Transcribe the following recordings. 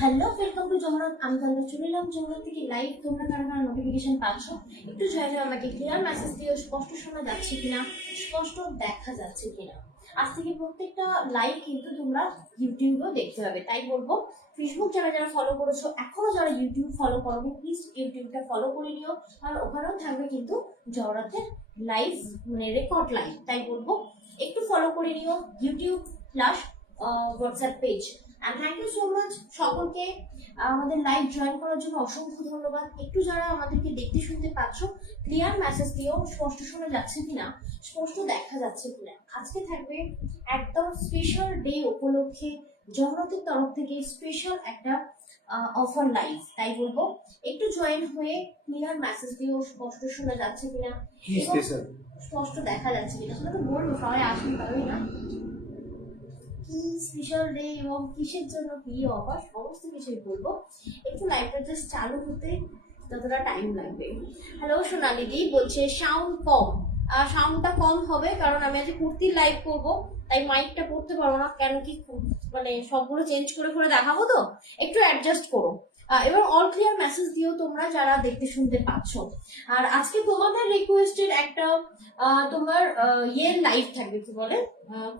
Hello, welcome to জহরত। আমি তাহলে চলে এলাম জহরত থেকে লাইভ। তোমরা কারা কারা নোটিফিকেশন পাচ্ছ একটু জয়েন আমাকে ক্লিয়ার মেসেজ দিও। স্পষ্ট শোনা যাচ্ছে কিনা, স্পষ্ট দেখা যাচ্ছে কিনা। আজ থেকে প্রত্যেকটা লাইভ কিন্তু তোমরা ইউটিউবেও দেখতে পাবে। তাই বলবো ফেসবুক যারা যারা ফলো করেছো, এখনো যারা ইউটিউব ফলো করোনি, প্লিজ ইউটিউবটা ফলো করে নিও। আর ওখানেও থাকবে কিন্তু জহরতের লাইভ, মানে রেকর্ড লাইভ। তাই বলবো একটু ফলো করে নিও YouTube plus WhatsApp page. And thank you so much সকলকে আমাদের লাইভ জয়েন করার জন্য অসংখ্য ধন্যবাদ। একটু যারা আমাদেরকে দেখতে শুনতে পাচ্ছ, ক্লিয়ার মেসেজ দিও। স্পষ্ট শোনা যাচ্ছে কিনা, স্পষ্ট দেখা যাচ্ছে কিনা। আজকে থাকবে একদম স্পেশাল ডে উপলক্ষে জগন্নাথের তরফ থেকে স্পেশাল একটা অফার লাইভ। তাই বলবো একটু জয়েন হয়ে ক্লিয়ার মেসেজ দিও। স্পষ্ট শোনা যাচ্ছে কিনা, স্পষ্ট দেখা যাচ্ছে কিনা। সেটা তো বলবো, সবাই আসুন পারবে না। কি স্পেশাল ডে এবং কিসের জন্য কি অফার, সমস্ত কিছুই বলবো। একটু লাইভটা জাস্ট চালু হতে যতটা টাইম লাগবে। হ্যালো সোনালি দি বলছে সাউন্ড কম। সাউন্ডটা কম হবে কারণ আমি আজ কুর্তির লাইভ করব, তাই মাইকটা পড়তে পারবো না। কেন কি মানে সবগুলো চেঞ্জ করে করে দেখাবো, তো একটু অ্যাডজাস্ট করো। এবং অল ক্লিয়ার মেসেজ দিও তোমরা যারা দেখতে শুনতে পাচ্ছ। আর আজকে তোমাদের রিকোয়েস্টের একটা তোমার ইয়ের লাইভ থাকবে, কি বলে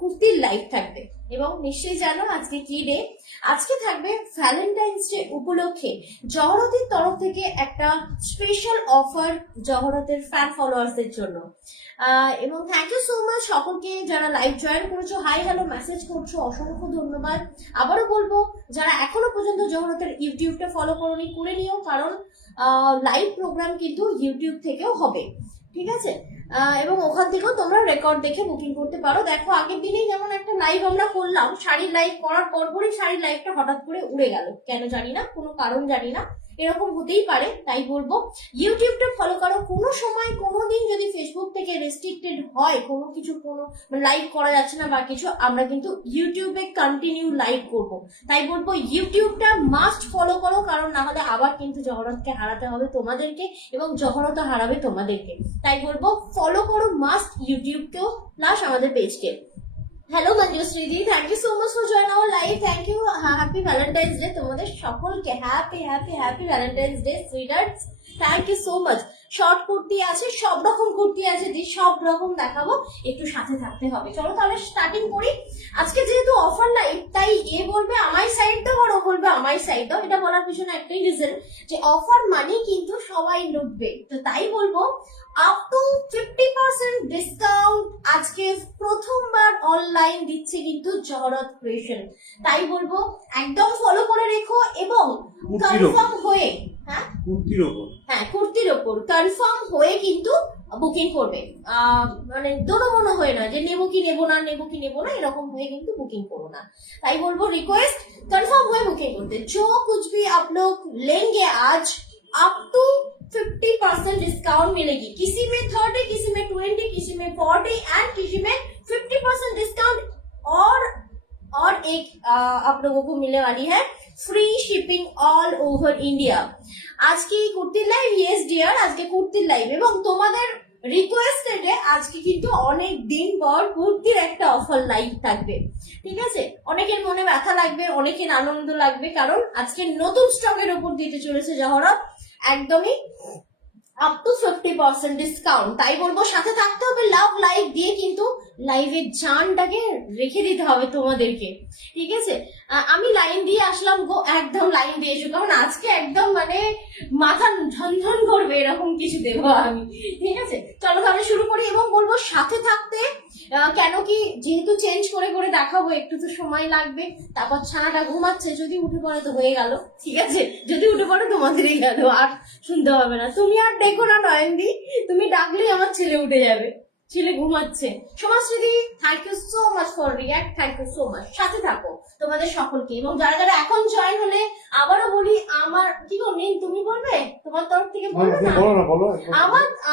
কুর্তির লাইভ থাকবে। এবং নিশ্চয়ই জানো আজকে কি ডে। আজকে থাকবে ভ্যালেন্টাইন্স ডে উপলক্ষে জহরতের তরফ থেকে একটা স্পেশাল অফার জহরতের ফ্যান ফলোয়ার্সদের জন্য। এবং থ্যাংক ইউ সো মাচ সকলকে যারা লাইভ জয়েন করেছো, হাই হ্যালো মেসেজ করছো, অসংখ্য ধন্যবাদ। আবারও বলবো যারা এখনো পর্যন্ত জহরতের ইউটিউবটা ফলো করোনি, করে নিও, কারণ লাইভ প্রোগ্রাম কিন্তু ইউটিউব থেকেও হবে, ঠিক আছে? এবং ওখান থেকেও তোমরা রেকর্ড দেখে বুকিং করতে পারো। দেখো আগের দিনেই যেমন একটা লাইভ আমরা করলাম, শাড়ির লাইভ করার পরপরই শাড়ির লাইভটা হঠাৎ করে উড়ে গেল, কেন জানি না, কোনো কারণ জানি না, এরকম হতেই পারে। তাই বলবো ইউটিউবটা ফলো করো। কোনো সময় কোনো দিন যদি ফেসবুক থেকে রেস্ট্রিক্টেড হয় কোনো কিছু, কোনো লাইভ করা যাচ্ছে না বা কিছু, আমরা কিন্তু ইউটিউবে কন্টিনিউ লাইভ করব। তাই বলবো ইউটিউবটা মাস্ট ফলো করো, কারণ না হলে আবার কিন্তু জহরতকে হারাতে হবে তোমাদেরকে এবং জহরত হারাবে তোমাদেরকে। তাই বলবো ফলো করো মাস্ট ইউটিউবকেও প্লাস আমাদের পেজকে। Hello Manjushree di, thank you so much for join our live. Thank you, happy Valentine's day তোমাদের সকলকে। Happy happy happy Valentine's day sweethearts. Thank you so much. Short kurti আছে, সব রকম কুর্তি আছে, যে সব রকম দেখাবো, একটু সাথে থাকতে হবে। চলো তাহলে স্টার্টিং করি। আজকে যেহেতু অফার লাইভ, তাই এ বলবে আমাই সাইড দাও আর ও বলবে আমাই সাইড দাও। এটা বলার পিছনে একটাই রিজন, যে অফার মানে কিন্তু সবাই লুটবে। তো তাই বলবো আপ টু 50% ডিসকাউন্ট আজকে প্রথমবার অনলাইন দিচ্ছে কিন্তু জহরত ক্রিয়েশন। তাই বলবো একদম ফলো করে রেখো এবং কনফার্ম হয়ে, কুর্তির ওপর কনফার্ম হয়ে কিন্তু বুকিং করবে। মানে দোনো মনে হয় না যে নেবো কি নেবো না, নেবো কি নেবো না, এরকম হয়ে কিন্তু বুকিং করো না। তাই বলবো রিকোয়েস্ট কনফার্ম হয়ে বুকিং করতে। जो कुछ भी आप लोग लेंगे आज अप टू 50% डिस्काउंट मिलेगी। किसी में 30, किसी में 20, किसी में 40 एंड किसी में 50% डिस्काउंट। और एक आप लोगों को मिलने वाली है free shipping all over India. आज की কুর্তির লাইভ, ইয়েস ডিয়ার, আজকে কুর্তির লাইভ এবং তোমাদের রিকোয়েস্টেডে আজকে কিন্তু অনেক দিন পর কুর্তির একটা অফার লাইভ থাকবে, ঠিক আছে? অনেকের মনে ব্যথা লাগবে, অনেকের আনন্দ লাগবে, কারণ আজকে নতুন স্টকের উপর দিতে চলেছে জহরত একদমই আপ টু 50% ডিসকাউন্ট। তাই বলবো সাথে থাকতে হবে, লাভ লাইভ দিয়ে কিন্তু লাইভের জানটাকে রেখে দিতে হবে তোমাদেরকে, ঠিক আছে? আমি লাইন দিয়ে আসলাম গো, একদম লাইন দিয়ে এসো, কারণ আজকে একদম মানে মাথা ঝনঝন করবে এরকম কিছু দেবো আমি, ঠিক আছে? চলো তাহলে শুরু করি এবং বলবো সাথে থাকতে। কেন কি যেহেতু চেঞ্জ করে করে দেখাবো, একটু তো সময় লাগবে। তারপর ছানাটা ঘুমাচ্ছে, যদি উঠে পড়ে তো হয়ে গেল, ঠিক আছে? যদি উঠে পড়ে তোমাদেরই গেল, আর শুনতে হবে না। তুমি আর ডেকো না নয়নদি, তুমি ডাকলেই আমার ছেলে উঠে যাবে, ছেলে ঘুমাচ্ছে। Samajshree thank you so much for react, thank you so much. সাথে থাকো তোমাদের সকলকে। এবং যারা যারা এখন জয়েন হলে আবারও বলি, আমার কি গো নেই, তুমি বলবে তোমার তরফ থেকে, বলবে না?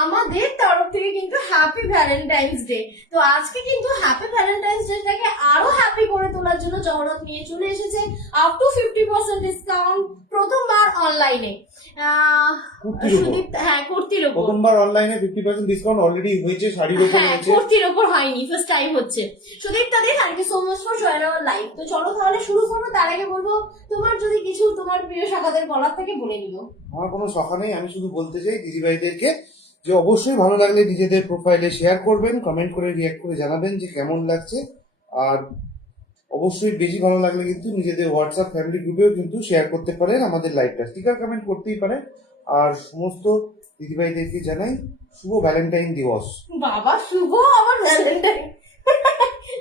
আমাদের তরফ থেকে কিন্তু হ্যাপি ভ্যালেন্টাইন্স ডে। তো আজকে কিন্তু হ্যাপি ভ্যালেন্টাইন্স ডেটাকে আরো হ্যাপি করে তোলার জন্য জহরত নিয়ে চলে এসেছে আপ টু 50% ডিসকাউন্ট প্রথমবার অনলাইনে। কুর্তির উপর। সুদীপ, হ্যাঁ কুর্তির উপর। প্রথমবার অনলাইনে 50% ডিসকাউন্ট অলরেডি হয়েছে, শাড়ির উপর হ্যাঁ হয়েছে। কুর্তির উপর হয়নি, ফার্স্ট টাইম হচ্ছে। সুদীপ তাদের thank you so much for join our live. তো চলো তাহলে শুরু করবো। তার আগে বলবো তোমার যদি কিছু তোমার প্রিয় শাখাদের বলার থাকে বলে নিও। আমার কোনো শখা নেই, আমি শুধু বলতে চাই দিদিভাইদেরকে যে অবশ্যই ভালো লাগলে নিজেদের প্রোফাইলে শেয়ার করবেন, কমেন্ট করে রিয়াক্ট করে জানাবেন যে কেমন লাগছে। আর অবশ্যই বেশি ভালো লাগলে কিন্তু নিজেদের হোয়াটসঅ্যাপ ফ্যামিলি গ্রুপেও কিন্তু শেয়ার করতে পারেন আমাদের লাইভটা, স্টিকার কমেন্ট করতেই পারেন। আর সমস্ত দিদিভাইদেরকে জানাই শুভ ভ্যালেন্টাইন দিবস। বাবা শুভ আমার ভ্যালেন্টাইন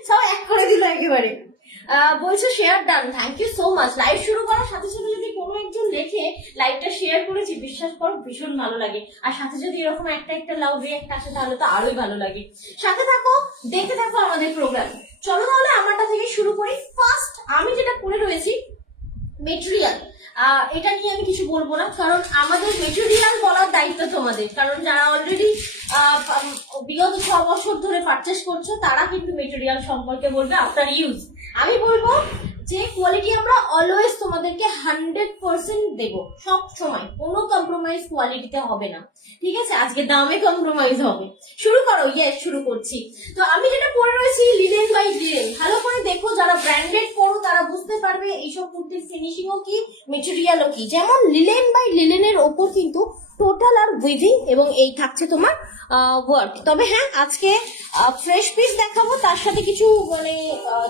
সব এক করে দিল একেবারে। বলছো share done, thank you so much. Live শুরু করার সাথে সাথে যদি কোনো একজন লেখে লাইভটা শেয়ার করেছি, বিশ্বাস করো ভীষণ ভালো লাগে। আর সাথে যদি এরকম একটা একটা লাভ রিয়াক্ট আসে তাহলে তো আরোই ভালো লাগে। সাথে থাকো, দেখতে থাকো আমাদের প্রোগ্রাম। চলো তাহলে আমারটা থেকে শুরু করি। ফার্স্ট আমি যেটা পরে রয়েছি মেটেরিয়াল, এটা নিয়ে আমি কিছু বলবো না, কারণ আমাদের মেটেরিয়াল বলার দায়িত্ব তোমাদের। কারণ যারা অলরেডি বিগত 6 বছর ধরে পারচেস করছো তারা কিন্তু মেটেরিয়াল সম্পর্কে বলবে আফটার ইউজ। আমি বলবো যে কোয়ালিটি আমরা অলওয়েজ তোমাদেরকে 100% দেবো, সব সময় কোনো কম্প্রোমাইজ কোয়ালিটিতে হবে না, ঠিক আছে? আজকে দামে কম্প্রোমাইজ হবে। শুরু করো। ইয়েস, শুরু করছি। তো আমি যেটা পরে রয়েছি লিনেন বাই লিনেন। ভালো করে দেখো, যারা ব্র্যান্ডেড পরো তারা বুঝতে পারবে এইসব কুর্তির ফিনিশিংও কি, মেটেরিয়ালও কি। যেমন লিনেন বাই লিনেনের ওপর কিন্তু টোটাল আর উইভিং এবং এই থাকছে তোমার ওয়ার্ক। তবে হ্যাঁ, আজকে ফ্রেশ পিস দেখাবো, তার সাথে কিছু মানে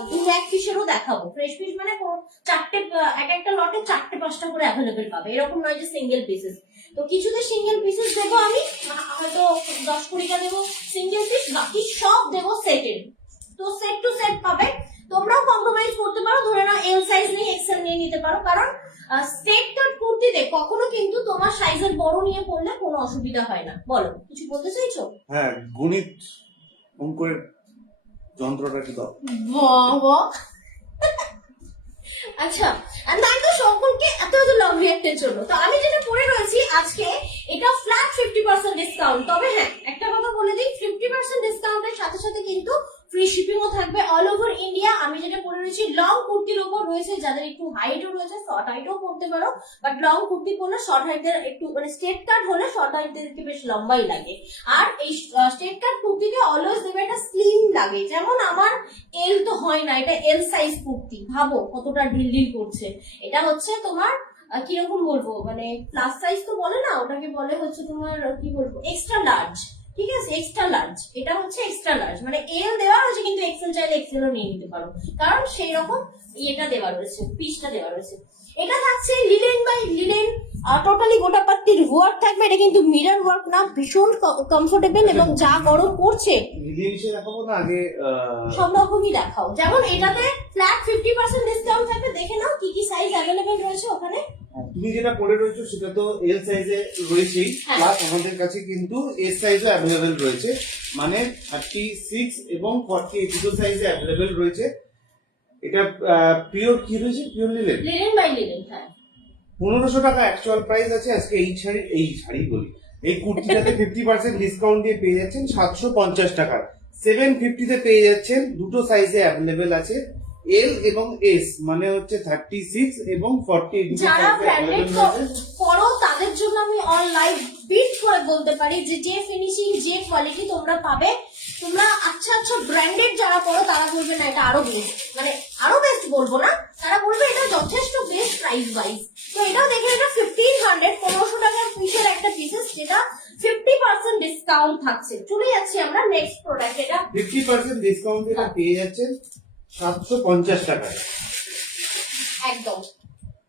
2-1 পিসেরও দেখাবো। ফ্রেশ পিস মানে চারটে, এক একটা লটে 4-5টা করে অ্যাভেলেবেল পাবে, এরকম নয় যে সিঙ্গেল পিসেস। তো কিছুতে সিঙ্গেল পিসেস দেবো আমি, হয়তো 10-20টা দেবো সিঙ্গেল পিস, বাকি সব দেবো সেটের। তো সেট টু সেট পাবে। তোমরাও কম্প্রোমাইজ করতে পারো, ধরে নাও এল সাইজ নিয়ে এক্সেল নিয়ে নিতে পারো, কারণ স্টেট কাট কুর্তিতে কখনো কিন্তু তোমার সাইজের বড় নিয়ে পড়লে কোনো অসুবিধা হয় না। বলো, কিছু বলতে চাইছো? হ্যাঁ, গণিত অঙ্কের যন্ত্রটা কি দাও। বাবা আচ্ছা, থ্যাংক ইউ সকলকে এত এত লাভ রিঅ্যাক্টের জন্য। তো আমি যেটা পরে রয়েছি আজকে, এটা ফ্ল্যাট 50% ডিসকাউন্ট। তবে হ্যাঁ, একটা কথা বলে দিই, 50% ডিসকাউন্টের সাথে সাথে কিন্তু ফ্রি শিপিংও থাকবে অল ওভার ইন্ডিয়া। আমি যেটা পরে রয়েছি লং কুর্তির উপর রয়েছে, যাদের একটু হাইটও রয়েছে শর্ট হাইটও পরতে পারো, বাট লং কুর্তি পরলে শর্ট হাইটের একটু মানে স্ট্রেট কাট হলে শর্ট হাইটেরকে বেশ লম্বাই লাগে। আর এই স্ট্রেট কাট কুর্তিতে অলওয়েজ দেবে একটা স্লিম লাগে, যেমন আমার এল তো হয় না, এটা এল সাইজ কুর্তি, ভাবো কতটা ঢিল ঢিল করছে। এটা হচ্ছে তোমার কিরকম বলবো, মানে প্লাস সাইজ তো বলে না, ওটাকে বলে হচ্ছে তোমার কি বলবো এক্সট্রা লার্জ, ঠিক আছে? এক্সট্রা লার্জ, এটা হচ্ছে এক্সট্রা লার্জ, মানে এল দেওয়া রয়েছে, কিন্তু এক্সেল চাইলে এক্সেলও নিয়ে নিতে পারো, কারণ সেই রকম ইয়েটা দেওয়া রয়েছে, পিসটা দেওয়া রয়েছে। এটা থাকছে লিনেন বাই লিনেন, টোটালি গোটা পাত্তির ওয়ার্ক থাকবে। এটা কিন্তু মিরর ওয়ার্ক না, ভীষণ কমফোর্টেবল এবং যা গরম করছে জিনিসে দেখাবো না আগে, সব রকমই দেখাও। যেমন এটাতে ফ্ল্যাট 50% ডিসকাউন্ট থাকবে, দেখে নাও কি কি সাইজ অ্যাভেলেবেল রয়েছে ওখানে। তুমি যেটা পরে রয়েছো সেটা তো এল সাইজে রয়েছেই, হ্যাঁ। প্লাস আমাদের কাছে কিন্তু এস সাইজও অ্যাভেলেবেল রয়েছে, মানে 36 এবং 40 দুটো সাইজে অ্যাভেলেবেল রয়েছে। এটা পিওর কি রয়েছে, pure linen, linen by linen. হ্যাঁ, 1500 টাকা অ্যাকচুয়াল প্রাইস আছে আজকে। এই শাড়ি বলি, এই কুর্তিটাতে 50% ডিসকাউন্ট দিয়ে পেয়ে যাচ্ছেন 750 টাকা। 750 তে পেয়ে যাচ্ছেন, দুটো সাইজে অ্যাভেলেবেল আছে, এল এবং এস, মানে হচ্ছে 36 এবং 40 দুটো যারা সাইজে ব্র্যান্ডেড অ্যাভেলেবেল আছে। করো তাদের জন্য আমি অন লাইভ বিট করে বলতে পারি যে যে ফিনিশিং যে কোয়ালিটি তোমরা পাবে, তোমরা আচ্ছা আচ্ছা ব্র্যান্ডেড যারা করো তারা বলবে না এটা আরো বেস্ট, মানে আরো বেস্ট বলবো না, তারা বলবে এটা যথেষ্ট বেস্ট প্রাইস ওয়াইজ। তো এটাও দেখে, এটা 1500 1500 টাকার পিসের একটা পিসেস, যেটা 50% ডিসকাউন্ট থাকছে। চলে যাচ্ছি আমরা নেক্সট প্রোডাক্ট। এটা 50% ডিসকাউন্ট দিয়ে পেয়ে যাচ্ছেন 750 টাকায়। একদম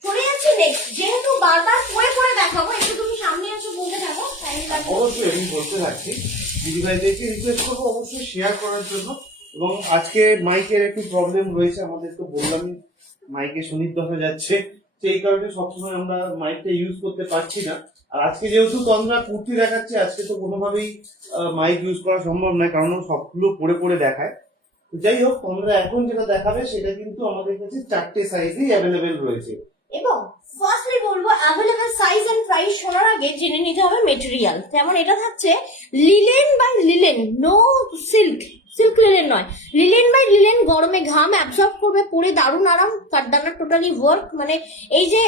চলে যাচ্ছি নেক্সট। যেহেতু বারবার পরে পরে দেখাবো, একটু তুমি সামনে আসো, বলতে থাকো, টাইম লাগবে। অবশ্যই আমি বলতে থাকছি, দিদিভাইদেরকে রিকোয়েস্ট করবো অবশ্যই শেয়ার করার জন্য। এবং আজকে মাইকের একটু প্রবলেম রয়েছে, আমাদের তো বললাম মাইকে শনিদ্বয় হয়ে যাচ্ছে, সেই কারণে সবসময় আমরা মাইকটা ইউজ করতে পারছি না। আর আজকে যেহেতু তন্দ্রা কুর্তি দেখাচ্ছে, আজকে তো কোনোভাবেই মাইক ইউজ করা সম্ভব নয়, কারণ ও সবগুলো পরে পরে দেখায়। তো যাই হোক, তোমরা এখন যেটা দেখাবে সেটা কিন্তু আমাদের কাছে 4টে সাইজেই অ্যাভেলেবেল রয়েছে। এবং ফার্স্টলি বলবো অ্যাভেলেবল সাইজ এন্ড প্রাইস শোনার আগে জেনে নিতে হবে মেটেরিয়াল। যেমন এটা থাকছে linen by linen, no silk, silk linen নয়, লিলেন বাই লিলেন, গরমে ঘাম অ্যাবজর্ব করবে, পরে দারুণ আরাম, কাঠদানা টোটালি ওয়ার্ক, মানে এই যে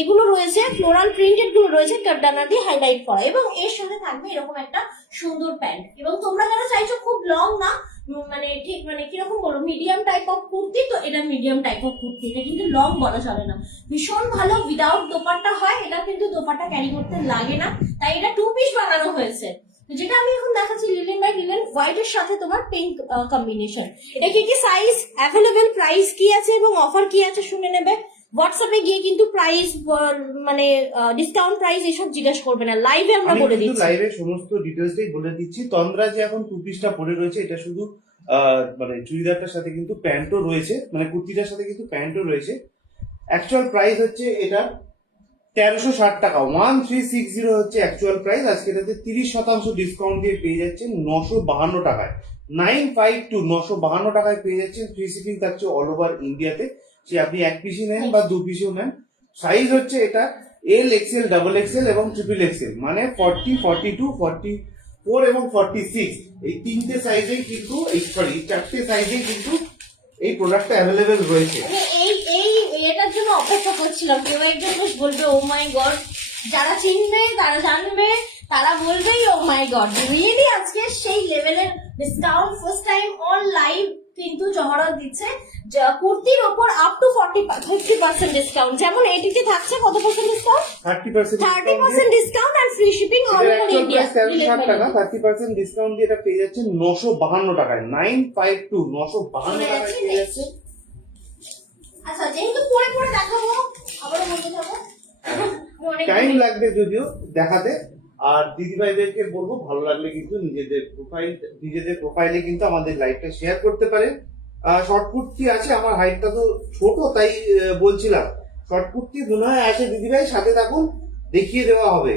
এগুলো রয়েছে ফ্লোরাল প্রিন্টেড গুলো রয়েছে কাঠদানা দিয়ে হাইলাইট করা, এবং এর সাথে থাকবে এরকম একটা সুন্দর প্যান্ট। এবং তোমরা যারা চাইছো খুব লং না, মানে ঠিক মানে কিরকম বলবো, মিডিয়াম টাইপ অফ কুর্তি, তো এটা মিডিয়াম টাইপ অফ কুর্তি, এটা কিন্তু লং বলা চলে না, ভীষণ ভালো উইদাউট দোপাট্টা হয়, এটা কিন্তু দোপাট্টা ক্যারি করতে লাগে না, তাই এটা 2 পিস বানানো হয়েছে। যেটা আমি এখন দেখাচ্ছি লিলেন বাই লিলেন, হোয়াইট এর সাথে তোমার পিঙ্ক কম্বিনেশন। এটা কি সাইজ অ্যাভেলেবেল, প্রাইস কি আছে এবং অফার কি আছে শুনে নেবে। হোয়াটসঅ্যাপে গিয়ে কিন্তু প্রাইস মানে ডিসকাউন্ট প্রাইস এসব জিজ্ঞেস করবে না, লাইভে আমরা বলে দিচ্ছি, লাইভে সমস্ত ডিটেলসটাই বলে দিচ্ছি। তন্দ্রা যে এখন 2 পিসটা পরে রয়েছে, এটা শুধু মানে চুড়িদারটার সাথে কিন্তু প্যান্টও রয়েছে, মানে কুর্তিটার সাথে কিন্তু প্যান্টও রয়েছে। অ্যাকচুয়াল প্রাইস হচ্ছে এটা 1360 টাকা, 1360 হচ্ছে অ্যাকচুয়াল প্রাইস। আজকে এটাতে 30% ডিসকাউন্ট দিয়ে পেয়ে যাচ্ছেন 952 টাকায়, 952 952 টাকায় পেয়ে যাচ্ছেন। ফ্রি শিপিং থাকছে অল ওভার ইন্ডিয়াতে, সে আপনি 1 পিসই নেন বা 2 পিসও নেন। সাইজ হচ্ছে এটা এল, এক্সেল, ডাবল এক্সেল এবং ট্রিপল এক্সেল, মানে 40, 42, 44 এবং 46, এই 3টে সাইজেই কিন্তু এই 4টে সাইজেই কিন্তু এই প্রোডাক্টটা অ্যাভেলেবেল রয়েছে। আমি এই এটার জন্য অপেক্ষা করছিলাম, কেউ একজন বেশ বলবে ও মাই গড, যারা চিনবে তারা জানবে, তারা বলবেই ও মাই গড, রিয়েলি আজকে সেই লেভেলের discount first time on live কিন্তু জহরত দিচ্ছে কুর্তির ওপর আপ টু 50% ডিসকাউন্ট। যেমন এটিতে থাকছে কত পার্সেন্ট ডিসকাউন্ট? 30% ডিসকাউন্ট আর free shipping all over India. 1360 টাকা, 30% ডিসকাউন্ট দিয়ে এটা পেয়ে যাচ্ছে 952 টাকায়, 952 952 টাকায় পেয়ে যাচ্ছে। আচ্ছা, যেহেতু পরে পরে দেখাবো, আবারও বলতে থাকো, টাইম লাগবে যদিও দেখাতে। আর দিদিভাইদেরকে বলবো ভালো লাগলে কিন্তু নিজেদের প্রোফাইলে কিন্তু আমাদের লাইভটা শেয়ার করতে পারেন। শর্ট কুর্তি আছে, আমার হাইটটা তো ছোট তাই বলছিলাম, শর্ট কুর্তি মনে হয় আছে দিদিভাই, সাথে থাকুন, দেখিয়ে দেওয়া হবে।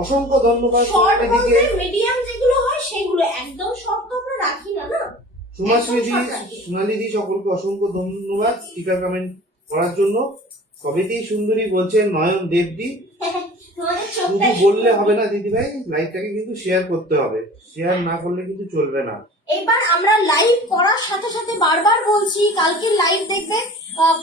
অসংখ্য ধন্যবাদ। শর্ট বলতে মিডিয়াম যেগুলো হয় সেগুলো, একদম শর্ট তো আমরা রাখি না, না সোনালিদি সকলকে অসংখ্য ধন্যবাদ স্টিকার কমেন্ট করার জন্য। সবেতেই সুন্দরী বলছেন নয়ন দেবদি। শুধু বললে হবে না দিদিভাই, লাইভটাকে কিন্তু শেয়ার করতে হবে, শেয়ার না করলে কিন্তু চলবে না। এবার আমরা লাইভ করার সাথে সাথে বারবার বলছি, কালকে লাইভ দেখবে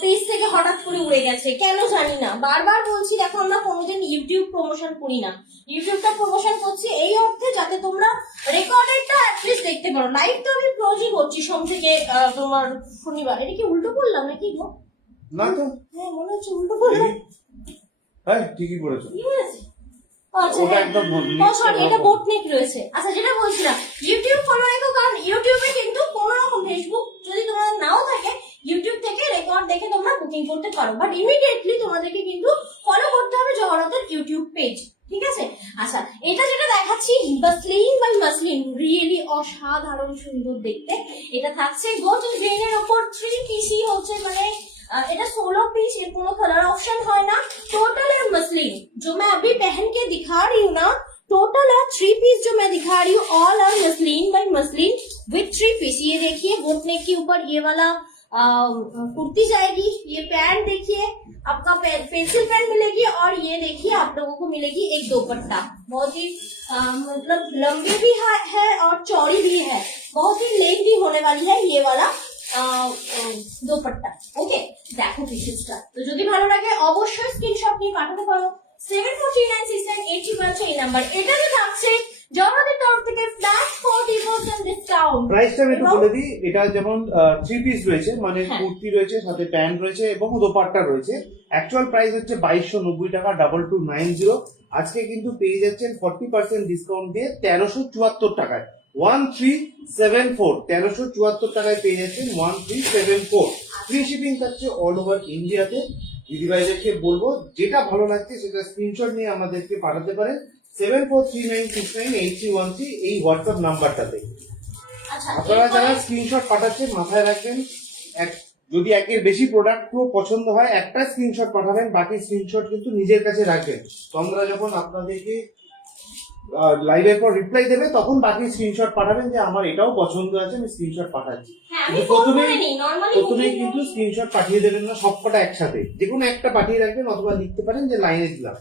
পেজ থেকে হঠাৎ করে উড়ে গেছে, কেন জানি না, বারবার বলছি। দেখো, আমরা কোনোদিন ইউটিউব প্রমোশন করি না, ইউটিউবটা প্রমোশন করছি এই অর্থে যাতে তোমরা রেকর্ডেডটা অ্যাটলিস্ট দেখতে পারো। লাইভ তো আমি রোজই করছি, সোম থেকে তোমার শনিবার। এটা কি উল্টো বললাম নাকি গো? না তো, হ্যাঁ মনে হচ্ছে উল্টো বললাম। হ্যাঁ ঠিকই বলেছো। কি হয়েছে? আচ্ছা, ওটা একদম সরি, এটা বোটনেক রয়েছে। আচ্ছা, যেটা বলছিলাম, ইউটিউব ফলো রেখো, কারণ ইউটিউবে কিন্তু কোনো রকম, ফেসবুক যদি তোমাদের নাও থাকে, ইউটিউব থেকে রেকর্ড দেখে তোমরা বুকিং করতে পারো, বাট ইমিডিয়েটলি তোমাদেরকে কিন্তু ফলো করতে হবে জহরতের ইউটিউব পেজ, ঠিক আছে? আচ্ছা, এটা যেটা দেখাচ্ছি মাসলিন বাই মাসলিন, রিয়েলি অসাধারণ সুন্দর দেখতে। এটা থাকছে গোল্ড গ্রেনের ওপর 3 পিসি হচ্ছে, মানে এটা 16 पीस, ये कोनो कलर ऑप्शन है ना, टोटल है मसलिन। जो मैं अभी पहन के दिखा रही हूँ ना, टोटल है 3 पीस जो मैं दिखा रही हूँ, all are muslin by muslin with 3 piece. ये देखिए बोट नेक के ऊपर ये वाला कुर्ती जाएगी, ये पैंट देखिए आपका पेंसिल पैंट मिलेगी, और ये देखिए आप लोगों को मिलेगी एक दुपट्टा, बहुत ही मतलब लंबी भी है और चौड़ी भी है, बहुत ही लेंथी होने वाली है ये वाला দোপাট্টা। ওকে, দেখো পিসেসটা তো যদি ভালো লাগে অবশ্যই স্ক্রিনশট নিয়ে পাঠাতে পারো। 74396980 এই নাম্বার। এটা যে থাকছে জহরতের তরফ থেকে ফ্ল্যাট 40% ডিসকাউন্ট। প্রাইসটা আমি একটু বলে দিই, এটা যেমন 3 পিস রয়েছে, মানে কুর্তি রয়েছে, সাথে প্যান্ট রয়েছে এবং দোপাট্টা রয়েছে। অ্যাকচুয়াল প্রাইস হচ্ছে 2290 টাকা, 2290। আজকে কিন্তু পেয়ে যাচ্ছেন 40% ডিসকাউন্ট দিয়ে 1374 টাকায়, 1374 1374 টাকায় পেয়ে যাচ্ছেন 1374। ফ্রি শিপিং থাকছে অল ওভার ইন্ডিয়াতে। দিদিভাইদেরকে বলবো যেটা ভালো লাগছে সেটা স্ক্রিনশট নিয়ে আমাদেরকে পাঠাতে পারেন 7439698313 এই হোয়াটসঅ্যাপ নাম্বারটাতে। আপনারা যারা স্ক্রিনশট পাঠাচ্ছেন মাথায় রাখবেন, যদি একের বেশি প্রোডাক্ট পছন্দ হয় একটা স্ক্রিনশট পাঠাবেন, বাকি স্ক্রিনশট কিন্তু নিজের কাছে রাখবেন। তো আমরা যখন আপনাদেরকে লাইভের পর রিপ্লাই দেবে তখন বাকি স্ক্রিনশট পাঠাবেন যে আমার এটাও পছন্দ আছে, আমি স্ক্রিনশট পাঠাচ্ছি। প্রথমেই কিন্তু স্ক্রিনশট পাঠিয়ে দেবেন না সবকটা একসাথে, যে কোনো একটা পাঠিয়ে রাখবেন, অথবা লিখতে পারেন যে লাইনে দিলাম।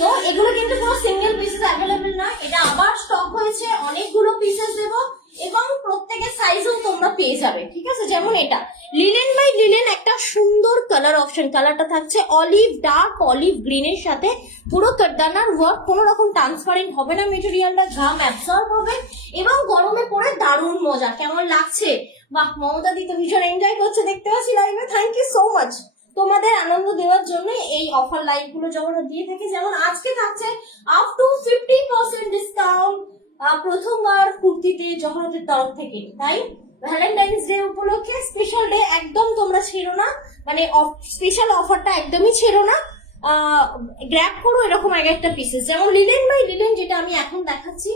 তো এগুলো কিন্তু কোনো সিঙ্গেল পিসেস অ্যাভেলেবল না, এটা আবার স্টক হয়েছে, অনেকগুলো পিসেস দেবো এবং প্রত্যেকের সাইজও তোমরা পেয়ে যাবে, ঠিক আছে। যেমন এটা লিলেন বাই লিলেন, একটা সুন্দর কালার অপশন, কালারটা থাকছে অলিভ, ডার্ক অলিভ গ্রিনের সাথে পুরো কারদানার ওয়ার্ক, কোনো রকম ট্রান্সপারেন্ট হবে না মেটেরিয়ালটা, ঘাম অ্যাবসর্ব হবে এবং গরমে পরে দারুণ মজা। কেমন লাগছে? বাহ, মমতা দি তো ভীষণ এনজয় করছে দেখতে পাচ্ছি লাইভে। থ্যাংক ইউ সো মাচ তোমাদের আনন্দ দেওয়ার জন্য এই অফার লাইভ গুলো যখন দিয়ে থাকে। যেমন আজকে থাকছে আপ টু 50% ডিসকাউন্ট প্রথমবার কুর্তিতে জহরতের তরফ থেকে, তাই ভ্যালেন্টাইন্স ডে উপলক্ষে স্পেশাল ডে একদম তোমরা ছেড়ো না, মানে স্পেশাল অফারটা একদমই ছেড়ো না, গ্র্যাব করো এরকম এক একটা পিসেস। যেমন লিলেন বাই লিলেন যেটা আমি এখন দেখাচ্ছি,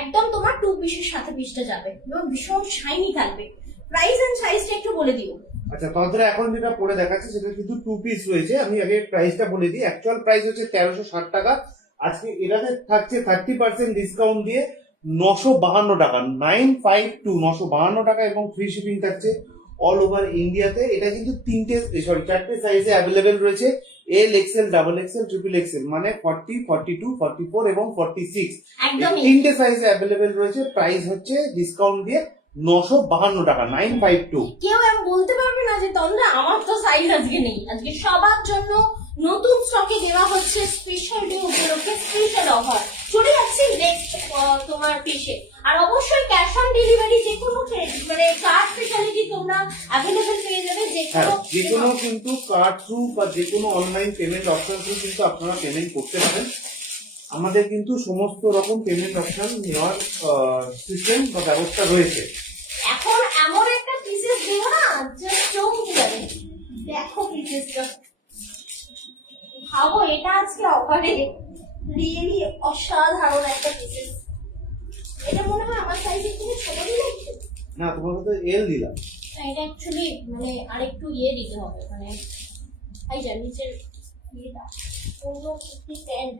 একদম তোমার 2 পিসের সাথে পিসটা যাবে এবং ভীষণ শাইনি থাকবে। প্রাইস এন্ড সাইজটা একটু বলে দিও। আচ্ছা, তন্ত্রে এখন যেটা পরে দেখাচ্ছে সেটা কিন্তু 2 পিস রয়েছে। আমি আগে প্রাইসটা বলে দিই। অ্যাকচুয়াল প্রাইস হচ্ছে 1360 টাকা। আজকে এটাতে থাকছে 30% ডিসকাউন্ট দিয়ে 952 টাকা, 952 টাকা এবং ফ্রি শিপিং থাকছে অল ওভার ইন্ডিয়াতে। এটা কিন্তু 4টে সাইজে অ্যাভেলেবেল রয়েছে, L, XL, double XL, triple XL, মানে 40, 42, 44 এবং 46 একদমই 3টে সাইজে অ্যাভেলেবেল রয়েছে। প্রাইস হচ্ছে ডিসকাউন্ট দিয়ে 952 টাকা, 952। কেউ এমন বলতে পারবে না যে তন্দ্রা আমার তো সাইজ আজকে নেই। আজকে সবার জন্য নতুন স্টকে দেওয়া হচ্ছে স্পেশাল ডে উপলক্ষে স্পেশাল অফার। চলে যাচ্ছি নেক্সট তোমার পিসে। আর অবশ্যই ক্যাশ অন ডেলিভারি যে কোনো মানে কার্ড স্পেশালিটি তোমরা অ্যাভেলেবল পেয়ে যাবে। যে কোনো কিন্তু কার্ড থ্রু বা যে কোনো অনলাইন পেমেন্ট অপশন থ্রু কিন্তু আপনারা পেমেন্ট করতে পারেন। আমাদের কিন্তু সমস্ত রকম পেমেন্ট অপশন নেওয়ার সিস্টেম বা ব্যবস্থা রয়েছে। এখন এমন একটা পিসেস দেব না জাস্ট চমকে যাবে। দেখো পিসেসটা, ভাবো এটা আজকে অফারে রিয়েলি অসাধারণ একটা পিসেস। এটা মনে হয় আমার সাইজের থেকে ছোট দিলে একটু। না, তোমাকে তো এল দিলাম। এটা অ্যাকচুয়ালি মানে আরেকটু ইয়ে দিতে হবে, মানে এই যে নিচের ইয়েটা অন্য একটি প্যান্ট।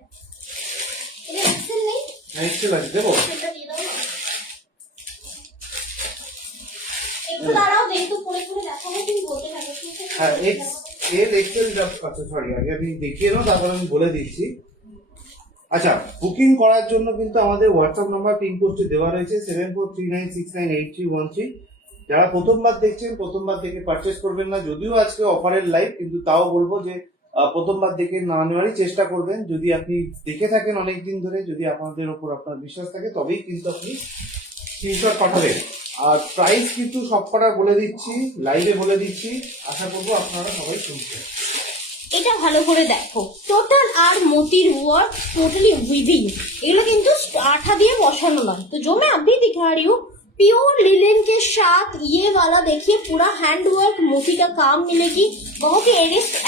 এটা এক্সেল নেই, এক্সেল আছে, দেবো। সেটা দিয়ে দাও না। একটু দাঁড়াও, একটু পরে পরে দেখাবো, তুমি বলতে থাকো। হ্যাঁ, এল, এক্সেল, আচ্ছা সরি, আগে আমি দেখিয়ে নাও, তারপর আমি বলে দিচ্ছি। আচ্ছা, বুকিং করার জন্য কিন্তু আমাদের হোয়াটসঅ্যাপ নাম্বার পিন পোস্টে দেওয়া রয়েছে 7439698313। যারা প্রথমবার দেখছেন, প্রথমবার দেখে পারচেস করবেন না। যদিও আজকে অফারের লাইভ, কিন্তু তাও বলবো যে প্রথমবার দেখে না নেওয়ারই চেষ্টা করবেন। যদি আপনি দেখে থাকেন অনেকদিন ধরে, যদি আপনাদের ওপর আপনার বিশ্বাস থাকে, তবেই কিন্তু আপনি স্ক্রিনশট পাঠাবেন। আর প্রাইস কিন্তু সবকটা বলে দিচ্ছি, লাইভে বলে দিচ্ছি। আশা করবো আপনারা সবাই শুনছেন। এটা ভালো করে দেখো, টোটাল আর মোতির ওয়ার্ক টোটালি উইভিং, এগুলো কিন্তু आटा दिए बसानो नয়। तो जो मैं अभी दिखा रही हूँ प्योर लिलेन के साथ ये वाला देखिए पूरा हैंड वर्क मोती का काम मिलेगी। बहुत ही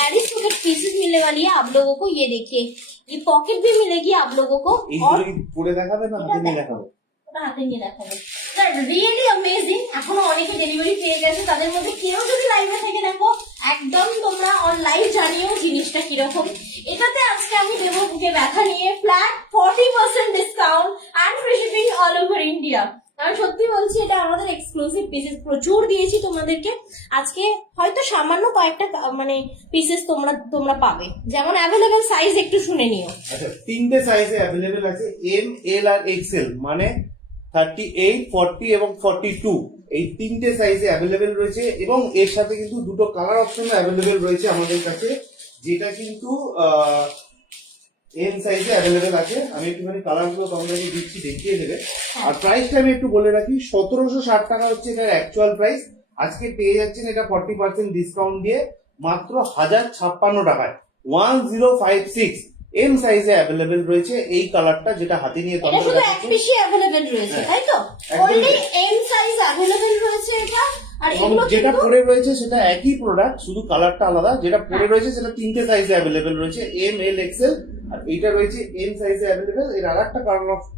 एरिस्टोक्रेट पीसेस मिलने वाली है आप लोगों को। ये देखिए ये पॉकेट भी मिलेगी आप लोगों को। और এইগুলো কি পরে দেখাবে না হাতে নিয়ে দেখাবে? ওটা হাতে নিয়ে দেখাবো। Really amazing. এখনো অনেকে ডেলিভারি পেয়ে গেছে, তাদের মধ্যে কেউ যদি লাইভে থেকে দেখো একদম তোমরা অন লাইভ জানিও জিনিসটা কিরকম। এটাতে আজকে আমি দেবো বুকে ব্যথা নিয়ে flat 40% discount and free shipping all over India. আমি সত্যি বলছি এটা আমাদের এক্সক্লুসিভ পিসেস প্রচুর দিয়েছি তোমাদেরকে। আজকে হয়তো সামান্য কয়েকটা মানে পিসেস তোমরা পাবে। যেমন অ্যাভেলেবেল সাইজ একটু শুনে নিও। আচ্ছা, 3টে সাইজে অ্যাভেলেবেল আছে, এম, এল আর এক্সেল, মানে 38, 40 এবং 42। এই 3টে সাইজে অ্যাভেলেবেল রয়েছে এবং এর সাথে কিন্তু দুটো কালার অপশন অ্যাভেলেবেল রয়েছে আমাদের কাছে, যেটা কিন্তু এম সাইজে অ্যাভেলেবেল আছে। আমি একটুখানি কালারগুলো তোমাদেরকে দিচ্ছি, দেখিয়ে দেবে। আর প্রাইসটা আমি একটু বলে রাখি, 1760 টাকা হচ্ছে এটার অ্যাকচুয়াল প্রাইস। আজকে পেয়ে যাচ্ছেন এটা 40% ডিসকাউন্ট দিয়ে মাত্র 1056 টাকায়। 1056 এম সাইজে অ্যাভেলেবেল রয়েছে। এই কালারটা যেটা হাতে নিয়ে এটা শুধু এক পিসই অ্যাভেলেবেল রয়েছে, তাই তো? অনলি এম সাইজ অ্যাভেলেবেল রয়েছে এটা। আর এগুলো যেটা পরে রয়েছে সেটা একই প্রোডাক্ট, শুধু কালারটা আলাদা। যেটা পরে রয়েছে সেটা 3টে সাইজে অ্যাভেলেবেল রয়েছে, এম, এল, এক্সেল। আর এইটা রয়েছে এম সাইজে অ্যাভেলেবেল। এর আরেকটা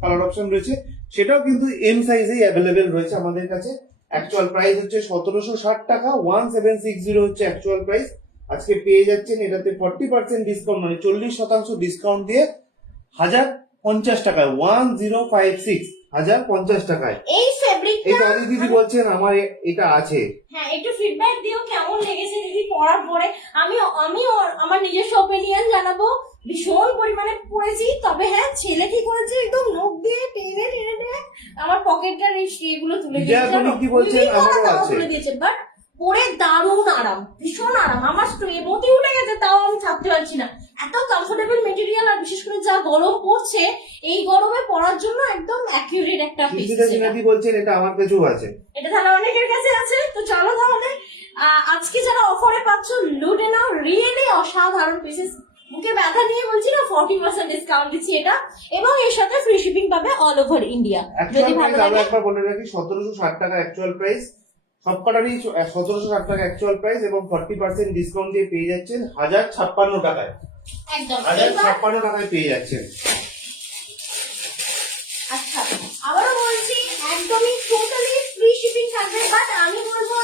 কালার অপশন রয়েছে, সেটাও কিন্তু এম সাইজেই অ্যাভেলেবেল রয়েছে আমাদের কাছে। অ্যাকচুয়াল প্রাইস হচ্ছে 1760 টাকা, 1760 হচ্ছে অ্যাকচুয়াল প্রাইস। আজকে পেয়ে যাচ্ছেন এটাতে 40% ডিসকাউন্ট, মানে 40% ডিসকাউন্ট দিয়ে 1050 টাকায়, 1056, 1050 টাকায়। এই ফেব্রিকটা এই অদিতি দিদি বলছেন আমার এটা আছে। হ্যাঁ, একটু ফিডব্যাক দিও কেমন লেগেছে দিদি পরার পরে। আমি আমার নিজস্ব ওপিনিয়ন জানাবো। ভীষণ পরিমাণে পড়েছি, তবে হ্যাঁ ছেলে কি করেছে একদম নখ দিয়ে টেনে টেনে টেনে আমার পকেটটার এগুলো তুলে বিজয়া দিয়েছে, তুমি কি বলছেন? উইভিং করা আমারও তাও আছে। তুলে দিয়েছে, বাট পরে দারুণ আরাম, ভীষণ আরাম। আমার মতি উঠে গেছে, তাও আমি থাকতে পারছি না, এত কমফোর্টেবল মেটেরিয়াল। আর বিশেষ করে যা গরম পড়ছে, এই গরমে পরার জন্য একদম অ্যাকিউরেট একটা পিস। সুস্মিতা সিনহাজি বলছেন এটা আমার কাছেও আছে। এটা তাহলে অনেকের কাছে আছে, তো চলো তাহলে আজকে যারা অফারে পাচ্ছ লুটে নাও, রিয়েলি অসাধারণ পিসেস। মুখে ব্যথা নিয়ে বলছি না, 40% ডিসকাউন্ট দিচ্ছি এটা, এবং এর সাথে ফ্রি শিপিং পাবে অল ওভার ইন্ডিয়া। অ্যাকচুয়াল যদি ভালো প্রাইস আরো লাগে, একবার বলে রাখি, 1760 টাকা অ্যাকচুয়াল প্রাইস, সবকটারই 1760 টাকা অ্যাকচুয়াল প্রাইস, এবং 40% ডিসকাউন্ট দিয়ে পেয়ে যাচ্ছেন 1056 টাকায়। একদম। 1056 টাকায় পেয়ে যাচ্ছেন। আচ্ছা, আবারও বলছি, একদমই টোটালি ফ্রি শিপিং থাকবে, বাট আমি বলবো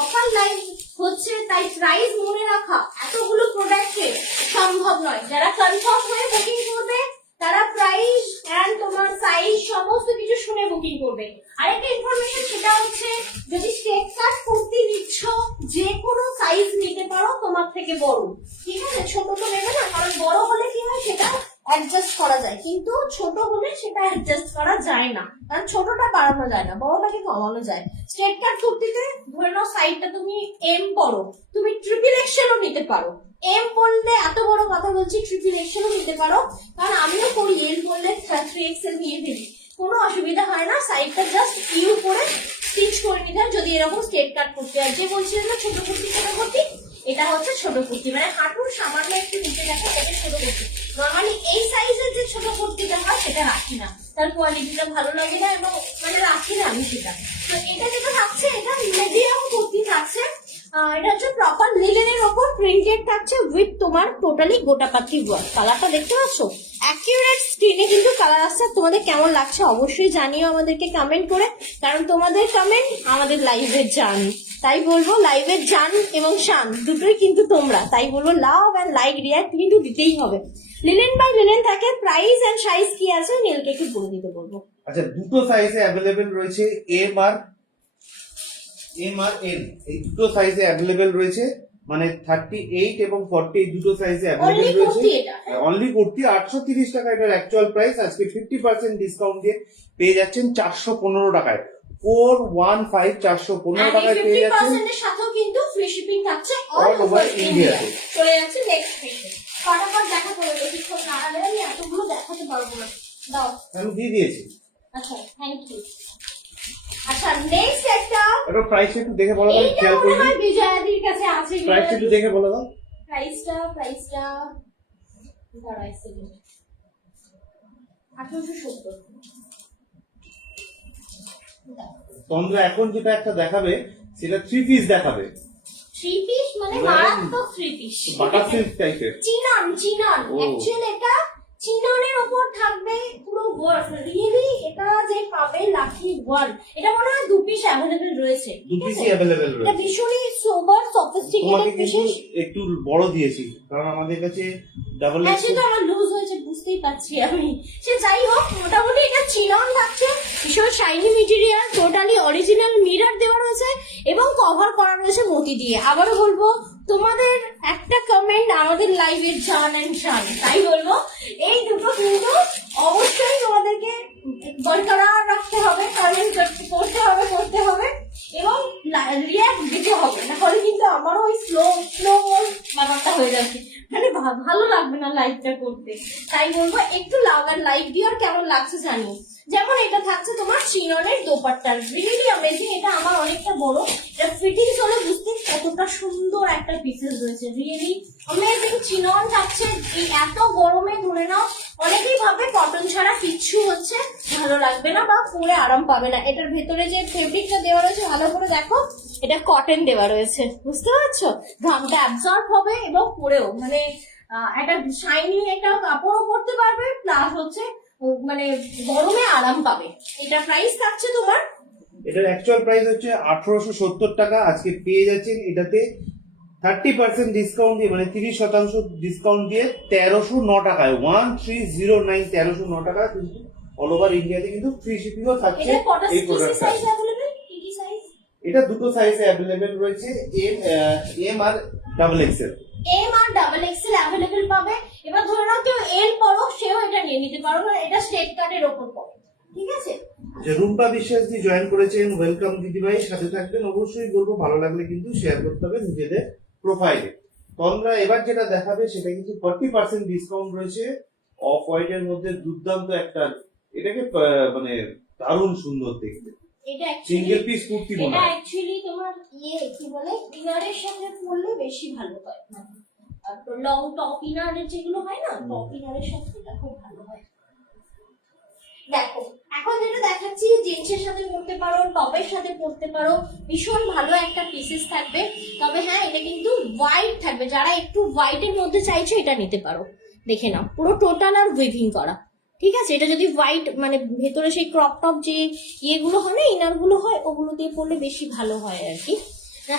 অফার লাইভ হচ্ছে তাই প্রাইস মনে রাখা এতগুলো প্রোডাক্টে সম্ভব নয়। যারা কনফার্ম হয়ে বুকিং করবে তারা প্রাইস এন্ড তোমার সাইজ সমস্ত কিছু শুনে বুকিং করবে। আরেকটা ইনফরমেশন, সেটা হচ্ছে যদি স্টেট কার্ড কুর্তি নিচ্ছ, যে কোনো সাইজ নিতে পারো তোমার থেকে বড়, ঠিক আছে? ছোট তো নেবে না, কারণ বড় হলে কি হয় সেটা অ্যাডজাস্ট করা যায়, কিন্তু ছোট হলে সেটা অ্যাডজাস্ট করা যায় না, কারণ ছোটটা বাড়ানো যায় না, বড়টাকে কমানো যায়। স্ট্রেট কাট কুর্তিতে ধরে নাও সাইডটা তুমি এম পরো, তুমি ট্রিপল এক্সেলও নিতে পারো। এম পরলে, এত বড় কথা বলছি, ট্রিপল এক্সেলও নিতে পারো, কারণ আমিও করি, এম পরলে 3XL নিয়ে ফেলি, কোনো অসুবিধা হয় না। সাইডটা জাস্ট ইউ করে স্টিচ করে নিতে হয় যদি এরকম স্ট্রেট কাট করতে হয়। যে বলছিলেন না ছোট কুর্তি, ছোট কুর্তি, এটা হচ্ছে ছোট কুর্তি, মানে হাঁটুর সামান্য একটু নিচে দেখা, এটা ছোট কুর্তি। নর্মালি এই সাইজের যে ছোট কুর্তিটা হয় সেটা রাখি না, তার কোয়ালিটিটা ভালো লাগে না, এবং মানে রাখি না আমি সেটা। তো এটা যেটা থাকছে, এটা মিডিয়াম কুর্তি থাকছে, এটা হচ্ছে প্রপার লিলেনের ওপর প্রিন্টেড থাকছে উইথ তোমার টোটালি গোটা পাতি ওয়ার্ক। কালারটা দেখতে পাচ্ছ, অ্যাকিউরেট স্ক্রিনে কিন্তু কালার আসছে। তোমাদের কেমন লাগছে অবশ্যই জানিও আমাদেরকে কমেন্ট করে, কারণ তোমাদের কমেন্ট আমাদের লাইভের জান। তাই বলবো, লাইভের জান এবং শান দুটোই কিন্তু তোমরা, তাই বলবো লাভ এন্ড লাইক রিয়াক্ট কিন্তু দিতেই হবে। লিলেন বাই লিলেন থাকে। প্রাইস এন্ড সাইজ কি আছে নীলকে একটু বলে দিতে বলবো। আচ্ছা, দুটো সাইজে অ্যাভেলেবেল রয়েছে, এম আর এন, এই দুটো সাইজে অ্যাভেলেবেল রয়েছে, মানে 38 এবং 40 এই দুটো সাইজে অনলি অ্যাভেলেবেল রয়েছে। কুর্তি এটা, অনলি কুর্তি 830 টাকা এটার অ্যাকচুয়াল প্রাইস, আজকে 50% ডিসকাউন্ট দিয়ে পেয়ে যাচ্ছেন 415 টাকায়। 415 415 টাকায় পেয়ে যাচ্ছেন। 50% এর সাথেও কিন্তু ফ্রি শিপিং থাকছে All all over over India India. তে। চলে যাচ্ছে নেক্সট পেজে, ফটাফট দেখা করে বেশিক্ষণ না হলে আমি এতগুলো দেখাতে পারবো না। দাও। আমি দিয়ে দিয়েছি। আচ্ছা, থ্যাংক ইউ। আচ্ছা, নেক্সট একটা, এটা প্রাইস একটু দেখে বলো দাও, এইটা খেয়াল মনে করবে। হয় বিজয়াদির কাছে আছে। প্রাইস একটু দেখে বলো দাও। প্রাইসটা দাঁড়া এক সেকেন্ড, 1870। তোমরা এখন যেটা একটা দেখাবে সেটা 3 পিস দেখাবে, 3 পিস মানে মারাত্মক 3 পিস, বাটার সিল্ক টাইপের। চিনন ও। অ্যাকচুয়ালি এটা চিননের উপর থাকবে পুরো ওয়ার্ক। রিয়েলি এটা যে পাবে লাকি ওয়ান, এটা মনে হয় 2 পিস অ্যাভেলেবেল রয়েছে, দু ঠিক পিসই আছে? অ্যাভেলেবেল এটা রয়েছে। ভীষণই সোবার তোমাকে সফিস্টিকেটেড কিন্তু বিশেষ। একটু বড় দিয়েছি, কারণ আমাদের কাছে ডাবল হ্যাঁ, এক্স। সেটা আমার লুজ হয়েছে, বুঝতেই পারছি আমি। সে যাই হোক, মোটামুটি এটা চিনন থাকছে, ভীষণ shiny material, totally original mirror দেওয়া রয়েছে এবং কভার করা রয়েছে মতি দিয়ে। আবারও বলবো, তোমাদের একটা কমেন্ট আমাদের লাইভের জান এন্ড শান, তাই বলবো এই দুটো কিন্তু অবশ্যই তোমাদেরকে বরকরার রাখতে হবে, কমেন্ট করতে হবে এবং রিয়াক্ট দিতে হবে, না হলে কিন্তু আমারও ওই স্লো ব্যাপারটা হয়ে যাচ্ছে, মানে ভালো লাগবে না লাইভটা করতে। তাই বলবো একটু লাইভ দিও, আর কেমন লাগছে জানি। যেমন এটা থাকছে তোমার চিননের দোপাট্টা, রিয়েলি অ্যামেজিং। এটা আমার অনেকটা বড়, এটা ফিটিংস হলে বুঝতে কতটা সুন্দর একটা পিসেস রয়েছে, রিয়েলি অ্যামেজিং। চিনন থাকছে, এই এত গরমে ধরে নাও অনেকেই ভাবে কটন ছাড়া কিচ্ছু হচ্ছে ভালো লাগবে না বা পরে আরাম পাবে না। এটার ভেতরে যে ফেব্রিকটা দেওয়া রয়েছে ভালো করে দেখো, এটা কটন দেওয়া রয়েছে, বুঝতে পারছো? ঘামটা অ্যাবজর্ব হবে এবং পরেও মানে একটা শাইনি একটা কাপড়ও পরতে পারবে, প্লাস হচ্ছে মানে গরমে আরাম পাবে। এটা প্রাইস থাকছে তোমার, এটার অ্যাকচুয়াল প্রাইস হচ্ছে 1870 টাকা, আজকে পেয়ে যাচ্ছেন এটাতে 30% ডিসকাউন্ট দিয়ে, মানে 30% ডিসকাউন্ট দিয়ে 1309 টাকায়। 1309, 1309 টাকা, কিন্তু অল ওভার ইন্ডিয়াতে কিন্তু ফ্রি শিপিংও থাকছে এটা কটা এই প্রোডাক্টটা। সাইজ अवेलेबल, কি সাইজ? এটা দুটো সাইজে অ্যাভেলেবেল রয়েছে, M R double XL. M R double XL available পাবে। এবার ধরে নাও কেউ এল পরো, সেও এটা নিয়ে নিতে পারো, না এটা স্ট্রেট কাটের ওপর পড়ে, ঠিক আছে? যে রুম্পা বিশ্বাস দি জয়েন করেছেন, ওয়েলকাম দিদিভাই, সাথে থাকবেন। অবশ্যই বলবো ভালো লাগলে কিন্তু শেয়ার করতে হবে নিজেদের প্রোফাইলে। তন্দ্রা এবার যেটা দেখাবে সেটা কিন্তু 40% ডিসকাউন্ট রয়েছে অফ হোয়াইট এর মধ্যে। দুর্দান্ত একটা, এটাকে মানে দারুণ সুন্দর দেখতে, এটা সিঙ্গেল পিস কুর্তি মনে এটা হয়। অ্যাকচুয়ালি তোমার কি বলে ইনারের সাথে পরলে বেশি ভালো হয়। আর লং টপ ইনারের যেগুলো হয় না, টপ ইনারের সাথে এটা খুব ভালো হয়। দেখো এখন যেটা দেখাচ্ছি জিন্সের সাথে পরতে পারো, টপের সাথে পরতে পারো, ভীষণ ভালো একটা পিসেস থাকবে। তবে হ্যাঁ, এটা কিন্তু হোয়াইট থাকবে, যারা একটু হোয়াইটের মধ্যে চাইছো এটা নিতে পারো। দেখে নাও পুরো টোটাল আর উইভিং করা, ঠিক আছে। এটা যদি হোয়াইট মানে ভেতরে সেই ক্রপ টপ যে ইয়েগুলো হয় না, ইনার গুলো হয়, ওগুলো দিয়ে পরলে বেশি ভালো হয় আর কি।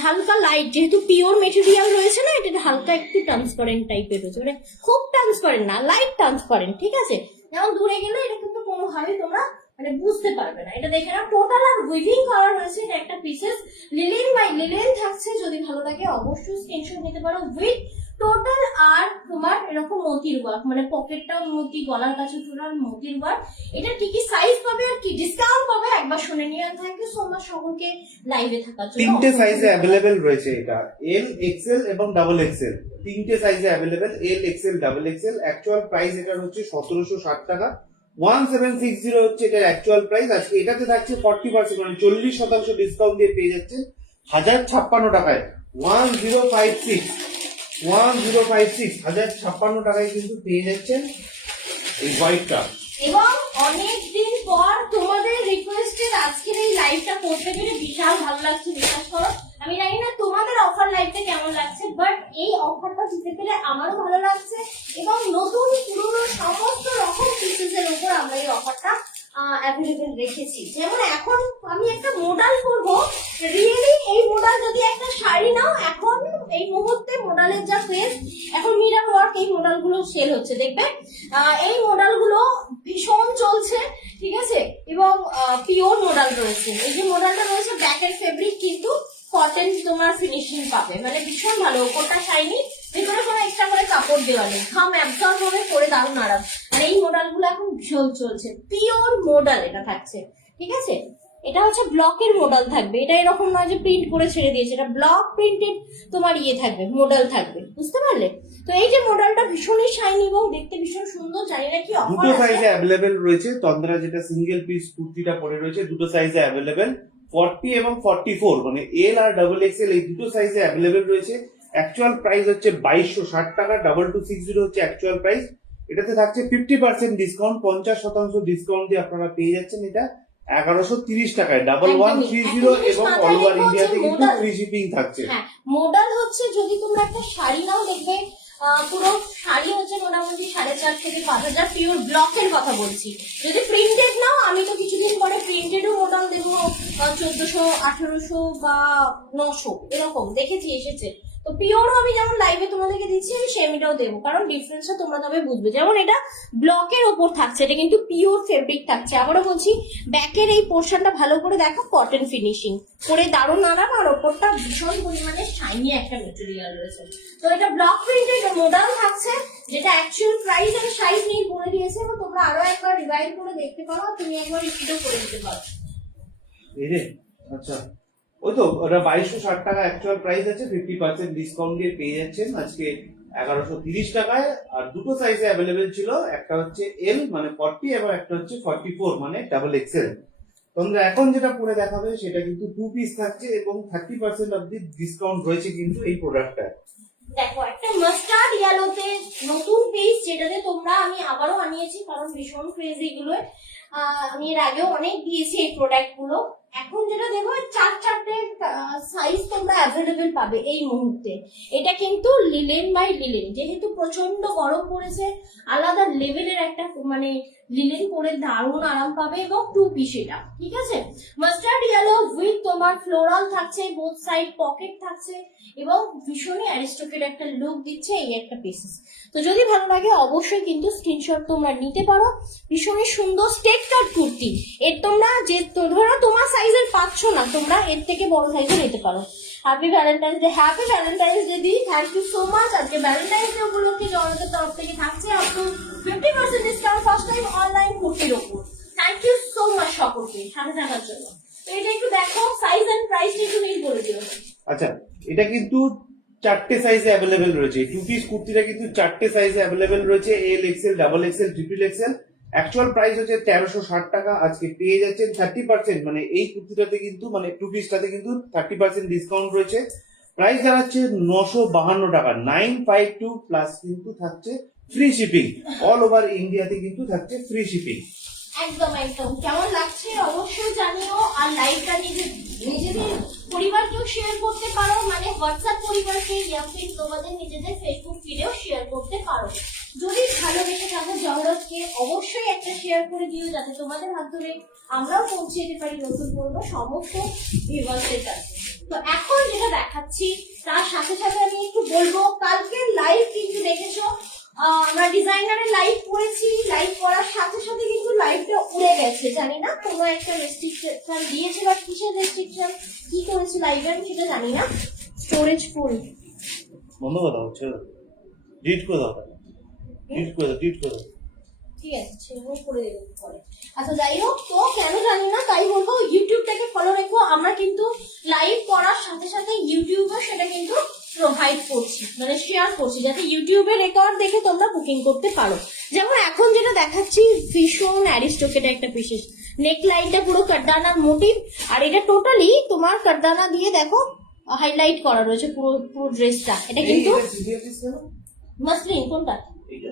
হালকা লাইট, যেহেতু পিওর মেটেরিয়াল রয়েছে না, এটা হালকা একটু ট্রান্সপারেন্ট টাইপের রয়েছে, মানে খুব ট্রান্সপারেন্ট না, লাইট ট্রান্সপারেন্ট, ঠিক আছে। যেমন দূরে গেলে এটা কিন্তু কোনোভাবে তোমরা মানে বুঝতে পারবে না। এটা দেখে না টোটাল আর উইভিং করা রয়েছে। এটা একটা পিসেস লিলেন বাই লিলেন থাকছে। যদি ভালো লাগে অবশ্যই স্ক্রিনশট নিতে পারো। উইথ টোটাল আর তোমার এরকম মতির ওয়ার্ক, মানে পকেটটাও মতি, গলার কাছে টোটাল মতির ওয়ার্ক। এটা কি কি সাইজ পাবে আর কি ডিসকাউন্ট পাবে একবার শুনে নিয়ে। থ্যাংক ইউ সো মাচ সকলকে লাইভে থাকার জন্য। তিনটে সাইজে অ্যাভেলেবেল রয়েছে এটা, এল, এক্সেল এবং ডাবল এক্সেল। তিনটে সাইজে available, L, XL, double XL. Actual price এটার হচ্ছে 1760 টাকা। 1760 হচ্ছে এটার অ্যাকচুয়াল প্রাইস। আজকে এটাতে থাকছে 40% মানে 40% ডিসকাউন্ট দিয়ে পেয়ে যাচ্ছেন 1056 টাকায়। 1056 1056 টাকায় কিন্তু পেয়ে যাচ্ছেন এই হোয়াইটটা। এবং অনেকদিন পর তোমাদের রিকোয়েস্টের আজকের এই লাইভটা করতে পেরে বিশাল ভালো লাগছে। বিশ্বাস করো, আমি জানি না তোমাদের অফার লাইভটা কেমন লাগছে, বাট এই অফারটা দিতে পেরে আমারও ভালো লাগছে। এবং নতুন পুরনো সমস্ত রকম পিসেসের উপর আমরা এই অফারটা অ্যাভেলেবেল রেখেছি। যেমন এখন আমি একটা মডেল করবো, রিয়েলি এই মডেল যদি একটা শাড়ি নাও, এখন এই মুহূর্তে মডেলের যা ফেস, এখন মিরর ওয়ার্ক এই মডেলগুলো সেল হচ্ছে, দেখবে এই মডেলগুলো ভীষণ চলছে, ঠিক আছে। এবং পিওর মডেল রয়েছে। এই যে মডেলটা রয়েছে ব্যাকের ফেব্রিক কিন্তু কটন তোমার ফিনিশিং পাবে, মানে ভীষণ ভালো। ওপরটা শাইনি, ভেতরে কোনো এক্সট্রা করে কাপড় দেওয়া নেই, ঘাম অ্যাবজর্ব হবে, পরে দারুণ আরাম। আর এই মডেলগুলো এখন ভীষণ চলছে, পিওর মডেল এটা থাকছে, ঠিক আছে। এটা হচ্ছে ব্লকের মডেল থাকবে, এটা এরকম নয় যে প্রিন্ট করে ছেড়ে দিয়েছে, এটা ব্লক প্রিন্টেড তোমার ইয়ে থাকবে, মডেল থাকবে, বুঝতে পারলে। তো এই যে মডেলটা ভীষণই শাইনি এবং দেখতে ভীষণ সুন্দর। জানি না কি দুটো অফার আছে। সাইজে অ্যাভেলেবেল রয়েছে। তন্দ্রা যেটা সিঙ্গেল পিস কুর্তিটা পরে রয়েছে, দুটো সাইজে অ্যাভেলেবেল, 40 এবং 44 মানে এল আর ডাবল এক্সেল, এই দুটো সাইজে অ্যাভেলেবেল রয়েছে। অ্যাকচুয়াল প্রাইস হচ্ছে 2260 টাকা, 2260 হচ্ছে অ্যাকচুয়াল প্রাইস। এটাতে থাকছে 50% ডিসকাউন্ট, 50% ডিসকাউন্ট দিয়ে আপনারা পেয়ে যাচ্ছেন এটা 1130 টাকায়, 1130 এবং অল ওভার ইন্ডিয়াতে কিন্তু ফ্রি শিপিং থাকছে। হ্যাঁ, মডেল হচ্ছে যদি তোমরা একটা শাড়ি নাও, দেখবে পুরো শাড়ি হচ্ছে মোটামুটি 4.5 থেকে 5,000, পিওর ব্লকের কথা বলছি। যদি প্রিন্টেড নাও, আমি তো কিছুদিন পরে প্রিন্টেডও মডেল দেবো 1400, 1800 বা 900 এরকম দেখেছি এসেছে। তো পিওর আমি যেমন লাইভে তোমাদেরকে দিচ্ছি, আমি সেমিটাও দেবো, কারণ ডিফারেন্সটা তোমরা তবে বুঝবে। যেমন এটা ব্লকের ওপর থাকছে, এটা কিন্তু পিওর ফেব্রিক থাকছে। আবারও বলছি, ব্যাকের এই পোর্শনটা ভালো করে দেখো, কটন ফিনিশিং করে দারুণ আরাম, আর ওপরটা ভীষণ পরিমাণে শাইনি একটা মেটেরিয়াল রয়েছে। তো এটা ব্লক প্রিন্টেড মডেল থাকছে, যেটা অ্যাকচুয়াল প্রাইস আর সাইজ নিয়ে বলে দিয়েছে, এবং তোমরা আরো একবার রিভাইড করে দেখতে পারো, তুমি একবার রিপিটও করে দিতে পারো। এই রে, আচ্ছা ওই তো ওটা 2260 টাকা অ্যাকচুয়াল প্রাইস আছে, 50% ডিসকাউন্ট দিয়ে পেয়ে যাচ্ছেন আজকে 1130 টাকায়। আর দুটো সাইজে অ্যাভেলেবেল ছিল, একটা হচ্ছে এল মানে 40 এবং একটা হচ্ছে 44 মানে ডাবল এক্সেল। তোমরা এখন যেটা পরে দেখাবে সেটা কিন্তু 2 পিস থাকছে এবং 30% অবধি ডিসকাউন্ট রয়েছে কিন্তু এই প্রোডাক্টটা। দেখো একটা মাস্টার্ড ইয়েলোতে নতুন পিস, যেটাতে তোমরা আমি আবারও আনিয়েছি কারণ ভীষণ ক্রেজি এগুলো। আমি এর আগেও অনেক দিয়েছি এই প্রোডাক্ট গুলো। এখন যেটা দেবো, 4-4টে সাইজ তোমরা অ্যাভেলেবেল পাবে এই মুহূর্তে। এটা কিন্তু লিলেন বাই লিলেন, যেহেতু প্রচন্ড গরম পড়েছে, আলাদা লেভেলের একটা মানে লিলেন পরে দারুণ আরাম পাবে। এবং 2 পিস এটা, ঠিক আছে। মাস্টার্ড ইয়েলো উইথ তোমার ফ্লোরাল থাকছে, বোথ সাইড পকেট থাকছে এবং ভীষণই অ্যারিস্টোক্রেট একটা লুক দিচ্ছে এই একটা পিসেস। তো যদি ভালো লাগে অবশ্যই কিন্তু স্ক্রিনশট তোমরা নিতে পারো। ভীষণই সুন্দর স্টেট কাট কুর্তি। এর তোমরা যে ধরো তোমার সাইজের পাচ্ছ না, তোমরা এর থেকে বড় সাইজের নিতে পারো। Happy Valentine's day, happy Valentine's day the, thank you so much. আজকে ভ্যালেন্টাইন্স ডে উপলক্ষে জনতার তরফ থেকে থাকছে up to 50% discount first time online কুর্তির ওপর। থ্যাংক ইউ সো মাচ সকলকে। সাথে থাকার জন্য। তো এটা একটু দেখো, সাইজ এন্ড প্রাইসটা একটু মিল করে দিও। আচ্ছা, এটা কিন্তু 4টে সাইজে অ্যাভেলেবেল রয়েছে। 2 পিস কুর্তিটা কিন্তু 4টে সাইজে অ্যাভেলেবেল রয়েছে, L, XL, double XL, triple XL. Actual price হচ্ছে 1360 টাকা। আজকে পেয়ে যাচ্ছেন 30%, মানে এই কুর্তিটাতে কিন্তু, মানে 2 পিসটাতে কিন্তু 30% ডিসকাউন্ট রয়েছে। প্রাইস দাঁড়াচ্ছে 952 টাকা, 952 প্লাস কিন্তু থাকছে ফ্রি শিপিং। অল ওভার ইন্ডিয়াতে কিন্তু থাকছে ফ্রি শিপিং। একদম একদম। কেমন লাগছে অবশ্যই জানিও। আর লাইভটা নিজেদের পরিবারকেও শেয়ার করতে পারো, মানে হোয়াটসঅ্যাপ পরিবারকে, ইয়া ফির তোমাদের নিজেদের ফেসবুক ফিডেও শেয়ার করতে পারো। যদি ভালোবেসে থাকো জহরতকে, অবশ্যই একটা শেয়ার করে দিও, যাতে তোমাদের হাত ধরে আমরাও পৌঁছে যেতে পারি নতুন পর্ব সমস্ত ভিউয়ার্সদের কাছে। তো এখন যেটা দেখাচ্ছি তার সাথে সাথে আমি একটু বলবো, কালকে লাইভ কিন্তু দেখেছো, আমরা ডিজাইনারের লাইভ করেছি। লাইভ করার সাথে সাথে কিন্তু লাইভটা উড়ে গেছে, জানি না কোনো একটা রেস্ট্রিকশন দিয়েছে বা কিসের রেস্ট্রিকশন কি করেছে লাইভে আমি সেটা জানি না। স্টোরেজ ফুল বন্ধ কথা হচ্ছে, ডিলিট করে দাও, ডিলিট করে দাও, ডিলিট করে দাও। ঠিক আছে, সেভাবে করে দেবো পরে। আচ্ছা যাই হোক, তো কেন জানি না তাই বলবো, ইউটিউবটাকে ফলো রেখো। আমরা কিন্তু লাইভ করার সাথে সাথে ইউটিউবে সেটা কিন্তু প্রোভাইড করছি, মানে শেয়ার করছি, যাতে ইউটিউবে রেকর্ড দেখে তোমরা বুকিং করতে পারো। যেমন এখন যেটা দেখাচ্ছি ভীষণ অ্যারিস্টোকেটের একটা বিশেষ নেক লাইনটা পুরো কাটদানার মোটিভ, আর এটা টোটালি তোমার কাটদানা দিয়ে দেখো হাইলাইট করা রয়েছে পুরো পুরো ড্রেসটা। এটা কিন্তু মাসলিন। কোনটা? এইটা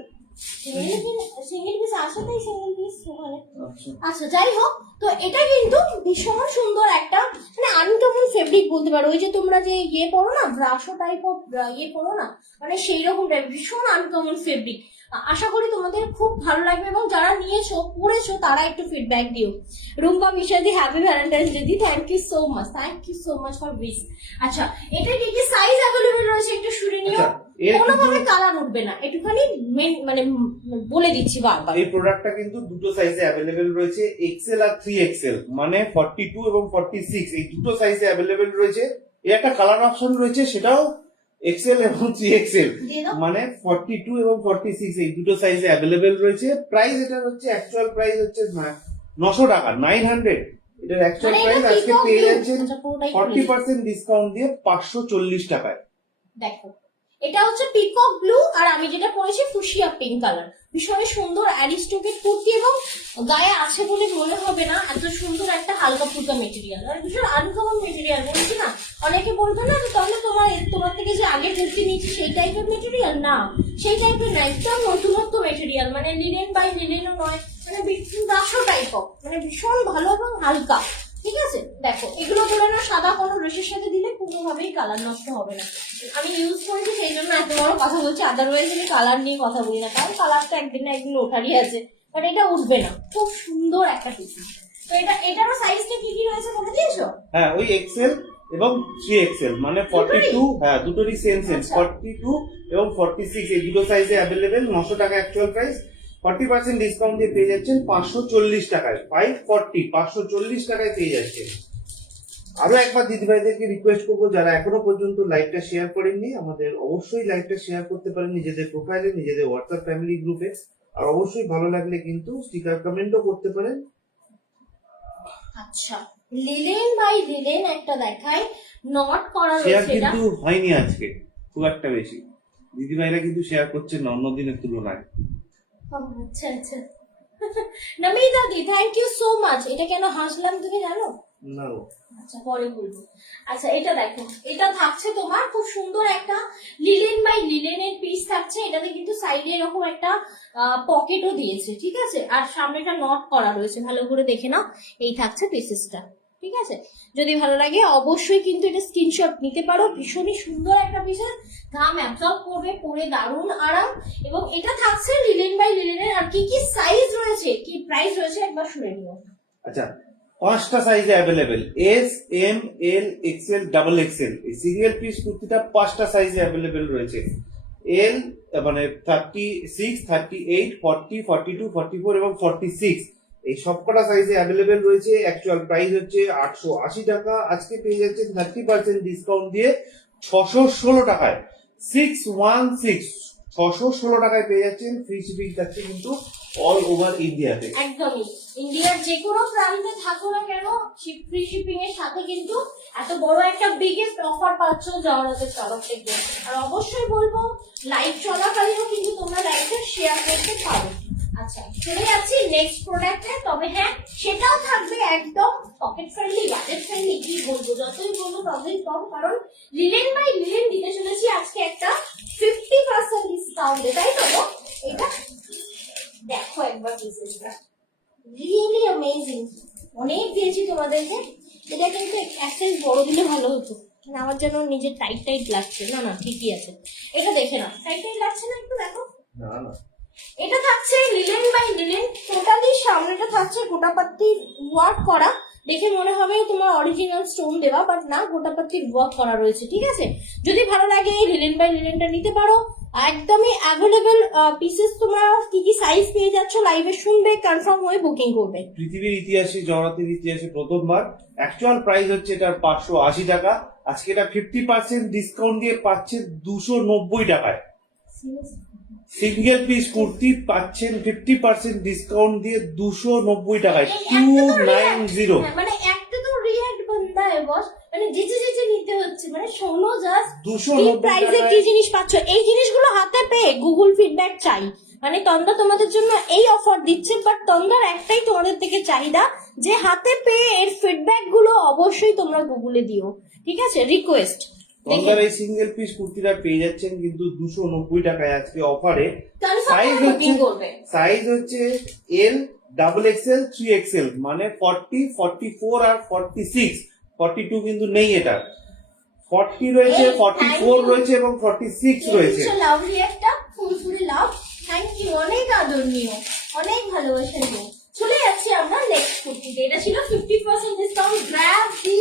সিঙ্গেল পিস আসে তাই সিঙ্গেল পিস ওখানে। আচ্ছা, আচ্ছা যাই হোক, তো এটা কিন্তু ভীষণ সুন্দর একটা, মানে আনকমন ফেব্রিক বলতে পারো। ওই যে তোমরা যে ইয়ে পরো না, ব্রাশো টাইপ অফ ইয়ে পরো না, মানে সেই রকম টাইপ, ভীষণ আনকমন ফেব্রিক। আশা করি তোমাদের খুব ভালো লাগবে, এবং যারা নিয়েছো পরেছো তারা একটু ফিডব্যাক দিও। রুম্পা মিশাদি, happy Valentine's day the, thank you so much, thank you so much for wish. আচ্ছা, এটা কি কি সাইজ অ্যাভেলেবল রয়েছে একটু শুনে নিও। কোনোভাবে কালার উঠবে না, একটুখানি মানে বলে দিচ্ছি বারবার। এই প্রোডাক্টটা কিন্তু দুটো সাইজে অ্যাভেলেবেল রয়েছে, এক্সেল আর 3XL, মানে 42 এবং 46 এই দুটো সাইজে অ্যাভেলেবেল রয়েছে। এর একটা কালার অপশন রয়েছে, সেটাও এক্সেল এবং 3XL, মানে 42 এবং 46 এই দুটো সাইজে অ্যাভেলেবেল রয়েছে। প্রাইস এটা হচ্ছে, অ্যাকচুয়াল প্রাইস হচ্ছে 900 টাকা, 900। এটার অ্যাকচুয়াল প্রাইস আজকে পেয়ে যাচ্ছেন 40% ডিসকাউন্ট দিয়ে 540 টাকায়। দেখো, এটা হচ্ছে পিকক ব্লু, আর আমি যেটা পরেছি ফুশিয়া পিঙ্ক কালার। ভীষণ সুন্দর অ্যারিস্টোকেট কুর্তি, এবং গায়ে আছে বলে মনে হবে না, এত সুন্দর একটা হালকা ফুলকা মেটেরিয়াল, আর ভীষণ আনকমন মেটেরিয়াল। বলছি না, অনেকে বলতো না যে তাহলে তোমার থেকে যে আগে কুর্তি নিয়েছি সেই টাইপের মেটেরিয়াল, না সেই টাইপের না, একদম নতুনত্ব মেটেরিয়াল, মানে লিনেন বাই লিনেনও নয়, মানে ব্রাশো টাইপ অফ, মানে ভীষণ ভালো এবং হালকা। ঠিক আছে, দেখো এগুলো বলে না সাদা কোনো ড্রেসের সাথে দিলে কোনোভাবেই কালার নষ্ট হবে না। আমি ইউজ করেছি সেই জন্য এত বড় কথা বলছি, আদারওয়াইজ আমি কালার নিয়ে কথা বলি না, কারণ কালারটা একদিন না একদিন ওঠারই আছে, বাট এটা উঠবে না। খুব সুন্দর একটা পিস। তো এটারও সাইজটা কি কি রয়েছে বলে দিয়েছো? হ্যাঁ, ওই এক্সেল এবং 3XL, মানে 42, হ্যাঁ দুটোরই সেম 42 এবং 46 এই দুটো সাইজে অ্যাভেলেবেল। 900 টাকা অ্যাকচুয়াল প্রাইস, 40% ডিসকাউন্ট দিয়ে পেয়ে যাচ্ছেন 540 টাকায়। 540 টাকায় পেয়ে যাচ্ছেন। আরো একবার দিদিভাইদেরকে রিকোয়েস্ট করবো, যারা এখনো পর্যন্ত লাইভটা শেয়ার করেননি, আমাদের অবশ্যই লাইভটা শেয়ার করতে পারেন নিজেদের প্রোফাইলে, নিজেদের হোয়াটসঅ্যাপ ফ্যামিলি গ্রুপে। আর অবশ্যই ভালো লাগলে কিন্তু স্টিকার কমেন্টও করতে পারেন। আচ্ছা, লিলেন বাই লিলেন একটা দেখাই, নট করা শেয়ার রয়েছে এটা। কিন্তু হয়নি আজকে খুব একটা বেশি, দিদিভাইরা কিন্তু শেয়ার করছেন না অন্য দিনের তুলনায়। আচ্ছা আচ্ছা, নমিতা দি, থ্যাংক ইউ সো মাচ। এটা কেন হাসলাম তুমি জানো? না, আচ্ছা পরে বলবো। আচ্ছা এটা দেখো, এটা থাকছে তোমার খুব সুন্দর একটা লিলেন বাই লিলেনের পিস থাকছে। এটাতে কিন্তু সাইডে এরকম একটা পকেটও দিয়েছে, ঠিক আছে, আর সামনেটা নট করা রয়েছে, ভালো করে দেখে নাও। এই থাকছে পিসেসটা, ঠিক আছে। যদি ভালো লাগে অবশ্যই কিন্তু এটা স্ক্রিনশট নিতে পারো। ভীষণই সুন্দর একটা পিসেস, ঘাম অ্যাবজর্ব করবে, পরে দারুণ আরাম। এবং এটা থাকছে লিলেন বাই লিলেনের। আর কি কি সাইজ রয়েছে, কি প্রাইস রয়েছে একবার শুনে নিও। আচ্ছা, 5টা সাইজে অ্যাভেলেবেল, এস, এম, এল, এক্সেল, ডাবল এক্সেল। এই সিরিয়াল পিস কুর্তিটা 5টা সাইজে অ্যাভেলেবেল রয়েছে। এল মানে 36, 38, 40, 42, 44 এবং 46 এই সবকটা সাইজে অ্যাভেলেবেল রয়েছে। অ্যাকচুয়াল প্রাইস হচ্ছে 880 টাকা, আজকে পেয়ে যাচ্ছেন 30% ডিসকাউন্ট দিয়ে 616 টাকায়। 616 616 টাকায় পেয়ে যাচ্ছেন, ফ্রি শিপিং থাকছে কিন্তু অল ওভার ইন্ডিয়াতে। একদমই ইন্ডিয়ার যে কোনো প্রান্তে থাকো না কেন, ফ্রি শিপিং এর সাথে কিন্তু এত বড় একটা বিগেস্ট অফার পাচ্ছ জওহরাতের তরফ থেকে। আর অবশ্যই বলবো লাইভ চলাকালীনও কিন্তু তোমরা লাইভটা শেয়ার করতে পারো। আচ্ছা, চলে যাচ্ছি নেক্সট প্রোডাক্টে। তবে হ্যাঁ, সেটাও থাকবে একদম পকেট ফ্রেন্ডলি, বাজেট ফ্রেন্ডলি। কি বলবো, যতই বলবো ততই কম, কারণ লিলেন বাই লিলেন দিতে চলেছি আজকে একটা 50% ডিসকাউন্টে, তাই তো? এটা দেখো একবার ডিজাইনটা, রিয়েলি অ্যামেজিং। অনেক দিয়েছি তোমাদেরকে। এটা কিন্তু এক সাইজ বড় দিলে ভালো হতো, মানে আমার যেন নিজের টাইট টাইট লাগছে। না না, ঠিকই আছে। এটা দেখে না, টাইট টাইট লাগছে না? একটু দেখো। না না, এটা থাকছে লিলেন বাই লিলেন, টোটালি সামনেটা থাকছে গোটাপাত্তি ওয়ার্ক করা। দেখে মনে হবে তোমার অরিজিনাল স্টোন দেওয়া, বাট না, গোটাপাত্তির ওয়ার্ক করা রয়েছে। ঠিক আছে, যদি ভালো লাগে এই লিলেন বাই লিলেনটা নিতে পারো। একদমই অ্যাভেলেবেল পিসেস। তোমরা কি কি সাইজ পেয়ে যাচ্ছ লাইভে শুনবে, কনফার্ম হয়ে বুকিং করবে। পৃথিবীর ইতিহাসে, জগতের ইতিহাসে প্রথমবার অ্যাকচুয়াল প্রাইস হচ্ছে এটার 580 টাকা। আজকে এটা 50% ডিসকাউন্ট দিয়ে পাচ্ছে 290 টাকায়। সিঙ্গেল পিস কুর্তি পাচ্ছেন 50% ডিসকাউন্ট দিয়ে 290 টাকায়, 290। মানে একটা তো রিয়াক্ট বন্ধা है বস, মানে যেচে যেচে নিতে হচ্ছে। মানে শোনো জাস্ট, কি 290 প্রাইসে কি জিনিস পাচ্ছ। এই জিনিসগুলো হাতে পেয়ে গুগল ফিডব্যাক চাই। মানে তন্দা তোমাদের জন্য এই অফার দিচ্ছে, বাট তন্দার একটাই তোমাদের থেকে চাহিদা যে হাতে পেয়ে এর ফিডব্যাক গুলো অবশ্যই তোমরা গুগলে দিও। ঠিক আছে, রিকোয়েস্ট। তন্দার এই সিঙ্গেল পিস কুর্তিটা পেয়ে যাচ্ছেন কিন্তু 290 টাকায় আজকে অফারে। সাইজ হচ্ছে এল, ডাবল এক্সেল, 3XL, মানে 40, 44 আর 46। 42 কিন্তু নেই, এটা 40 রয়েছে, 44 রয়েছে এবং 46 রয়েছে। লাভলি একটা ফুলফুলি লাভ। থ্যাংক ইউ, অনেক আদরণীয়, অনেক ভালোবাসা নিয়ে। চলে যাচ্ছি আমরা নেক্সট কুর্তিতে। এটা ছিল 50% ডিসকাউন্ট, গ্র্যাব দি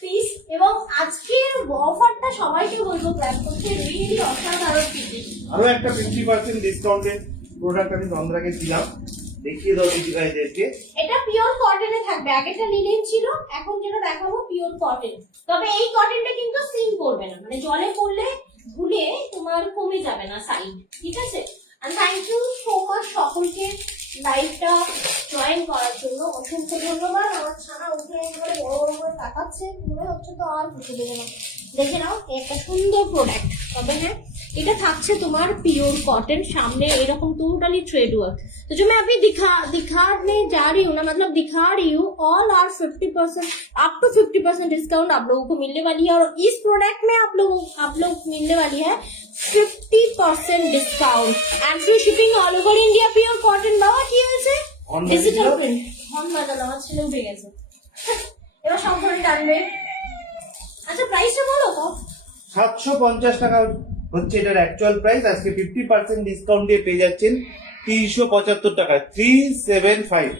পিস। এবং আজকের অফারটা সবাইকে বলবো গ্র্যাব করতে, রিয়েলি অসাধারণ পিস। আরো একটা 50% ডিসকাউন্টের প্রোডাক্ট আমি তন্দ্রাকে দিলাম, দেখিয়ে দাও দিদিভাইদেরকে। এটা পিওর কটনে থাকবে। আগেটা লিনেন ছিল, এখন যেটা দেখাবো পিওর কটন। তবে এই কটনটা কিন্তু সিং করবে না, মানে জলে পড়লে ধুলে তোমার কমে যাবে না সাইড। ঠিক আছে, আর থ্যাংক ইউ সো মাচ সকলকে লাইভটা জয়েন করার জন্য। অসংখ্য ধন্যবাদ। আমার ছানা উঠে একেবারে বড় বড় করে তাকাচ্ছে, মনে হচ্ছে তো আর উঠে দেবে না। দেখে নাও, একটা সুন্দর প্রোডাক্ট। তবে হ্যাঁ, এটা থাকছে তোমার পিওর कॉटन, सामने एरकम टोटली थ्रेड वर्क। तो जो मैं अभी दिखाने जा रही हूँ ना, मतलब दिखा रही हूँ, all are 50% up to 50% discount आप लोगों को मिलने वाली है। और इस प्रोडक्ट में आप लोग मिलने वाली है 50% discount and free shipping all over India. Pure cotton बाबा কি হয়েছে, ডিজিটাল প্রিন্ট হন বাজাল। আমার ছেলে উঠে গেছে, এবার সব ধরে টানবে। আচ্ছা, প্রাইসটা বলো তো। 750 টাকা হচ্ছে এটার অ্যাকচুয়াল প্রাইস। আজকে 50% ডিসকাউন্ট দিয়ে পেয়ে যাচ্ছেন 375 টাকা, 375।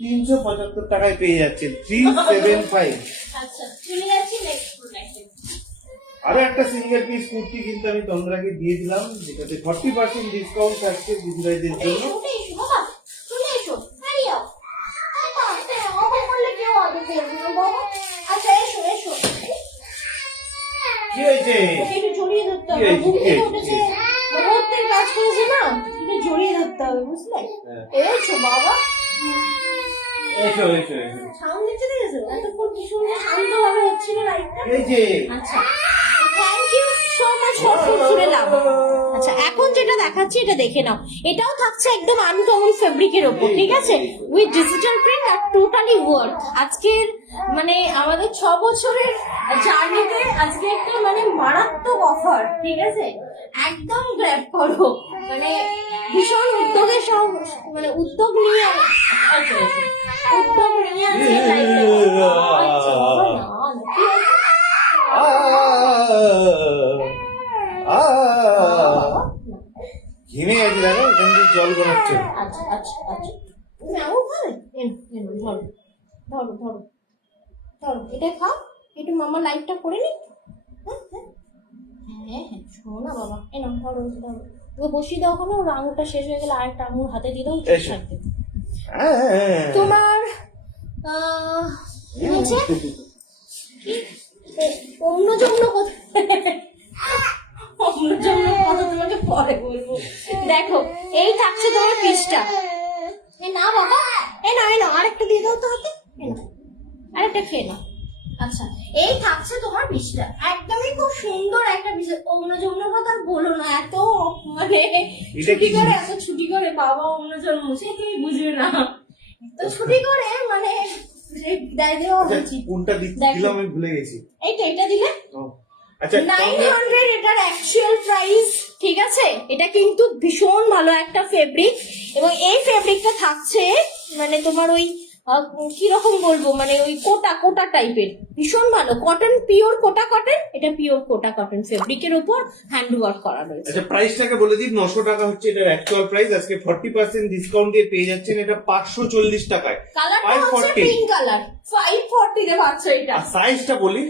375 টাকায় পেয়ে যাচ্ছেন 375। আচ্ছা, চলে যাচ্ছি নেক্সট প্রোডাক্টে। আরো একটা সিঙ্গেল পিস কুর্তি কিন্তু আমি তন্দ্রাকে দিয়ে দিলাম, যেটাতে 40% ডিসকাউন্ট থাকছে দিদিভাইদের জন্য। বাবা চলে এসো, হারিও। অফার করলে কেউ আগে করবে না বাবা। আচ্ছা, এসো এসো। কি হয়েছে? একটু জড়িয়ে ধরতে হবে, ঘুমিয়ে উঠেছে, মুহূর্তের কাজ করেছে না, একটু জড়িয়ে ধরতে হবে, বুঝলে? এসো বাবা, এসো এসো এসো। সাউন্ড দিচ্ছে, দেখেছো এতক্ষণ কি সুন্দর শান্ত ভাবে হচ্ছিল লাইটটা। এই যে, আচ্ছা, thank you so much for ফুলফুলে লাভ। আচ্ছা, এখন যেটা দেখাচ্ছি এটা দেখে নাও। এটাও থাকছে একদম আনকমন ফেব্রিকের উপর। ঠিক আছে, উইথ ডিজিটাল প্রিন্ট আর টোটালি ওয়ার্ক। আজকের মানে আমাদের 6 বছরের জার্নিতে আজকে একটা মানে মারাত্মক অফার। ঠিক আছে, একদম গ্র্যাব করো। মানে ভীষণ উদ্যোগের সব, মানে উদ্যোগ নিয়ে আজকে ঘেমে গেছে, দেখো এখান থেকে জল বেরোচ্ছে। আচ্ছা আচ্ছা আচ্ছা, তুমি এমন খাবে? ধরো ধরো ধরো ধরো, এটা খাও। একটু মামা লাইটটা করে নি। হ্যাঁ হ্যাঁ হ্যাঁ, শোনো না বাবা, এনো ধরো ধরো। ওকে বসিয়ে দাও, ওখানে ওর আঙুরটা শেষ হয়ে গেলে আরেকটা আঙুর হাতে দিয়ে দাও, ঠিক থাকবে। তোমার কি বলছে, অন্য জন্য কথা, অন্য জন্য কথা তোমাকে পরে বলবো। দেখো, এই থাকছে তোমার পিসটা। এ না বাবা, এ না আরেকটা দিয়ে দাও তো হাতে, এ নাও আরেকটা খেয়ে নাও। আচ্ছা, এই থাকছে তোমার বিষটা, একদমই খুব সুন্দর একটা বিষ। অন্য জন্মের কথা বলো না, এত মানে ছুটি করে, এত ছুটি করে বাবা অন্য জন্ম, সে তুমি বুঝবে না, তো ছুটি করে মানে দেয় দেওয়া উচিত। কোনটা দিলাম আমি ভুলে গেছি। এইটা, এটা দিলে আচ্ছা 900 এটার অ্যাকচুয়াল প্রাইস, ঠিক আছে। এটা কিন্তু ভীষণ ভালো একটা ফেব্রিক, এবং এই ফেব্রিকটা থাকছে মানে তোমার ওই কিরকম বলবো, মানে ওই কোটা কোটা টাইপের, ভীষণ ভালো কটন, পিওর কোটা কটন, এটা পিওর কোটা কটন ফেব্রিকের উপর হ্যান্ড ওয়ার্ক করা রয়েছে। আচ্ছা প্রাইসটাকে বলে দিই, 900 টাকা হচ্ছে এটার অ্যাকচুয়াল প্রাইস, আজকে 40% ডিসকাউন্ট দিয়ে পেয়ে যাচ্ছেন এটা 540 টাকায়। কালারটা হচ্ছে পিঙ্ক কালার, 540 তে পাচ্ছ এটা। আর সাইজটা বলি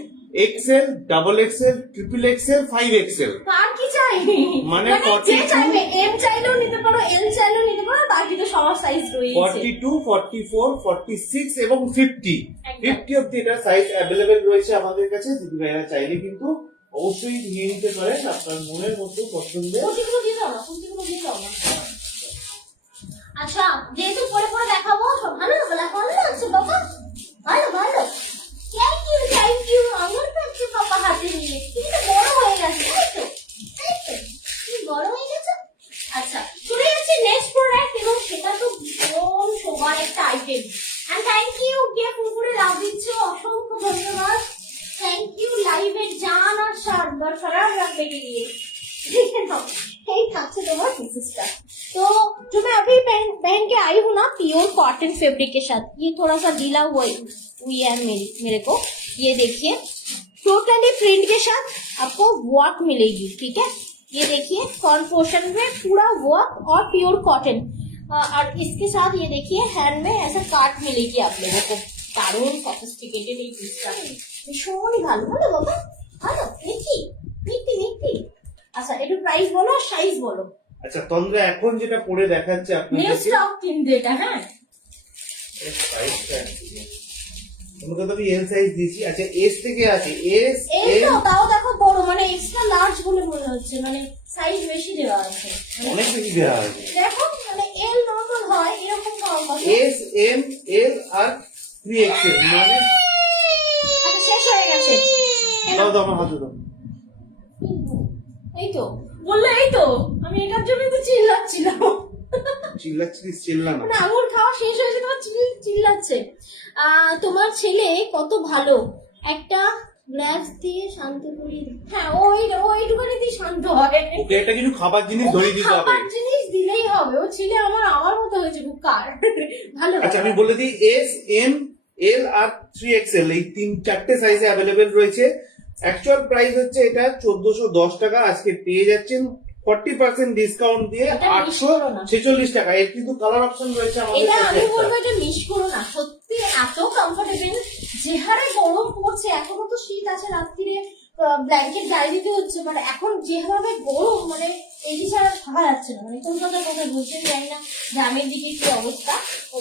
XL, double XL, triple XL, 5 XL. আর কি চাই, মানে যে চাইবে এম চাইলেও নিতে পারো, এল চাইলেও নিতে পারো, বাকি তো সবার সাইজ রয়েছে। 42, 44, 46 এবং 50 অব্দি এটা সাইজ অ্যাভেলেবেল রয়েছে আমাদের কাছে। দিদি ভাইরা চাইলে কিন্তু অবশ্যই নিয়ে নিতে পারেন আপনার মনের মতো পছন্দের। কুচিগুলো দিয়ে দাও না, কুচিগুলো দিয়ে দাও না। আচ্ছা, যেহেতু পরে পরে দেখাবো, ভালো লাগছে বাবা, ভালো ভালো, থ্যাংক ইউ, আমার কাছে বাবা হাতে নিয়ে কিন্তু বড় হয়ে গেছে, তাই তো তুমি বড় হয়ে গেছো। আচ্ছা, চলে যাচ্ছে নেক্সট প্রোডাক্ট, এবং সেটা তো ভীষণ শোভার একটা আইটেম। এন্ড থ্যাংক ইউ, কে পুকুরে লাভ দিচ্ছ, অসংখ্য ধন্যবাদ, थैंक यू। लाइव में जान और शान बरकरार रखने के लिए, ठीक है ना। कई खाते तुम्हारा पीसेसटा, तो जो मैं अभी पहन के आई हूँ ना, प्योर कॉटन फैब्रिक के साथ, ये थोड़ा सा ढीला हुई है मेरे को, ये देखिए टोटली प्रिंट के साथ आपको वर्क मिलेगी, ठीक है। ये देखिए फ्रंट पोर्शन में पूरा वर्क और प्योर कॉटन, और इसके साथ ये देखिए हैंड में ऐसा काट मिलेगी आप लोगों को, দারুণ সফিস্টিকেটেড এই পিসটা, ভীষণই ভালো। ভালো বাবা, ভালো দেখি, মিষ্টি। আচ্ছা, একটু প্রাইস বলো আর সাইজ বলো। আচ্ছা তন্দ্রা এখন যেটা পরে দেখাচ্ছে আপনাদের, নিউ স্টক কিন্তু এটা, হ্যাঁ তোমাকে তো আমি এল সাইজ দিয়েছি। আচ্ছা এস থেকে আছে, এস এই তো তাও দেখো বড়, মানে এক্সট্রা লার্জ বলে মনে হচ্ছে, মানে সাইজ বেশি দেওয়া আছে, অনেক বেশি দেওয়া আছে। দেখো মানে এল নরমাল হয় এরকম পাওয়া যায়, এস, এম, এল আর 3 এক্সেল মানে। আচ্ছা শেষ হয়ে গেছে, দাও দাও আমার হাতে দাও। এই তো বললে, এই তো আমি এটার জন্য তো চিল্লাচ্ছিলাম, চিল্লা না, মানে আঙুর খাওয়া শেষ হয়েছে, তোমার চিল্লাচ্ছে। তোমার ছেলে কত ভালো, একটা গ্লাস দিয়ে শান্ত করিয়ে দিই, হ্যাঁ ওইটুখানি দিয়ে শান্ত হয়, ওকে একটা কিছু খাবার জিনিস ধরিয়ে দিতে হবে, খাবার জিনিস দিলেই হবে, ও ছেলে আমার মতো হয়েছে বুকার, ভালো। আচ্ছা আমি বলে দিই, এস, এম, এল আর 3 এক্সেল এই 3-4টে সাইজে অ্যাভেলেবেল রয়েছে। অ্যাকচুয়াল প্রাইস হচ্ছে এটা 1410 টাকা, আজকে পেয়ে যাচ্ছেন 40% ডিসকাউন্ট দিয়ে 846 টাকা। এর কিন্তু কালার অপশন রয়েছে আমাদের এটা কাছে। আমি বলবো এটা মিস করো না, সত্যি এত কমফোর্টেবল, যে হারে গরম পড়ছে, এখনো তো শীত আছে, রাত্রিরে ব্ল্যাঙ্কেট গায়ে দিতে হচ্ছে, মানে এখন যেভাবে গরম, মানে এটি ছাড়া থাকা যাচ্ছে না, মানে কলকাতার কথা বলছেন, জানি না গ্রামের দিকে কি অবস্থা,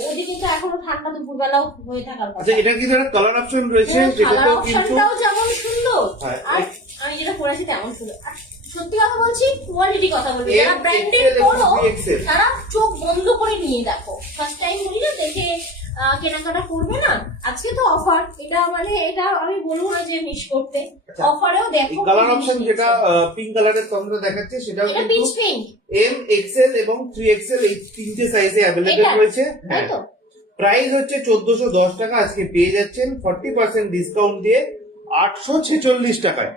ওদিকে তো এখনো ঠান্ডা দুপুরবেলাও হয়ে থাকার কথা। আচ্ছা এটা কিন্তু একটা কালার অপশন রয়েছে, যেটাতেও কিন্তু যেমন সুন্দর, আর আমি যেটা পরেছি তেমন সুন্দর, সত্যি কথা বলছি, কোয়ালিটি কথা বলবি, যারা ব্র্যান্ডেড করো তারা চোখ বন্ধ করে নিয়ে দেখো, ফার্স্ট টাইম বলি না দেখে কেনাকাটা করবে না। আজকে তো অফার, এটা মানে এটা আমি বলবো না যে মিস করতে, অফারেও দেখো। কালার অপশন যেটা পিঙ্ক কালারের তোমরা দেখাচ্ছে সেটাও কিন্তু এম, এক্সেল এবং 3 এক্সেল এই 3টে সাইজে अवेलेबल রয়েছে। হ্যাঁ, প্রাইস হচ্ছে 1410 টাকা, আজকে পেয়ে যাচ্ছেন 40% ডিসকাউন্ট দিয়ে 846 টাকায়।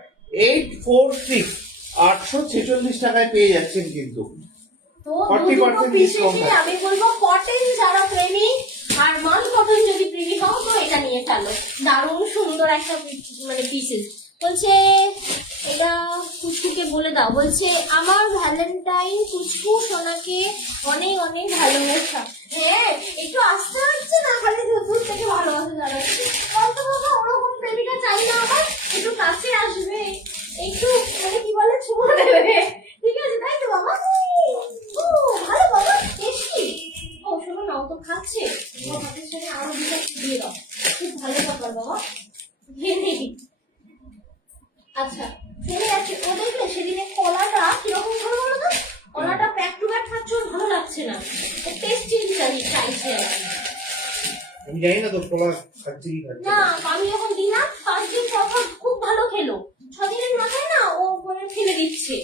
846 846 টাকায় পেয়ে যাচ্ছেন কিন্তু। তো 40% ডিসকাউন্ট। আমি বলবো কটন যারা প্রেমী আর মান কটন যদি প্রেমী হও তো এটা নিয়ে ফেলো, দারুণ সুন্দর একটা মানে পিসেস। বলছে এটা কুচকুকে বলে দাও, বলছে আমার ভ্যালেন্টাইন কুচকু সোনাকে অনেক অনেক ভালোবাসা। হ্যাঁ একটু আসতে হচ্ছে না, খালি দূর থেকে ভালোবাসা জানাচ্ছি, অত বাবা ওরকম প্রেমিকা চাই না, আমার একটু কাছে আসবে, একটু মানে কি বলে ছুঁয়ে দেবে, ঠিক আছে তাই তো বাবা। ও ভালো বাবা, টেস্টি। ও শোনো না, ও তো খাচ্ছে, তোমার হাতের সাথে আরো দুটো দিয়ে দাও, খুব ভালো ব্যাপার বাবা। আচ্ছা চলে যাচ্ছে, ও দেখলে সেদিনে কলাটা কিরকম ভালো বলো তো, কলাটা ব্যাক টু ব্যাক খাচ্ছে, ওর ভালো লাগছে না, টেস্টি চাইছে। আমি জানি না তো কলা খাচ্ছে কি খাচ্ছে না আমি যখন দিলাম 5 দিন পর খুব ভালো খেলো, 6 দিনের মাথায় না ও মানে ফেলে দিচ্ছে।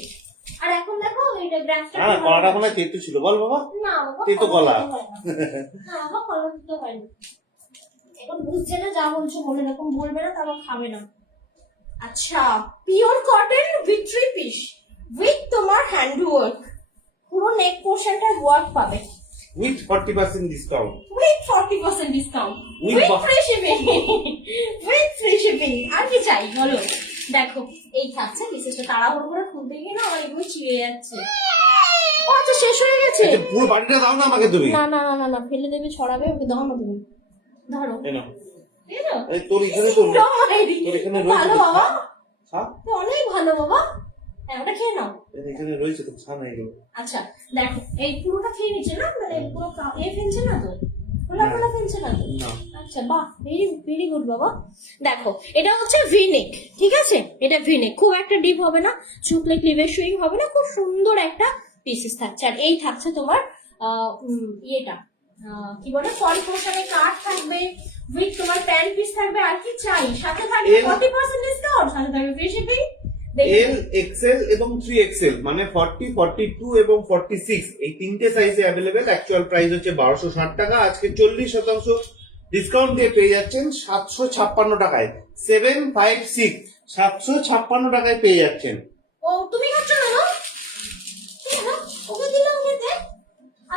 আর এখন দেখো এটা গ্রাফটা হ্যাঁ কলাটা মনে হয় তেতো ছিল বল বাবা। না বাবা তেতো কলা। না বাবা কলা দিতে হয়নি। এখন বুঝছে না, যা বলছো বলে, এরকম বলবে না তারপর খাবে না। আচ্ছা, pure cotton with 3 piece with তোমার হ্যান্ডওয়ার্ক, পুরো নেক পোর্শনটা ওয়ার্ক পাবে with 40% discount. With 40% discount With with free shipping with free shipping. আর কি চাই বলো? দেখো এই থাকছে বিশেষটা, তাড়াহুড়ো করে খুলতে গিয়ে না আমার এগুলো ছিঁড়ে যাচ্ছে। ও আচ্ছা শেষ হয়ে গেছে। আচ্ছা পুরো বাটিটা দাও না আমাকে তুমি। না না না না না ফেলে দেবে, ছড়াবে, ওকে দাও না তুমি, ধরো। এই নাও। এই নাও। এই তোর এখানে তো ডমাইরি। তোর এখানে ভালো রয়েছে বাবা, খা। তো অনেক ভালো বাবা। হ্যাঁ ওটা খেয়ে নাও। এখানে রয়েছে তো খা না এগুলো। আচ্ছা দেখো এই পুরোটা খেয়ে নিচ্ছে না, মানে পুরো ফেলছে না তো, খোলা খোলা ফেলছে না তো? না। আচ্ছা বাহ, ভেরি ভেরি গুড বাবা। দেখো এটা হচ্ছে ভিনেক, ঠিক আছে, এটা ভিনেক, খুব একটা ডিপ হবে না, চুপলে ক্লিভের সুইং হবে না, খুব সুন্দর একটা পিসেস থাকছে। আর এই থাকছে তোমার ইয়েটা কি বলে, ফরি পোর্শনে কাট থাকবে, উইথ তোমার প্যান্ট পিস থাকবে। আর কি চাই? সাথে থাকবে 40% ডিসকাউন্ট, সাথে থাকবে ফ্রি শিপিং। এল এক্সেল এবং 3XL মানে 40, 42 এবং 46 এই তিনটে সাইজে অ্যাভেলেবেল। অ্যাকচুয়াল প্রাইস হচ্ছে 1260 টাকা, আজকে 40% ডিসকাউন্ট দিয়ে পেয়ে যাচ্ছেন 756 টাকায়। 756 756 টাকায় পেয়ে যাচ্ছেন। ও তুমি খাচ্ছ না না? ওকে দিলাম খেতে।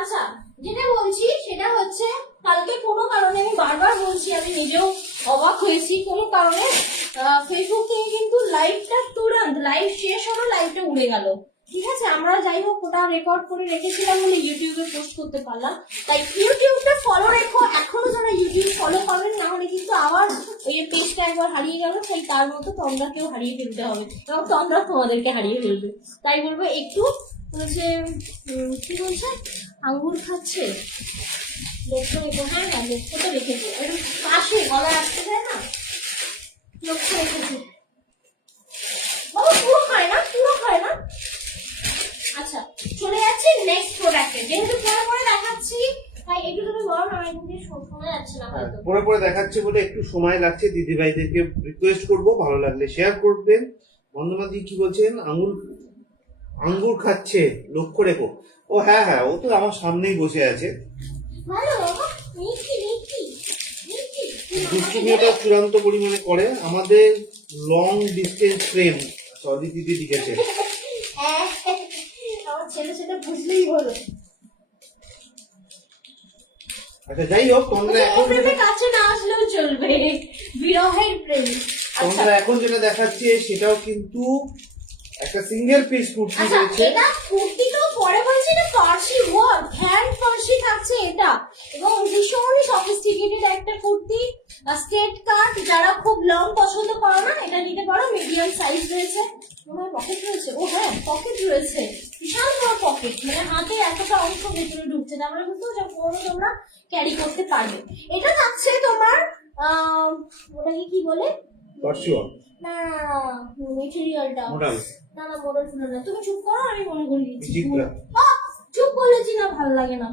আচ্ছা যেটা বলছি সেটা হচ্ছে, কালকে কোনো কারণে, আমি বারবার বলছি, আমি নিজেও অবাক হয়েছি, কোনো কারণে ফেসবুক থেকে কিন্তু লাইভটা তুরন্ত, লাইভ শেষ হলো লাইভটা উড়ে গেল। ঠিক আছে, আমরা যাই হোক ওটা রেকর্ড করে রেখেছিলাম বলে ইউটিউবে পোস্ট করতে পারলাম। তাই ইউটিউবটা ফলো রেখো, এখনো যারা ইউটিউব ফলো করেন, না হলে কিন্তু আবার ওই পেজটা একবার হারিয়ে গেল, তাই তার মতো তোমরাকেও হারিয়ে ফেলতে হবে এবং তোমরা তোমাদেরকে হারিয়ে ফেলবে। তাই বলবো একটু বলছে কি বলছে, আঙ্গুর খাচ্ছে, লক্ষ্য রেখো। হ্যাঁ হ্যাঁ লক্ষ্য তো রেখেছি, একটু পাশে গলা রাখতে যায় না, লক্ষ্য রেখেছি। বাবা পুরো খায় না, পুরো খায় না। আচ্ছা চলে যাচ্ছি নেক্সট প্রোডাক্টে, যেহেতু পরে পরে দেখাচ্ছি তাই একটু তুমি বলো না, আমি শোনা যাচ্ছে না হয়তো। পরে পরে দেখাচ্ছে বলে একটু সময় লাগছে। দিদি ভাইদেরকে রিকোয়েস্ট করবো ভালো লাগলে শেয়ার করবেন। বন্দনাদি কি বলছেন? আঙ্গুর খাচ্ছে, লক্ষ্য রেখো। ও হ্যাঁ হ্যাঁ, ও তো আমার সামনেই বসে আছে। ভালো বাবা, মিষ্টি মিষ্টি মিষ্টি। দুষ্টুমিটা চূড়ান্ত পরিমাণে করে আমাদের লং ডিস্টেন্স ফ্রেন্ড সদি দিদি লিখেছে। হ্যাঁ আমার ছেলে সেটা বুঝলেই হলো। আচ্ছা যাই হোক, তোমরা এখন প্রেমে কাছে না আসলেও চলবে, বিরহের প্রেম। তোমরা এখন যেটা দেখাচ্ছে সেটাও কিন্তু একটা সিঙ্গেল পিস কুর্তি আচ্ছা রয়েছে। এটা কুর্তি তো পরে বলছি না, ফার্সি ওয়ার্ক, হ্যান্ড ফার্সি থাকছে এটা, এবং ভীষণ সফিস্টিকেটেড একটা কুর্তি, স্ট্রেট কাট। যারা খুব লং পছন্দ করো না, এটা নিতে পারো, মিডিয়াম সাইজ রয়েছে। তোমার পকেট রয়েছে? ও হ্যাঁ পকেট রয়েছে, বিশাল বড় পকেট, মানে হাতে এতটা অংশ ভেতরে ঢুকছে, তার মানে বুঝতে পারছো পুরো তোমরা ক্যারি করতে পারবে। এটা থাকছে তোমার ওটাকে কি বলে, পারশিয়ান না মেটেরিয়ালটা মডেল না না মডেল ফুল না, তুমি চুপ করো, আমি মনে করি দিচ্ছি। জিগরা। চুপ বলেছি না, ভালো লাগে না।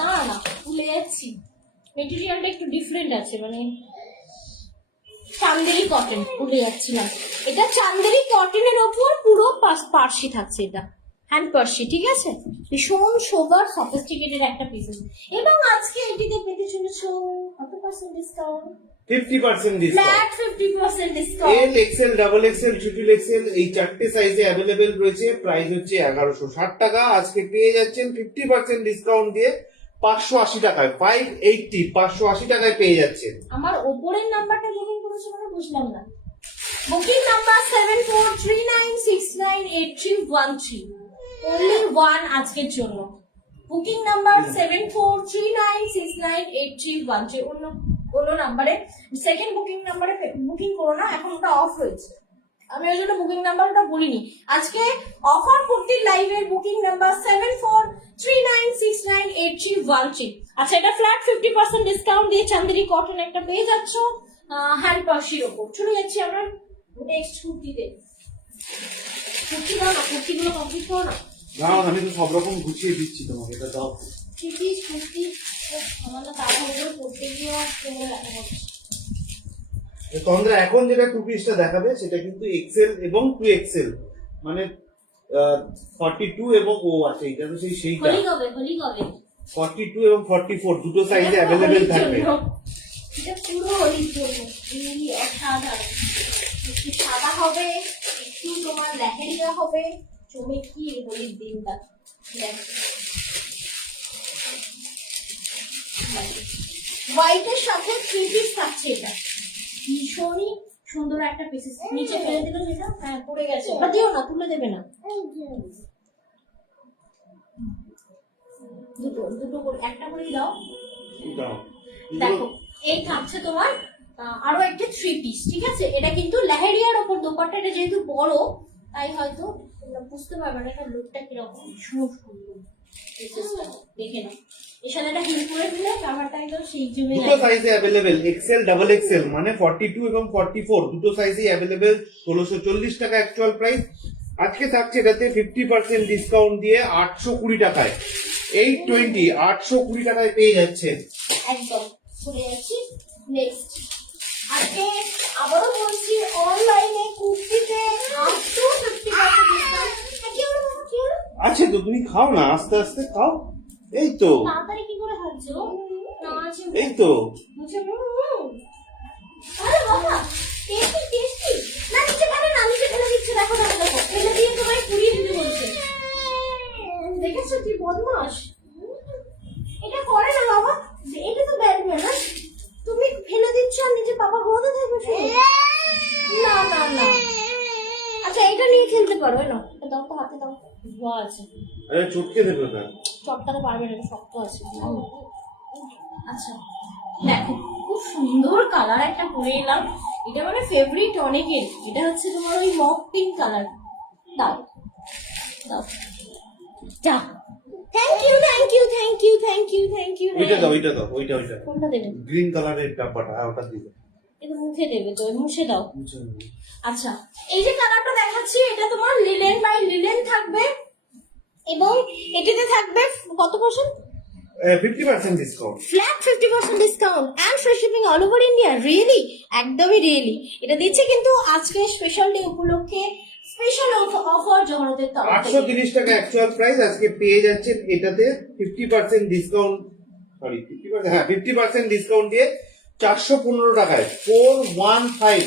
না না ভুলে যাচ্ছি, মেটেরিয়ালটা একটু ডিফারেন্ট আছে, মানে চান্দেরি কটন, ভুলে যাচ্ছিলাম। এটা চান্দেরি কটনের ওপর পুরো পার্সি থাকছে, এটা হ্যান্ড পার্সি, ঠিক আছে, ভীষণ সোবার সফিস্টিকেটেড একটা পিস। এবং আজকে এটিতে পেতে চলেছো কত percent discount? 50% discount. Flat 50% discount. এল XL, double XL, triple Excel এই চারটে সাইজে অ্যাভেলেবেল রয়েছে। প্রাইস হচ্ছে 1160 টাকা, আজকে পেয়ে যাচ্ছেন 50% ডিসকাউন্ট দিয়ে 580 টাকায়। 580 580 টাকায় পেয়ে যাচ্ছেন। আমার ওপরের নাম্বারটা বুকিং করেছো মানে বুঝলাম না। বুকিং নাম্বার 7439698313, only one আজকের জন্য। বুকিং নাম্বার 7439698313, অন্য নাম্বারে, সেকেন্ড বুকিং নাম্বারে বুকিং করো না, এখন ওটা অফ হয়েছে, আমি ওই জন্য বুকিং নাম্বারটা বলিনি। আজকে অফার কুর্তির লাইভের বুকিং নাম্বার 7439698313। আচ্ছা এটা ফ্ল্যাট 50% ডিসকাউন্ট দিয়ে চান্দেরি কটন একটা পেয়ে যাচ্ছ হ্যান্ড পার্সির ওপর। চলে যাচ্ছি আমরা নেক্সট কুর্তিতে। কুর্তি দাও না, কুর্তিগুলো কমপ্লিট করো না। না আমি তো সব রকম গুছিয়ে দিচ্ছি তোমাকে, এটা দাও। কুর্তি কুর্তি আমার না তাড়াহুড়ো করতে গিয়ে কেমন লাগা হচ্ছে। তন্দ্রা এখন যেটা টু পিসটা দেখাবে সেটা কিন্তু এক্সেল এবং 2XL, মানে 42 এবং ও আছে, এটা তো সেইটা হোলি কবে 42 এবং 44 দুটো সাইজে অ্যাভেলেবেল থাকবে। এটা পুরো হোলির জন্য, এই অসাধারণ। একটু সাদা হবে, একটু তোমার লেহেরিয়া হবে, চমকি হোলির দিনটা। হোয়াইটের সাথে 3 পিস থাকছে, এটা ভীষণই সুন্দর একটা পিসেস। নিচে ফেলে দিল যেটা, হ্যাঁ পড়ে গেছে, ওটা দিও না, তুলে দেবে না। দুটো দুটো করে, একটা করেই দাও। দাও। দেখো এই থাকছে তোমার আরো একটা 3 পিস, ঠিক আছে? এটা কিন্তু লেহেরিয়ার ওপর দোপাট্টা, এটা যেহেতু বড় তাই হয়তো তোমরা বুঝতে পারবে না এটা লুকটা কিরকম। ভীষণ সুন্দর পিসেসটা, দেখে নাও। এর সাথে একটা হিল করে দিলে কাভারটা একদম সেই জমে দুটো লাগে। সাইজে অ্যাভেলেবেল, এক্সেল ডাবল এক্সেল, মানে 42 এবং 44 দুটো সাইজেই অ্যাভেলেবেল। 1640 টাকা অ্যাকচুয়াল প্রাইস। আজকে থাকছে এটাতে 50% ডিসকাউন্ট দিয়ে 820 টাকায়, 820 820 টাকায় পেয়ে যাচ্ছেন। একদম চলে যাচ্ছি নেক্সট। আজকে আবারও বলছি, অনলাইনে কুর্তিতে 850% ডিসকাউন্ট। কি হলো কি হলো? আছে তো, তুমি খাও না, আস্তে আস্তে খাও। এই তো তাড়াতাড়ি কি করে খাচ্ছো? না আছে এই তো মুঝে আরে বাবা, টেস্টি টেস্টি। না নিচে ফেলে না, নিচে ফেলে দিচ্ছে। দেখো দেখো দেখো, ফেলে দিয়ে তোমায় পুড়িয়ে দিতে বলছে। দেখেছো কি বদমাস, এটা করে না বাবা, এটা তো ব্যাডবে না। তুমি ফেলে দিচ্ছ আর নিচে পাপা ঘোরাতে থাকবে শুধু। না না না, আচ্ছা এটা নিয়ে খেলতে পারো। না দাও তো, হাতে দাও, ধোয়া আছে। আরে চটকে দেবে না। চটকাতে পারবে না, এটা শক্ত আছে। আচ্ছা দেখো, খুব সুন্দর কালার একটা পরে এলাম। এটা মানে ফেভারিট অনেকের। এটা হচ্ছে তোমার ওই মক পিঙ্ক কালার। দাও দাও, যা। Thank you thank you thank you thank you thank you. ওইটা দাও, ওইটা দাও, ওইটা কোনটা দেবে? গ্রিন কালারের ডাব্বাটা, ওটা দিবে। এটা মুখে দেবে তো, মুছে দাও। আচ্ছা এই যে কালারটা দেখাচ্ছি, এটা তোমার লিলেন বাই লিলেন থাকবে, এবং এটাতে থাকবে কত percent? 50% discount. Flat 50% discount and free shipping all over India. Really, একদমই রিয়েলি এটা দিচ্ছে কিন্তু আজকে স্পেশাল ডে উপলক্ষে, স্পেশাল অফার জহরতের তরফ থেকে। 830 টাকা অ্যাকচুয়াল প্রাইস, আজকে পেয়ে যাচ্ছেন এটাতে 50% ডিসকাউন্ট, সরি 50%, হ্যাঁ 50% ডিসকাউন্ট দিয়ে 415 টাকায় 415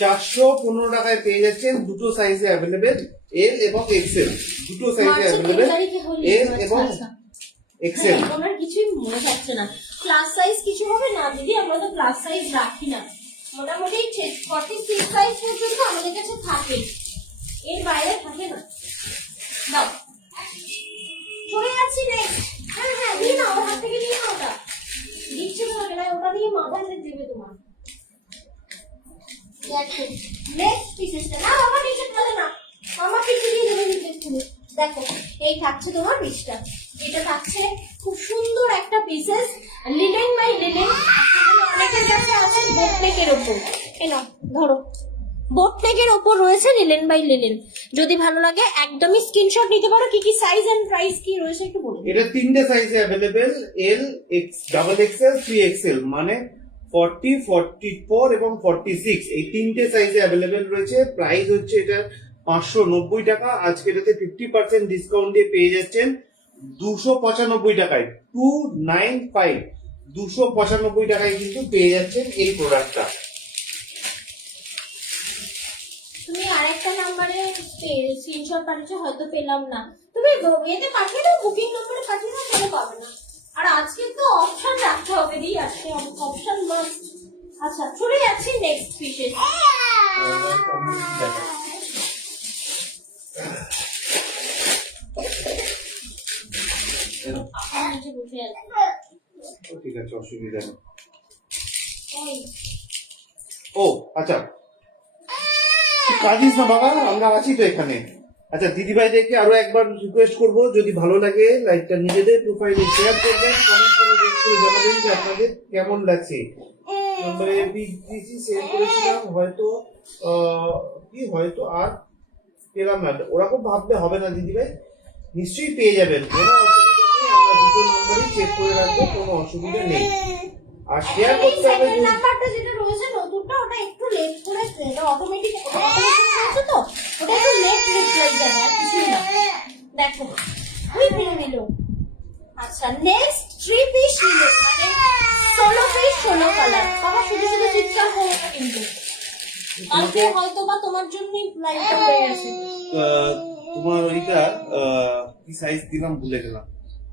415 টাকায় পেয়ে যাচ্ছেন। দুটো সাইজে অ্যাভেলেবেল, এল এবং এক্সেল, দুটো সাইজে অ্যাভেলেবেল, এল এবং এক্সেল। ওনার কিছুই মনে থাকছে না, প্লাস সাইজ কিছু হবে না দিদি, আমরা তো প্লাস সাইজ রাখি না। মোটামুটি 46 সাইজ পর্যন্ত আমাদের কাছে থাকে, এর বাইরে থাকে না। দাও, চলে যাচ্ছি নেক্সট। হ্যাঁ হ্যাঁ দিয়ে নাও, ওর হাত থেকে দিয়ে নাও। ওটা দিচ্ছে তোমাকে না, ওটা দিয়ে মাথায় দেবে তোমার। নেক্সট পিসেসটা না বাবা, নিচে ফেলে না, আমার পিছে দিয়ে দেবে নিচে খুলে। দেখো এই থাকছে তোমার পিসটা, এটা থাকছে খুব সুন্দর একটা পিসেস, লিলেন বাই লিলেন। অনেকের কাছে আছে বোটনেকের ওপর, এই নাও ধরো, বোটনেকের ওপর রয়েছে লিলেন বাই লিলেন। যদি ভালো লাগে একদমই স্ক্রিনশট নিতে পারো। কি কি সাইজ এন্ড প্রাইস কি রয়েছে একটু বলুন। এটা তিনটে সাইজে অ্যাভেলেবেল, এল, এক্স, ডাবল এক্সেল, 3XL, মানে 40, 44 এবং 46 এই তিনটে সাইজে অ্যাভেলেবেল রয়েছে। প্রাইস হচ্ছে এটা 590 টাকা। আজকে এটাতে 50% ডিসকাউন্ট দিয়ে পেয়ে যাচ্ছেন 295 টাকায়, 295 295 টাকায় কিন্তু পেয়ে যাচ্ছেন এই প্রোডাক্টটা। তুমি আরেকটা নাম্বারে স্ক্রিনশট পাঠিয়েছো, হয়তো পেলাম না। তুমি এতে পাঠিয়ে দাও, বুকিং নম্বরে পাঠিয়ে দাও, তাহলে পাবে না। আর আজকে তো অপশন রাখতে হবে দি, আজকে অপশন মাস্ট। আচ্ছা চলে যাচ্ছি নেক্সট পিসে। ঠিক আছে, অসুবিধা নেই। ও আচ্ছা, কাজিস না বাবা, আমরা আছি তো এখানে। আচ্ছা দিদিভাইদেরকে আরো একবার রিকোয়েস্ট করবো, যদি ভালো লাগে লাইকটা নিজেদের প্রোফাইলে শেয়ার করবেন, কমেন্ট করে জানাবেন যে আপনাদের কেমন লাগছে। নম্বরে পিসি সেন্ড করেছিলাম, হয়তো কি হয়তো আর পেলাম না, ওরকম ভাবলে হবে না দিদিভাই, নিশ্চয়ই পেয়ে যাবেন, কোনো অসুবিধা নেই, আমরা দুটো নাম্বারই চেক করে রাখবো, কোনো অসুবিধা নেই। আর শেয়ার করতে হবে সেকেন্ড নাম্বারটা যেটা রয়েছে নতুনটা, ওটা একটু লেট করে, এটা অটোমেটিক আছে তো, ওটা একটু লেট রিপ্লাই যাবে, আর কিছুই না। দেখো ওই পেয়ে নিল। আচ্ছা নেক্সট 3 পিস নিল, মানে 16 পিস 16 কালার। বাবা শুধু শুধু চিৎকার করো না কিন্তু, কালকে হয়তো বা তোমার জন্যই লাইভটা হয়ে গেছে। তোমার ওইটা কি সাইজ দিলাম ভুলে গেলাম।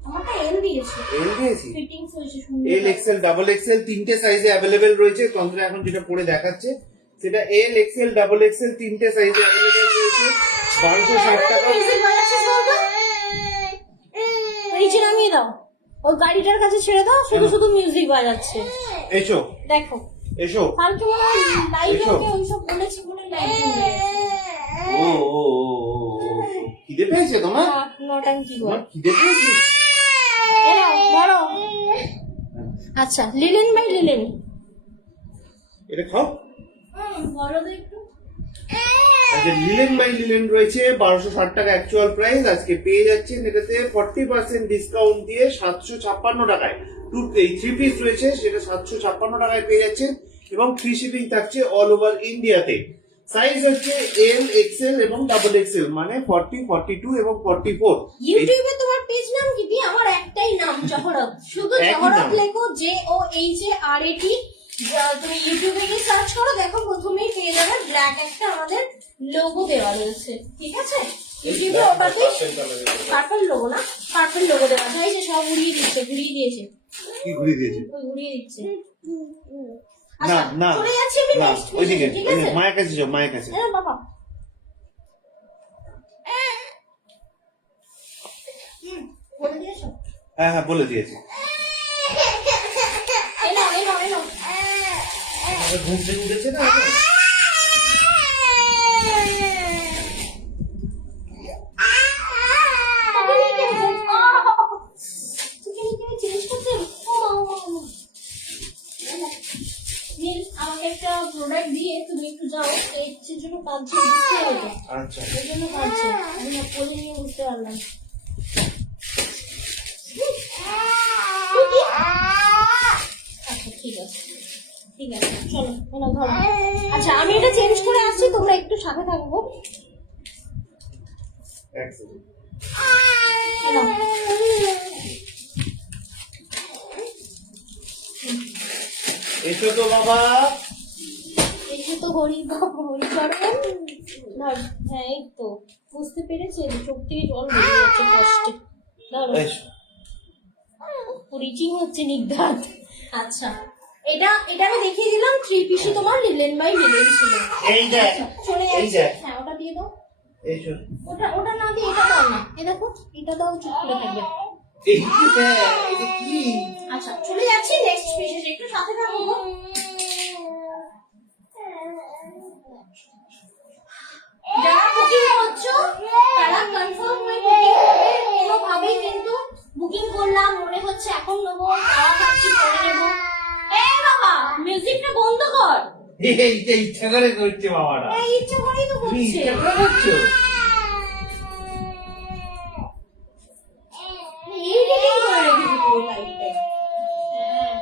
আমারটা এল দিয়েছে, এল দিয়েছি, ফিটিংস হয়েছে সুন্দর। এল এক্সেল ডাবল এক্সেল তিনটে সাইজে অ্যাভেলেবেল রয়েছে। তন্ত্র এখন যেটা পরে দেখাচ্ছে সেটা এল এক্সেল ডাবল এক্সেল তিনটে সাইজে অ্যাভেলেবেল রয়েছে। 1260 টাকা। মিউজিক বাজাচ্ছিস বলতো, নিচে নামিয়ে দাও, ওই গাড়িটার কাছে ছেড়ে দাও, শুধু শুধু মিউজিক বাজাচ্ছে। এসো দেখো এসো। কালকে মনে হয় লাইভে ওকে ওইসব বলেছি বলে লাইভ হয়ে গেছে। ও ও খিদে পেয়েছে তোমার? নটাঙ্কি বল, তোমার খিদে পেয়েছে? এরা বড়। আচ্ছা লিলেন বাই লিলেন, এটা খাও। বলো তো একটু। আচ্ছা লিলেন বাই লিলেন রয়েছে 1260 টাকা অ্যাকচুয়াল প্রাইস। আজকে পেয়ে যাচ্ছেন এটাতে 40% ডিসকাউন্ট দিয়ে 756 টাকায়। এই 3 পিস রয়েছে সেটা 756 টাকায় পেয়ে যাচ্ছেন এবং ফ্রি শিপিং থাকছে অল ওভার ইন্ডিয়াতে। সাইজ হচ্ছে এল এক্সেল এবং ডাবল এক্সেল, মানে 40 42 এবং 44। ইউটিউবে তোমার পেজ নাম কি? দি আমার একটাই নাম, জহরত। শুধু একই জহরত নাম। লেখো, JOHARAT। তুমি ইউটিউবে গিয়ে সার্চ করো, দেখো প্রথমেই পেয়ে যাবে ব্ল্যাক একটা আমাদের লোগো দেওয়া রয়েছে, ঠিক আছে? ইউটিউবে ওটাতেই পার্পল লোগো, না পার্পল লোগো দেওয়া আছে। এই যে সব উড়িয়ে দিচ্ছে, ঘুরিয়ে দিয়েছে, কি ঘুরিয়ে দিয়েছে? ওই ঘুরিয়ে দিচ্ছে। না আচ্ছা না চলে যাচ্ছি আমি না, নেক্সট, ওইদিকে ঠিক আছে? মায়ের কাছে যাও, মায়ের কাছে। হ্যাঁ বাবা, বলে দিয়েছো? হ্যাঁ হ্যাঁ বলে দিয়েছি। এলো এলো এলো। ঘুম থেকে উঠেছে না? আমাকে একটা প্রোডাক্ট দিয়ে তুমি একটু যাও, এর জন্য কাঁদছে, বুঝতে হবে, আচ্ছা এর জন্য কাঁদছে। আমি না কোলে নিয়ে বুঝতে পারলাম। আচ্ছা ঠিক আছে ঠিক আছে, চলো এনাও ধরো। আচ্ছা আমি এটা চেঞ্জ করে আসছি, তোমরা একটু সাথে থাকবো। এক সেকেন্ড। এনাও। এসো তো বাবা। এসে তো হরিচরণ ধর। হ্যাঁ এই তো বুঝতে পেরেছে, চোখ থেকে জল বেরিয়ে যাচ্ছে কষ্টে। ধরো, এসো। রিচিং হচ্ছে নির্ঘাত। আচ্ছা এটা আমি দেখিয়ে দিলাম, 3 পিসি তোমার লিলেন বাই লিলেন ছিল। এই দেখ, আচ্ছা, চলে এই যাচ্ছে। দেখ। হ্যাঁ ওটা দিয়ে দাও, এসো। ওটা না দিয়ে এটা দাও না। এ দেখো এটা দাও, চুপ করে থাকবে। এই দেখ, এটা কি? আচ্ছা চলে যাচ্ছি নেক্সট পিসে, একটু সাথে থাকবো। যারা বুকিং করছো তারা কনফার্ম হয়ে বুকিং করবে। কোনোভাবেই কিন্তু বুকিং করলাম মনে হচ্ছে এখন নেবো, খাওয়া খাচ্ছি পরে নেবো। এই বাবা মিউজিকটা বন্ধ কর। এইটা ইচ্ছা করে করছে বাবারা। এই ইচ্ছে করেই তো তুমি করছে। ইচ্ছা করে করছো? এইটাই করে রেখেছি পুরো লাইফে। হ্যাঁ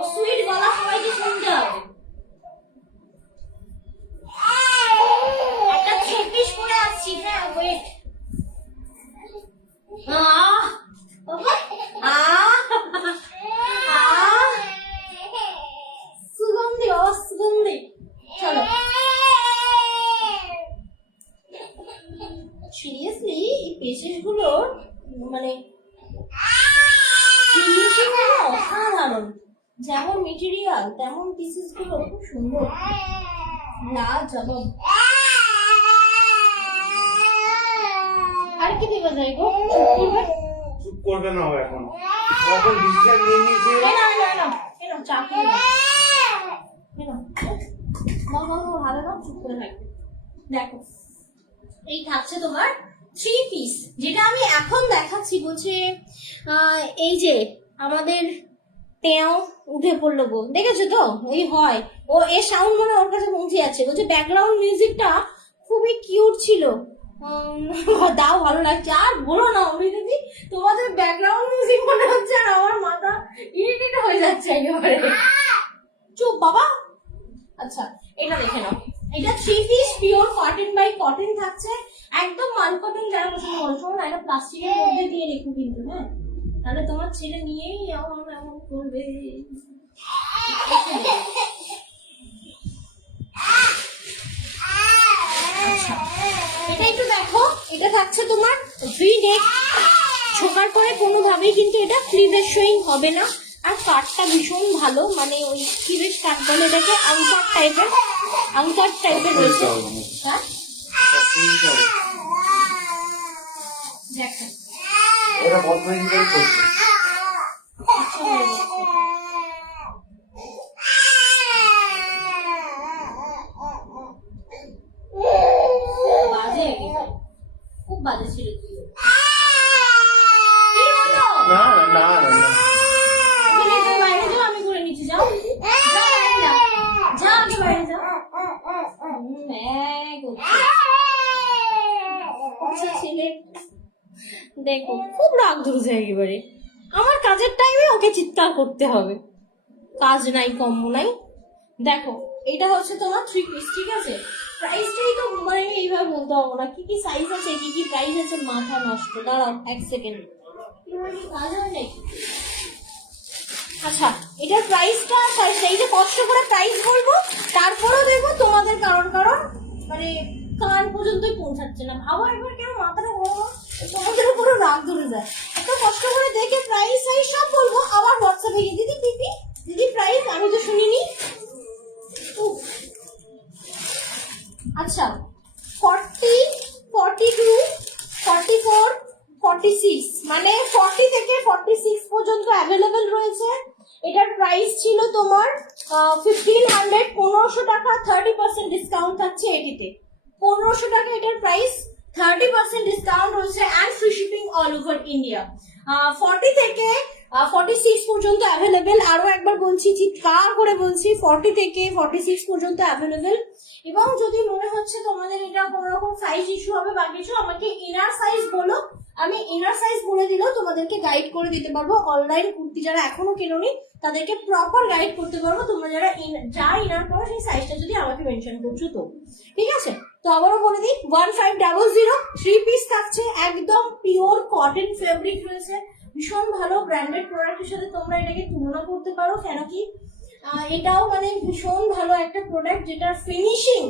ও সুইট গলা সবাইকে শুনতে হবে। একটা 3 পিস করে আসছি, হ্যাঁ ওয়েট। সুগন্ধি অসুগন্ধি। চলো সিরিয়াসলি এই পেশেস গুলোর মানে ফিনিশিং গুলো অসাধারণ, যেমন মেটেরিয়াল তেমন পিসেস গুলো খুব সুন্দর, লাজবাব। আর কি দেওয়া যায় গো? চুপ করবে না ও এখন, এখন ডিসিশন নিয়ে নিয়েছে। চা খেয়ে নাও। ভালো নাও, চুপ করে থাকবে। দেখো এই থাকছে তোমার 3 পিস, যেটা আমি এখন দেখাচ্ছি। বলছে এই যে আমাদের টেও উঠে পড়লো গো, দেখেছো তো? ওই হয় ও এর সাউন্ড মনে ওর কাছে পৌঁছে যাচ্ছে। বলছে ব্যাকগ্রাউন্ড মিউজিকটা খুবই কিউট ছিল। দাও, ভালো লাগছে। আর বলো না অমি দিদি, তোমাদের ব্যাকগ্রাউন্ড মিউজিক মনে হচ্ছে আর আমার মাথা ইরিটেট হয়ে যাচ্ছে একেবারে। চুপ বাবা। আচ্ছা, এটা দেখে নাও। এটা 3 piece pure cotton by cotton থাকছে, একদম মান কটন। যারা পছন্দ করছো না, এটা প্লাস্টিকের মধ্যে দিয়ে রেখো কিন্তু, হ্যাঁ, তাহলে তোমার ছেলে নিয়েই এমন করবে। আচ্ছা, এটা একটু দেখো। এটা থাকছে তোমার ভি নেক, ছোকার পরে কোনোভাবেই কিন্তু এটা ক্লিভেজ শোয়িং হবে না। আর কাটটা ভীষণ ভালো, মানে ওই ক্লিভেজ কাট বলে এটাকে, আংকার টাইপের রয়েছে। হ্যাঁ, দেখো ওরা বদমাইশি করে করছে। বাজে, খুব বাজে ছিল। না না না না, বাইরে যাও, আমি করে নিচ্ছি। যাও যাও, আগে বাইরে যাও। ছেলে দেখো খুব রাগ ধরেছে একেবারে। আমার কাজের টাইমে ওকে চিৎকার করতে হবে, কাজ নাই কম্ম নাই। দেখো এটা হচ্ছে তোমার 3 পিস, ঠিক আছে? প্রাইসটাই তো মানে এইভাবে বলতে হবে না, কি কি সাইজ আছে, কি কি প্রাইস আছে, মাথা নষ্ট। দাঁড়াও 1 সেকেন্ড, কাজ হয় নাকি? আচ্ছা, এটার প্রাইসটা এই যে কষ্ট করে প্রাইস বলবো, তারপরেও দেখবো তোমাদের কারণ মানে কান পর্যন্তই পৌঁছাচ্ছে না। ভাবো একবার কেন মাথাটা বড়, তোমাদের উপরে রাগ ধরে যায়। এত কষ্ট করে দেখে প্রাইস সাইজ সব বলবো, আবার হোয়াটসঅ্যাপে গিয়ে দিদি প্রাইস আমি তো শুনিনি। আচ্ছা, 40, 42, 44, 46, মানে 40 থেকে 46 পর্যন্ত অ্যাভেলেবেল রয়েছে। এটার প্রাইস ছিল তোমার 1500, 1500 টাকা। 30% ডিসকাউন্ট থাকছে এটিতে। 1500 টাকা এটার প্রাইস, 30% ডিসকাউন্ট রয়েছে and free shipping all over India. 40 থেকে 46 পর্যন্ত অ্যাভেলেবেল। আরো একবার বলছি, চিৎকার করে বলছি, 40 থেকে 46 পর্যন্ত অ্যাভেলেবেল। এবং যদি মনে হচ্ছে তোমাদের এটা কোনো রকম সাইজ ইস্যু হবে বা কিছু, আমাকে ইনার সাইজ বলো, আমি ইনার সাইজ বলে দিলেও তোমাদেরকে গাইড করে দিতে পারবো। অনলাইন কুর্তি যারা এখনো কেনোনি তাদেরকে প্রপার গাইড করতে পারবো। তোমরা যারা যা ইনার করো সেই সাইজটা যদি আমাকে মেনশন করছো তো, ঠিক আছে? তো আবারও বলে দিই, 1500, 3 পিস থাকছে, একদম পিওর কটন ফেব্রিক রয়েছে। ভীষণ ভালো ব্র্যান্ডেড প্রোডাক্টের সাথে তোমরা এটাকে তুলনা করতে পারো, কেন কি এটাও মানে ভীষণ ভালো একটা প্রোডাক্ট, যেটার ফিনিশিং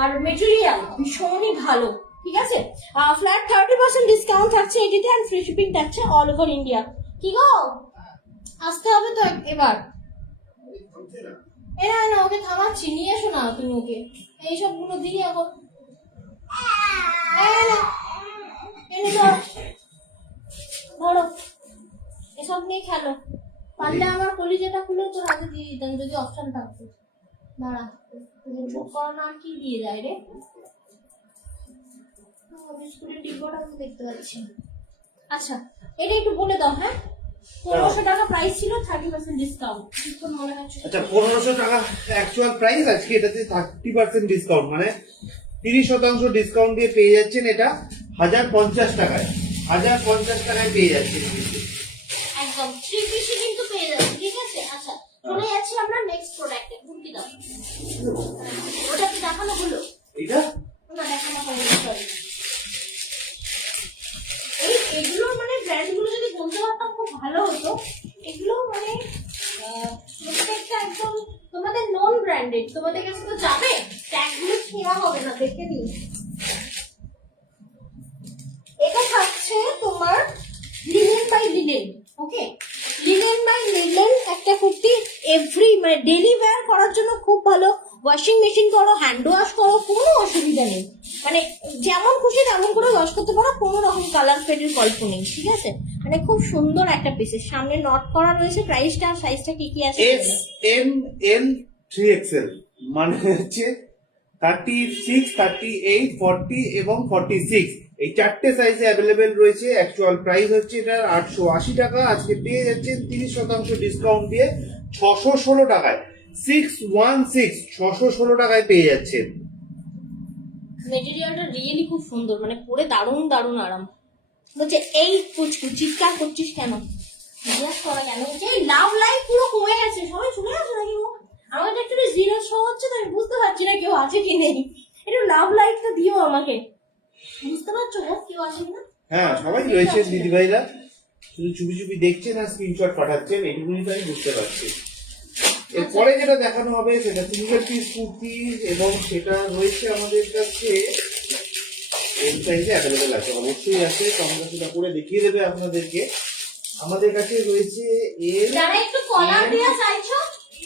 আর মেটেরিয়াল ভীষণই ভালো, ঠিক আছে? ফ্ল্যাট 30% ডিসকাউন্ট থাকছে এটিতে, আর ফ্রি শিপিং থাকছে অল ওভার ইন্ডিয়া। কি গো, আসতে হবে তো এবার। না ওকে থামাচ্ছি, নিয়ে এসো না তুমি ওকে, এইসব গুলো দিয়ে এখন এনে ধরো, এসব নিয়ে খেলো। পারলে আমার কলিজাটা খুলে তোর হাতে দিয়ে দিতাম যদি অপশন থাকতো। দাঁড়া, করানো আর কি দিয়ে যায় রে, বিস্কুটের ডিব্বাটা আমি দেখতে পাচ্ছি। আচ্ছা, এটা একটু বলে দাও। হ্যাঁ, 1500 টাকা প্রাইস ছিল, 30% ডিসকাউন্ট। মনে হচ্ছে আচ্ছা 1500 টাকা অ্যাকচুয়াল প্রাইস, আজকে এটাতে 30% ডিসকাউন্ট, মানে 30% ডিসকাউন্ট দিয়ে পেয়ে যাচ্ছেন। এটা 1050 টাকায়, 1050 টাকায় পেয়ে যাচ্ছেন একদম 3 পিসি কিন্তু পেয়ে যাচ্ছে, ঠিক আছে? আচ্ছা, চলে যাচ্ছি আমরা নেক্সট প্রোডাক্টে। কুর্তি দাও, ওটা কি দেখানো হলো? এটা না, দেখানো হয়নি, সরি। এগুলো মানে ব্র্যান্ডগুলো যদি বলতে পারতাম খুব ভালো হতো। এগুলো মানে প্রত্যেকটা একদম তোমাদের নন ব্র্যান্ডেড, তোমাদের কাছে তো যাবে, ট্যাগগুলো ছেঁড়া হবে না, দেখে নিন। এটা থাকছে তোমার linen by linen, okay? Linen by linen একটা কুর্তি, এভরি মানে ডেলি ওয়্যার করার জন্য খুব ভালো। ওয়াশিং মেশিন করো, হ্যান্ড ওয়াশ করো, কোনো অসুবিধা নেই। মানে যেমন খুশি তেমন করে ওয়াশ করতে পারো, কোনো রকম কালার ফেডের গল্প নেই, ঠিক আছে? মানে খুব সুন্দর একটা পিসের সামনে নট করা রয়েছে। প্রাইসটা আর সাইজটা কি আছে? এস এম এল 3XL, মানে হচ্ছে 36, 38, 40 এবং 46, এই 4টে সাইজে অ্যাভেলেবেল রয়েছে। অ্যাকচুয়াল প্রাইস হচ্ছে এটার 880 টাকা, আজকে পেয়ে যাচ্ছেন 30% ডিসকাউন্ট দিয়ে 616 টাকায়। 616 616 টাকায় পেয়ে যাচ্ছেন। মেটেরিয়ালটা রিয়েলি খুব সুন্দর, মানে পরে দারুণ দারুণ আরাম। বলছে এই কুচকু চিৎকার করছিস কেন, জিজ্ঞাসা করা কেন, বলছে এই লাভ লাইফ পুরো কমে গেছে, সবাই চলে আসে নাকি গো? আমাকে একটু জিরো শো হচ্ছে তো আমি বুঝতে পারছি না কেউ আছে কি নেই, একটু লাভ লাইফটা দিও আমাকে, বুঝতে পারছো না কেউ আছে কিনা? হ্যাঁ সবাই রয়েছে দিদিভাইরা, শুধু চুপি চুপি দেখছেন আর স্ক্রিনশট পাঠাচ্ছেন, এইটুকুনি তো আমি বুঝতে পারছি। এরপরে যেটা দেখানো হবে সেটা সিঙ্গেল পিস কুর্তি, এবং সেটা রয়েছে আমাদের কাছে এল সাইজে অ্যাভেলেবেল আছে, অবশ্যই আছে, তো আমরা সেটা করে দেখিয়ে দেবে আপনাদেরকে। আমাদের কাছে রয়েছে এল, যারা একটু কলার দেওয়া চাইছো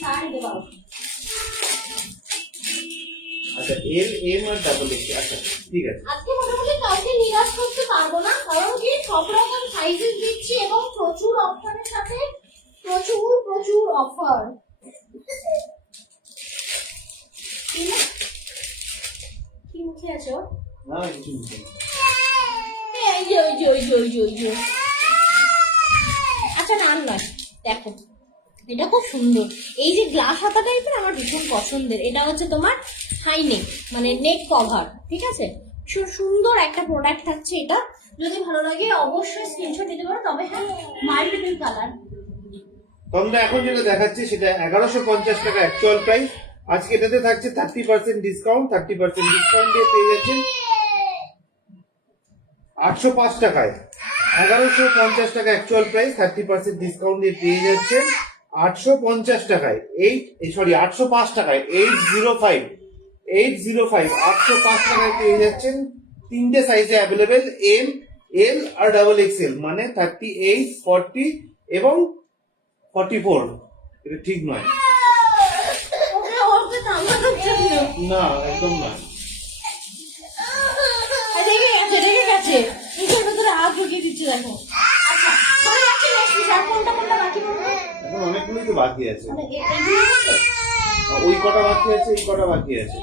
তার দিতে পারো। আচ্ছা এল, এম আর ডাবল এক্স, আচ্ছা ঠিক আছে। আজকে মোটামুটি কাউকে নিরাশ করতে পারবো না, কারণ কি সব রকম সাইজেস দিচ্ছি এবং প্রচুর অফারের সাথে প্রচুর প্রচুর অফার। কি মুখে আছো? না কিছু বুঝতে না। এই যে ওই যে ওই যে ওই যে ওই যে। আচ্ছা না আর নয়, দেখো এটা খুব সুন্দর, এই যে গ্লাস হাতা টাইপের আমার ভীষণ পছন্দের। এটা হচ্ছে তোমার হাই নেক, মানে নেক কভার, ঠিক আছে? সুন্দর একটা প্রোডাক্ট থাকছে এটা, যদি ভালো লাগে অবশ্যই স্ক্রিনশট দিতে পারো। তবে হ্যাঁ মাল্টিপল কালার। তোমরা এখন যেটা দেখাচ্ছে সেটা 1150 টাকা অ্যাকচুয়াল প্রাইস, আজকে এটাতে থাকছে 30% ডিসকাউন্ট, 30% ডিসকাউন্ট দিয়ে পেয়ে যাচ্ছেন 805 টাকায়। 1150 টাকা অ্যাকচুয়াল প্রাইস, 30% ডিসকাউন্ট দিয়ে পেয়ে যাচ্ছেন 850 টাকায়, 805 টাকায়, 805 805 টাকায় পেয়ে যাচ্ছেন। তিনটে সাইজে অ্যাভেলেবেল, এম, এল আর ডাবল এক্সেল, মানে 38, 40 এবং 44। এটা ঠিক নয়, না একদম না। দেখে গেছে নিজের ভেতরে হাত ঢুকিয়ে দিচ্ছে, দেখো। আচ্ছা চলে যাচ্ছে নেক্সট পিস। আর কোনটা কোনটা বাকি বলবো? এখন অনেকগুলোই তো বাকি আছে, মানে এইগুলো আছে? ওই কটা বাকি আছে, এই কটা বাকি আছে,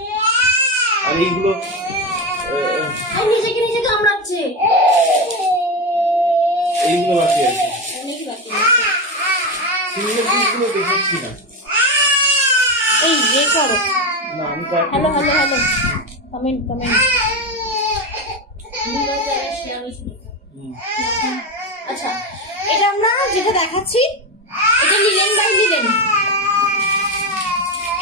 আর এইগুলো আর নিজেকে নিজে কামড়াচ্ছে, এইগুলো বাকি আছে। অনেক বাকি আছে। সিঙ্গেল পিসগুলো দেখাচ্ছি না। এই যে করো, না আমি কয়েকটা hello hello hello, comment comment. আচ্ছা এটা আমরা যেটা দেখাচ্ছি এটা লিলেন বাই লিলেন।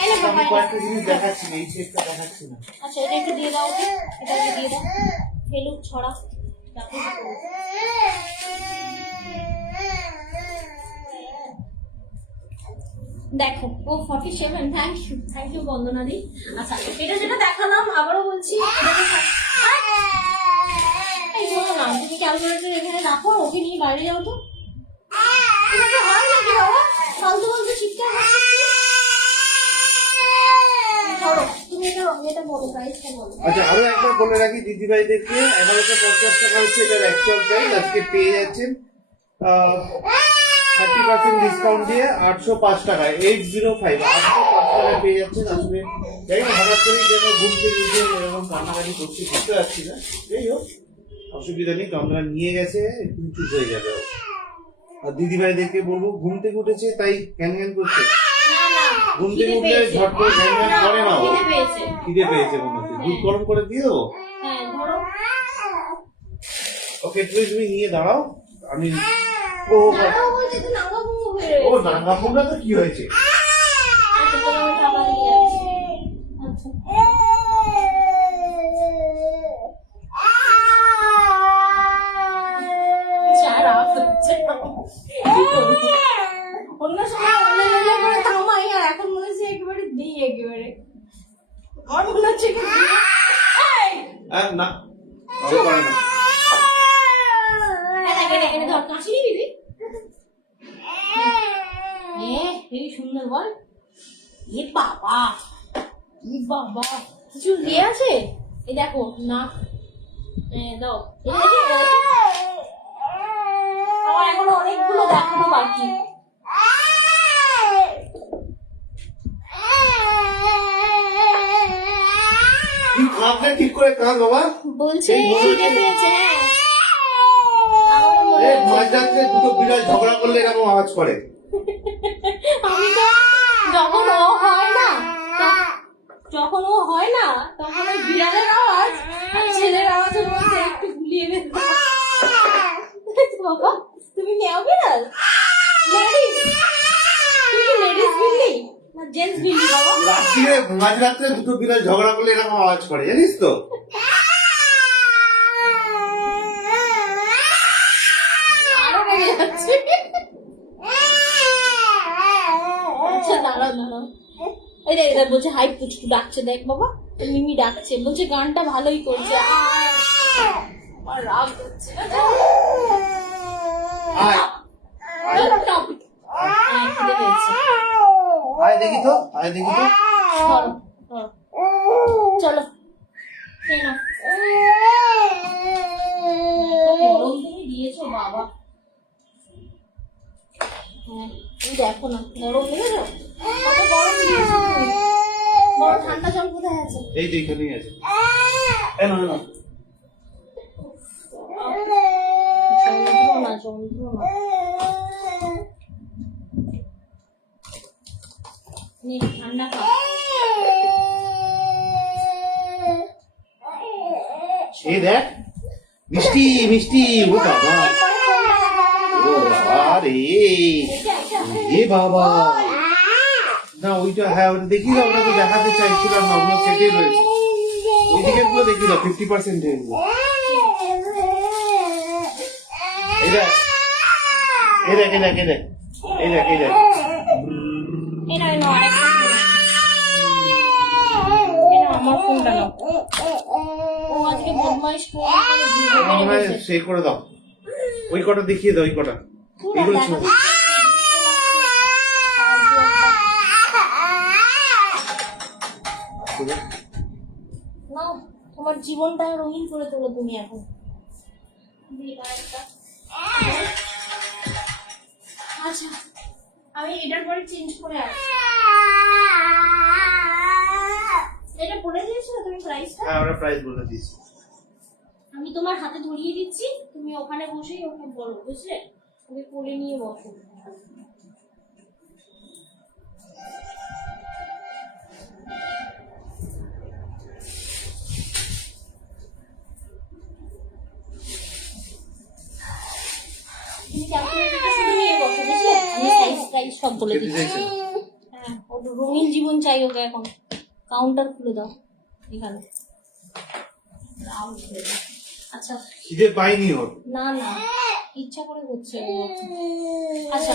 এনে বাবা, আমি কয়েকটা জিনিস দেখাচ্ছি না, এই সেটটা দেখাচ্ছি না। আচ্ছা এটা একটু দিয়ে দাও, ওকে এটা একটু দিয়ে দাও, ফেলুক ছড়া। দেখো ও 47, থ্যাংক ইউ বন্দনাদি। আচ্ছা এটা যেটা দেখালাম আবারও বলছি, এই শোনো না, তুমি ক্যালকুলেটর এখানে রাখো, ওকে নিয়ে বাইরে যাও তো। তোমাকে হয় নাকি বাবা ফালতু ফালতু চিৎকার করছিস? ধরো তুমি এটা বলো, প্রাইসটা বলো। আচ্ছা আরো একবার বলে রাখি দিদিভাইদেরকে, 1150 টাকা হচ্ছে এটার অ্যাকচুয়াল প্রাইস, আজকে পেয়ে যাচ্ছেন 30% ডিসকাউন্ট দিয়ে 805 টাকায়, 805 টাকায় পেয়ে যাচ্ছেন। আসলে যাই হোক, হঠাৎ করে যেন ঘুম থেকে উঠে এরকম কান্নাকাটি করছি, বুঝতে পারছি না, যাই হোক অসুবিধা নেই, তোমরা নিয়ে গেছে একটু চুপ হয়ে যাবে। আর দিদিভাইদেরকে বলবো ঘুম থেকে উঠেছে তাই জ্ঞান জ্ঞান করছে, ঘুম থেকে উঠলে ঝট করে জ্ঞান জ্ঞান করে না, খিদে পেয়েছে মনে হচ্ছে, দুধ গরম করে দিয়ে দেবো। হ্যাঁ ধরো। ওকে তুমি নিয়ে দাঁড়াও, আমি ও দাঁড়াও বলছি তো নাঙ্গাভঙ্গ হয়ে ও রয়েছে। নাঙ্গা ফুঙ্গা তো কি হয়েছে? আচ্ছা তোমার ওটা আবার নিয়ে যাচ্ছি। আচ্ছা চার আপ হচ্ছে কি করবো? অন্য সময় অন্য জায়গায় করে থামাই, আর এখন মনে হচ্ছে একেবারে দিই, একেবারে আমার মনে হচ্ছে কি এই না আমি পারি না। এখানে ধর কাশি নিবি তুই। এই সুন্দর বল। এ বাবা, এ বাবা, কিছু দিয়ে আছে? এই দেখো না, দাও আমার এখনো অনেকগুলো দেখানো বাকি। তুই কাঁদলে ঠিক করে কাঁদ বাবা। বলছে খিদে পেয়েছে। এই মাঝরাত্রে দুটো বিড়াল ঝগড়া করলে এরকম আওয়াজ করে। আমি তো যখন ও হয় না যখন ও হয় না তখন ওই বিড়ালের আওয়াজ আর ছেলের আওয়াজের মধ্যে একটু গুলিয়ে নেবে বাবা। তুমি নেও বিড়াল লেডিস, তুমি লেডিস বিল্লি না জেন্টস বিল্লি বাবা? রাত্রিরে মাঝরাত্রে দুটো বিড়াল ঝগড়া করলে এরকম আওয়াজ করে জানিস তো। আরো রেগে যাচ্ছে। আচ্ছা দাঁড়াও দাঁড়াও, এই দেখ দেখ বলছে হাই পুচকু ডাকছে, দেখ বাবা মিমি ডাকছে, বলছে গানটা ভালোই করছে। আমার রাগ হচ্ছে। আয় টপ। হ্যাঁ, খিদে পেয়েছে। আয় দেখি তো, আয় দেখি তো। ধরো, ধরো। চলো খেয়ে নাও। গরম তুমি দিয়েছো বাবা। হ্যাঁ তুমি দেখো না গরম লেগেছো, কত গরম দিয়েছো তুমি। বড় ঠান্ডা জল কোথায় আছে? এই যে এখানেই আছে। এই না না যন্ত্রণা যন্ত্রণা। নে, ঠান্ডা খা। এই দেখ মিষ্টি মিষ্টি, ও বাবা, ও বাবা রে, এ বাবা। না ওইটা, হ্যাঁ ওটা দেখি দাও, ওটা তো দেখাতে চাইছিলাম না, ওগুলো সেটেই রয়েছে। ওই দিকে গুলো দেখি দাও, 50% এগুলো। এই দেখ, এই দেখ, এই দেখ, এই দেখ, এই দেখ, এই দেখ। আমার ফোনটা নাও। ও আজকে বদমাইশ করে সে করে দাও, ওই কটা দেখিয়ে দাও, ওই কটা এগুলো ছিল। নাও, তোমার জীবনটা রঙিন করে তোলো তুমি এখন। আচ্ছা আমি এটার পরে চেঞ্জ করে আসছি। এটা বলে দিয়েছো তুমি প্রাইসটা? হ্যাঁ ওরা প্রাইস বলে দিয়েছি। আমি তোমার হাতে ধরিয়ে দিচ্ছি, তুমি ওখানে বসেই ওকে বলো, বুঝলে? তুমি কোলে নিয়ে বসো। তুমি ক্যালকুলেটরটা শুধু নিয়ে বসো, বুঝলে? আমি সাইজ সব বলে খেতে দিচ্ছি। চাইছে? হ্যাঁ, ওর রঙিন জীবন চাই ওকে এখন। কাউন্টার খুলে দাও এখানে। আচ্ছা খিদে পাইনি ওর। না না ইচ্ছা করে হচ্ছে। আচ্ছা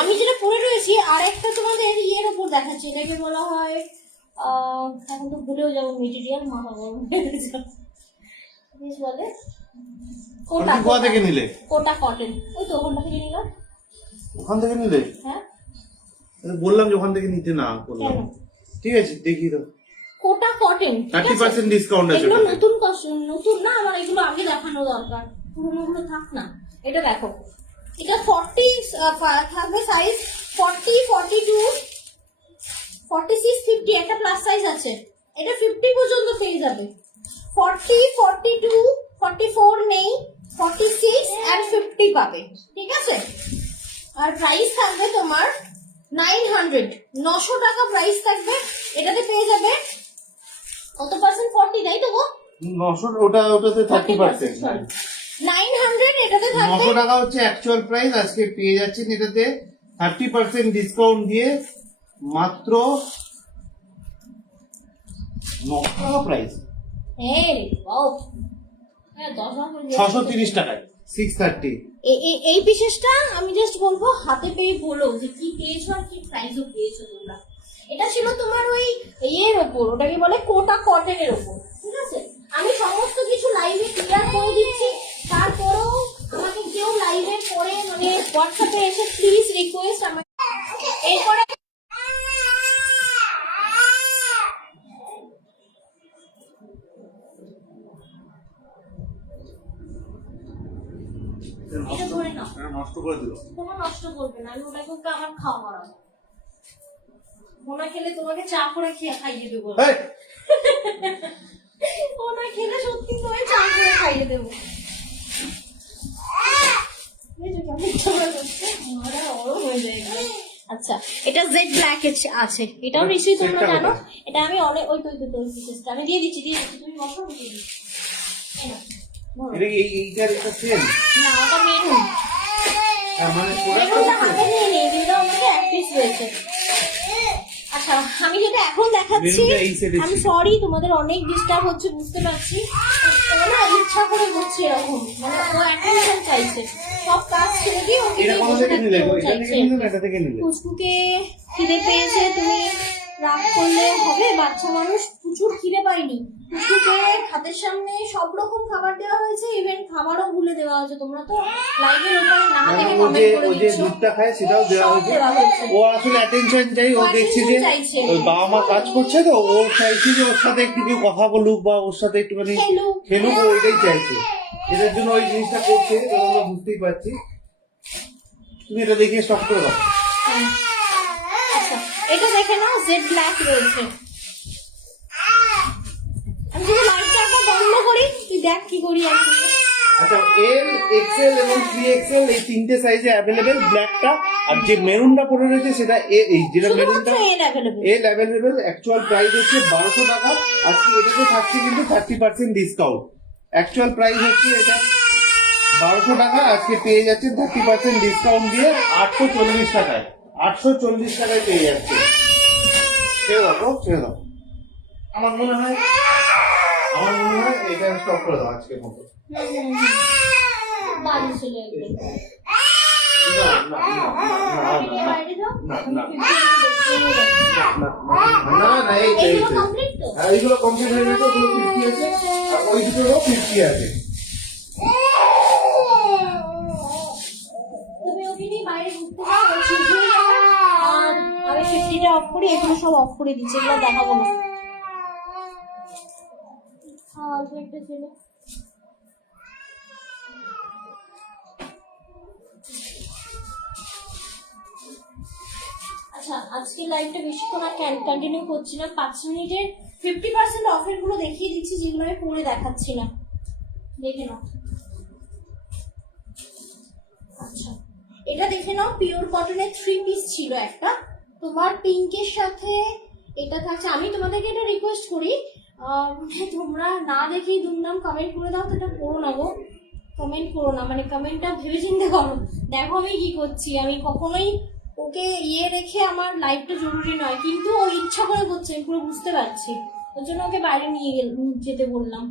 আমি যেটা পরে রয়েছি আর একটা তোমাদের ইয়ের উপর দেখাচ্ছি, এটাকে বলা হয় এখন তো ভুলেও যাবো মেটেরিয়াল, মাথা গরম হয়ে গেছে। বেশ বলে কোটা, কোথা থেকে নিলে? কোটা কটন। ওই তো ওখানটা থেকে নিলাম। ওখান থেকে নিলে? হ্যাঁ বললাম যে ওখান থেকে নিতে না বললাম। কেন? ঠিক আছে দেখি তো। কোটা কটন 30% ডিসকাউন্ট আছে। এগুলো নতুন নতুন না, আমার এগুলো আগে দেখানো দরকার, পুরোনো গুলো থাক না। এটা দেখো, এটা 40 থাকবে সাইজ 40, 42, 46, 50, একটা প্লাস সাইজ আছে। এটা 50 পর্যন্ত পেয়ে যাবে। 40, 42, 44 নেই, 46 and 50 পাবে, ঠিক আছে? আর প্রাইস থাকবে তোমার 900, 900 টাকা প্রাইস থাকবে। এটাতে পেয়ে যাবে কত পার্সেন্ট? 40, তাই তো গো? 900, ওটাতে 30%। 900 এটাতে থাকবে। 900 টাকা হচ্ছে অ্যাকচুয়াল প্রাইস, আজকে পেয়ে যাচ্ছেন এটাতে 30% ডিসকাউন্ট দিয়ে মাত্র 900 টাকা প্রাইস। হ্যাঁ বাও, হ্যাঁ 630 টাকায় 630। এই বিশেষটা আমি জাস্ট বলবো, হাতে পেয়ে বলো যে কি পেয়েছো আর কি প্রাইসও পেয়েছো তোমরা। এটা ছিল তোমার ওই ইয়ের ওপর, ওটাকে বলে কোটা কটনের ওপর, ঠিক আছে? আমি সমস্ত কিছু লাইভে ক্লিয়ার করে দিচ্ছি। তারপরেও আমাকে কেউ লাইভে পরে মানে হোয়াটসঅ্যাপে এসে প্লিজ রিকোয়েস্ট আমাকে এরপরে এটা ধরে নাও। নষ্ট করে দিল। তোমার নষ্ট করবে না, আমি ওটাকে ওকে আমার খাওয়া মারাবো। ওনা খেলে তোমাকে চা করে খাইয়ে দেবো। ওনা খেলে সত্যি তোমাকে চা করে খাইয়ে দেবো। আচ্ছা আচ্ছা, এটা জেড ব্ল্যাক আছে, এটাও নিশ্চয়ই তোমরা সেটটা জানো। কোথায়? এটা আমি অনেক ওই পিসেসটা আমি দিয়ে দিচ্ছি, তুমি বসো, আমি দিয়ে দিচ্ছি। এই নাও, ধরো। এটা কি এইটার এটা সেম? না, ওটা মেরুন। মানে মেরুনটা হাতে নিয়ে নিয়ে দিলে আমাকে এক পিস রয়েছে। আচ্ছা, আমি যেটা এখন দেখাচ্ছি, মেরুনটা এই set এ আমি ছিল। সরি তোমাদের অনেক ডিস্টার্ব হচ্ছে, বুঝতে পারছি। ও না ইচ্ছা করে হচ্ছে এরকম, মানে ও অ্যাটেনশন চাইছে, সব কাজ ছেড়ে দিয়ে ওকে এটা নিয়ে কোথা বসে থেকে নিলে থাকতে গো? ও এটা থেকে চাইছে। নিলে না এটা থেকে নিলে? পুচকুকে খিদে পেয়েছে, তুমি রাগ করলে হবে? বাচ্চা মানুষ প্রচুর খিদে পায়নি। পুচকুকে হাতের সামনে সব রকম খাবার দেওয়া হয়েছে, ইভেন খাবারও ভুলে দেওয়া হয়েছে। তোমরা তো লাইভের ওপরে না মানে দেখে ও যে কমেন্ট করে ও যে দিচ্ছ। দুধটা খায় সেটাও দেওয়া সব হয়েছে। দেওয়া হয়েছে। ও আসলে অ্যাটেনশন চাই, ও ও দেখছে যে attention চাইছে। ওই বাবা মা কাজ করছে তো ও চাইছে যে ওর সাথে একটু কেউ কথা বলুক বা ওর সাথে একটুখানি খেলুক। খেলুক, ও ওইটাই চাইছে। এটার জন্য ওই জিনিসটা করছে, তো আমরা বুঝতেই পারছি। তুমি এটা দেখিয়ে স্টপ করে দাও। হ্যাঁ। আচ্ছা, এটা দেখে নাও, জেড ব্ল্যাক রয়েছে। আমি যদি লাইটটা একবার বন্ধ করি, তুই দেখ কি করি আমি। আচ্ছা, এল, এক্সেল এবং 3XL এই তিনটে সাইজে অ্যাভেলেবেল ব্ল্যাকটা। আর যে মেরুনটা পড়ে রয়েছে সেটা এই যেটা শুধুমাত্র মেরুনটা এর অ্যাভেলেবল। এল অ্যাভেলেবেল। অ্যাকচুয়াল প্রাইস হচ্ছে 1200 টাকা। আজকে এটাতে থাকছে কিন্তু 30% ডিসকাউন্ট। অ্যাকচুয়াল প্রাইস হচ্ছে এটা 1200 টাকা, আজকে পেয়ে যাচ্ছে 30% ডিসকাউন্ট দিয়ে 840 টাকায়। 840 টাকায় পেয়ে যাচ্ছে। ছেড়ে দাও, ছেড়ে দাও। আমার মনে হয় এটা স্টপ করে দাও আজকের মতো। বাড়ি চলে আসবে। না না বাইরে যাও। না, না। না, না এই এইগুলো complete তো? হ্যাঁ, এইগুলো কমপ্লিট হয়ে গেছে। ওগুলো 50 আছে আর ওই দুটোরও 50 আছে। তুমি ওকে নিয়ে বাইরে ঘুরতে যাও, ও সুযোগ হয়ে যাবে। আর আমি 50টা অফ করি, এগুলো সব অফ করে দিচ্ছি, এগুলো দেখাবো না। অল্প একটা ছেলে। আচ্ছা, আজকে লাইভটা বেশিক্ষণ আর কন্টিনিউ করছি না, 5 মিনিটের 50% অফার গুলো দেখিয়ে দিচ্ছি, যেগুলো আমি পরে দেখাচ্ছি না, দেখে নাও। আচ্ছা, এটা দেখে নাও, পিওর কটনের 3 পিস ছিল একটা, তোমার পিঙ্কের সাথে এটা থাকছে। আমি তোমাদেরকে এটা রিকোয়েস্ট করি, তোমরা না দেখেই দুমদাম কমেন্ট করে দাও, তো এটা করো না গো, কমেন্ট করো না, মানে কমেন্টটা ভেবে চিন্তে করো। দেখো আমি কি করছি, আমি কখনোই ওকে রেখে আমার লাইফটা জরুরি নয়, কিন্তু ও ইচ্ছা করে করছে, আমি পুরো বুঝতে পারছি, ওর জন্য ওকে বাইরে নিয়ে যেতে বললাম।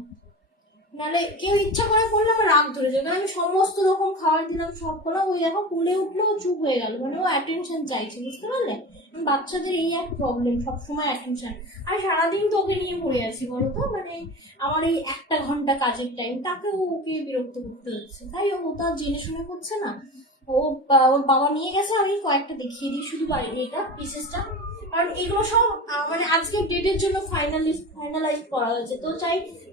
নাহলে কেউ ইচ্ছা করে করলে আমার রাগ ধরে যাবে। আমি সমস্ত রকম খাবার দিলাম, সব করলাম, ওই দেখো কোলে উঠলো, ও চুপ হয়ে গেল, মানে ও অ্যাটেনশন চাইছে, বুঝতে পারলে? বাচ্চাদের এই এক প্রবলেম, সবসময় অ্যাটেনশন। আর সারাদিন তো ওকে নিয়ে পড়ে আছি বলতো, মানে আমার এই 1 ঘন্টা কাজের টাইম, তাকে ওকে বিরক্ত করতে হচ্ছে, তাই ও তার জেনে শুনে করছে না। ওর বাবা নিয়ে গেছে, আমি কয়েকটা দেখিয়ে দিই শুধু বাইরে এটা পিসেসটা, কারণ এগুলো সব মানে আজকের ডেটের জন্য ফাইনালাইজ করা হয়েছে, তো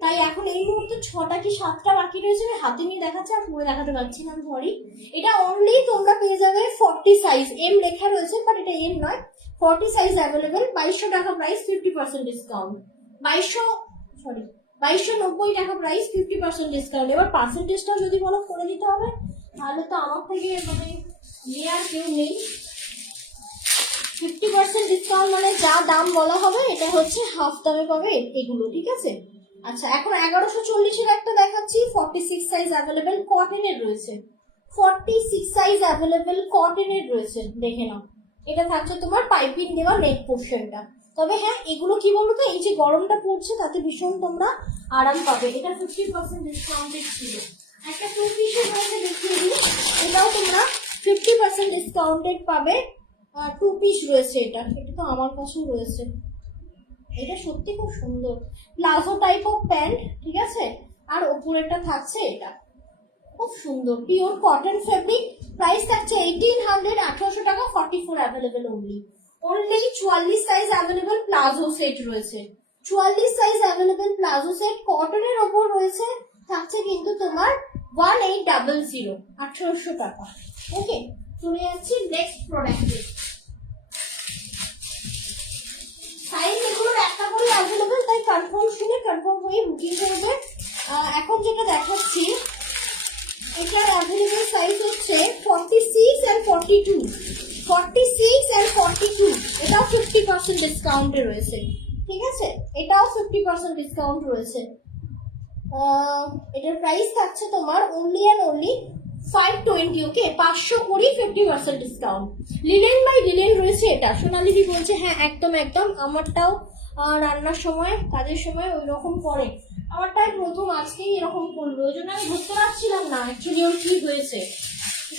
তাই এখন এই মুহূর্তে 6টা কি 7টা বাকি রয়েছে, আমি হাতে নিয়ে দেখাচ্ছি, আর পরে দেখাতে পারছি না, সরি। এটা অনলি তোমরা পেয়ে যাবে 40 সাইজ, এম লেখা রয়েছে বাট এটা এম নয়, 40 সাইজ অ্যাভেলেবেল, 2200 টাকা প্রাইস, 50% ডিসকাউন্ট। 2290 টাকা প্রাইস, 50% ডিসকাউন্ট। এবার পার্সেন্টেজটাও যদি বলো করে দিতে হবে, তাহলে তো আমার থেকে মানে আর কেউ নেই। 50% ডিসকাউন্ট মানে যা দাম বলা হবে এটা হচ্ছে হাফ দামে পাবে এগুলো, ঠিক আছে? আচ্ছা, এখন 1140-এর একটা দেখাচ্ছি, 46 সাইজ অ্যাভেলেবেল, কটনের রয়েছে, 46 সাইজ অ্যাভেলেবেল কটনের রয়েছে, দেখে নাও। এটা থাকছে তোমার পাইপিং দেওয়া নেক পোর্শনটা। তবে হ্যাঁ, এগুলো কি বলতো, এই যে গরমটা পড়ছে তাতে ভীষণ তোমরা আরাম পাবে। এটা 50% ডিসকাউন্টেড ছিল। একটা 2 পিসের মধ্যে দেখিয়ে দিই, এটাও তোমরা 50% ডিসকাউন্টেড পাবে। 2 পিস রয়েছে, এটা তো আমার কাছেও রয়েছে, এটা সত্যি খুব সুন্দর, প্লাজো টাইপ অফ প্যান্ট, ঠিক আছে? আর ওপরেরটা থাকছে এটা, খুব সুন্দর পিওর কটন ফেব্রিক, প্রাইস থাকছে 1800, 1800 টাকা, 44 available only. 44 size available palazzo set রয়েছে, 44 সাইজ অ্যাভেলেবেল প্লাজো সেট কটনের ওপর রয়েছে, থাকছে কিন্তু তোমার 1800, 1800 টাকা। ওকে, চলে যাচ্ছি নেক্সট প্রোডাক্টে। সাইজ এগুলোর একটা করে অ্যাভেলেবেল, তাই কনফার্ম শুনে কনফার্ম হয়ে বুকিং করবে। এখন যেটা দেখাচ্ছি, এটার অ্যাভেলেবেল সাইজ হচ্ছে 46 আর 42, 46 and 42 এটাও 50% ডিসকাউন্টে রয়েছে, ঠিক আছে, এটাও 50% ডিসকাউন্ট রয়েছে। এটার প্রাইস থাকছে তোমার only and only 520, okay, 520, 50% discount. Linen by linen রয়েছে এটা। সোনালিদি বলছে হ্যাঁ একদম একদম, আমারটাও রান্নার সময় কাজের সময় ওই রকম করে, আমারটাই প্রথম আজকেই এরকম করলো, ওই জন্য আমি বুঝতে পারছিলাম না অ্যাকচুয়ালি ওর কি হয়েছে।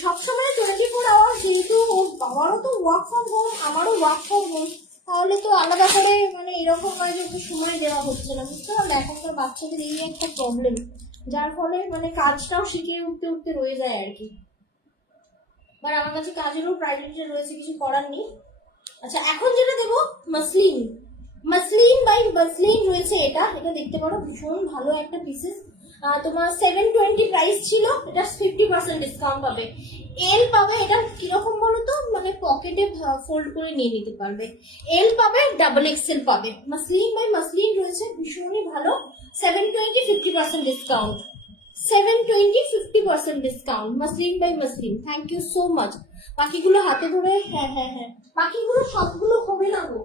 সবসময় 24 আওয়ার, যেহেতু ওর বাবারও তো ওয়ার্ক ফ্রম হোম, আমারও ওয়ার্ক ফ্রম হোম, তাহলে তো আলাদা করে মানে এরকম হয় যে ওকে সময় দেওয়া হচ্ছে না, বুঝতে পারলে? এখনকার বাচ্চাদের এই একটা প্রবলেম, যার ফলে মানে কাজটাও শিখে উঠতে উঠতে রয়ে যায় আর কি। বাট আমার কাছে কাজেরও প্রায়োরিটি রয়েছে, কিছু করার নেই। আচ্ছা, এখন যেটা দেবো মাসলিন, মাসলিন বাই মাসলিন রয়েছে এটা, এটা দেখতে পারো, ভীষণ ভালো একটা পিসেস। তোমার 720 প্রাইস ছিল, এটা 50% ডিসকাউন্ট পাবে। এল পাবে, এটা কিরকম বলো তো, মানে পকেটে ফোল্ড করে নিয়ে নিতে পারবে। এল পাবে, ডাবল এক্সেল পাবে। মাসলিন বাই মাসলিন রয়েছে, ভীষণই ভালো। 720, 50% discount. 720, 50% discount, muslin by muslin. Thank you so much. বাকিগুলো হাতে ধরে, হ্যাঁ হ্যাঁ হ্যাঁ, বাকিগুলো সবগুলো হবে না গো,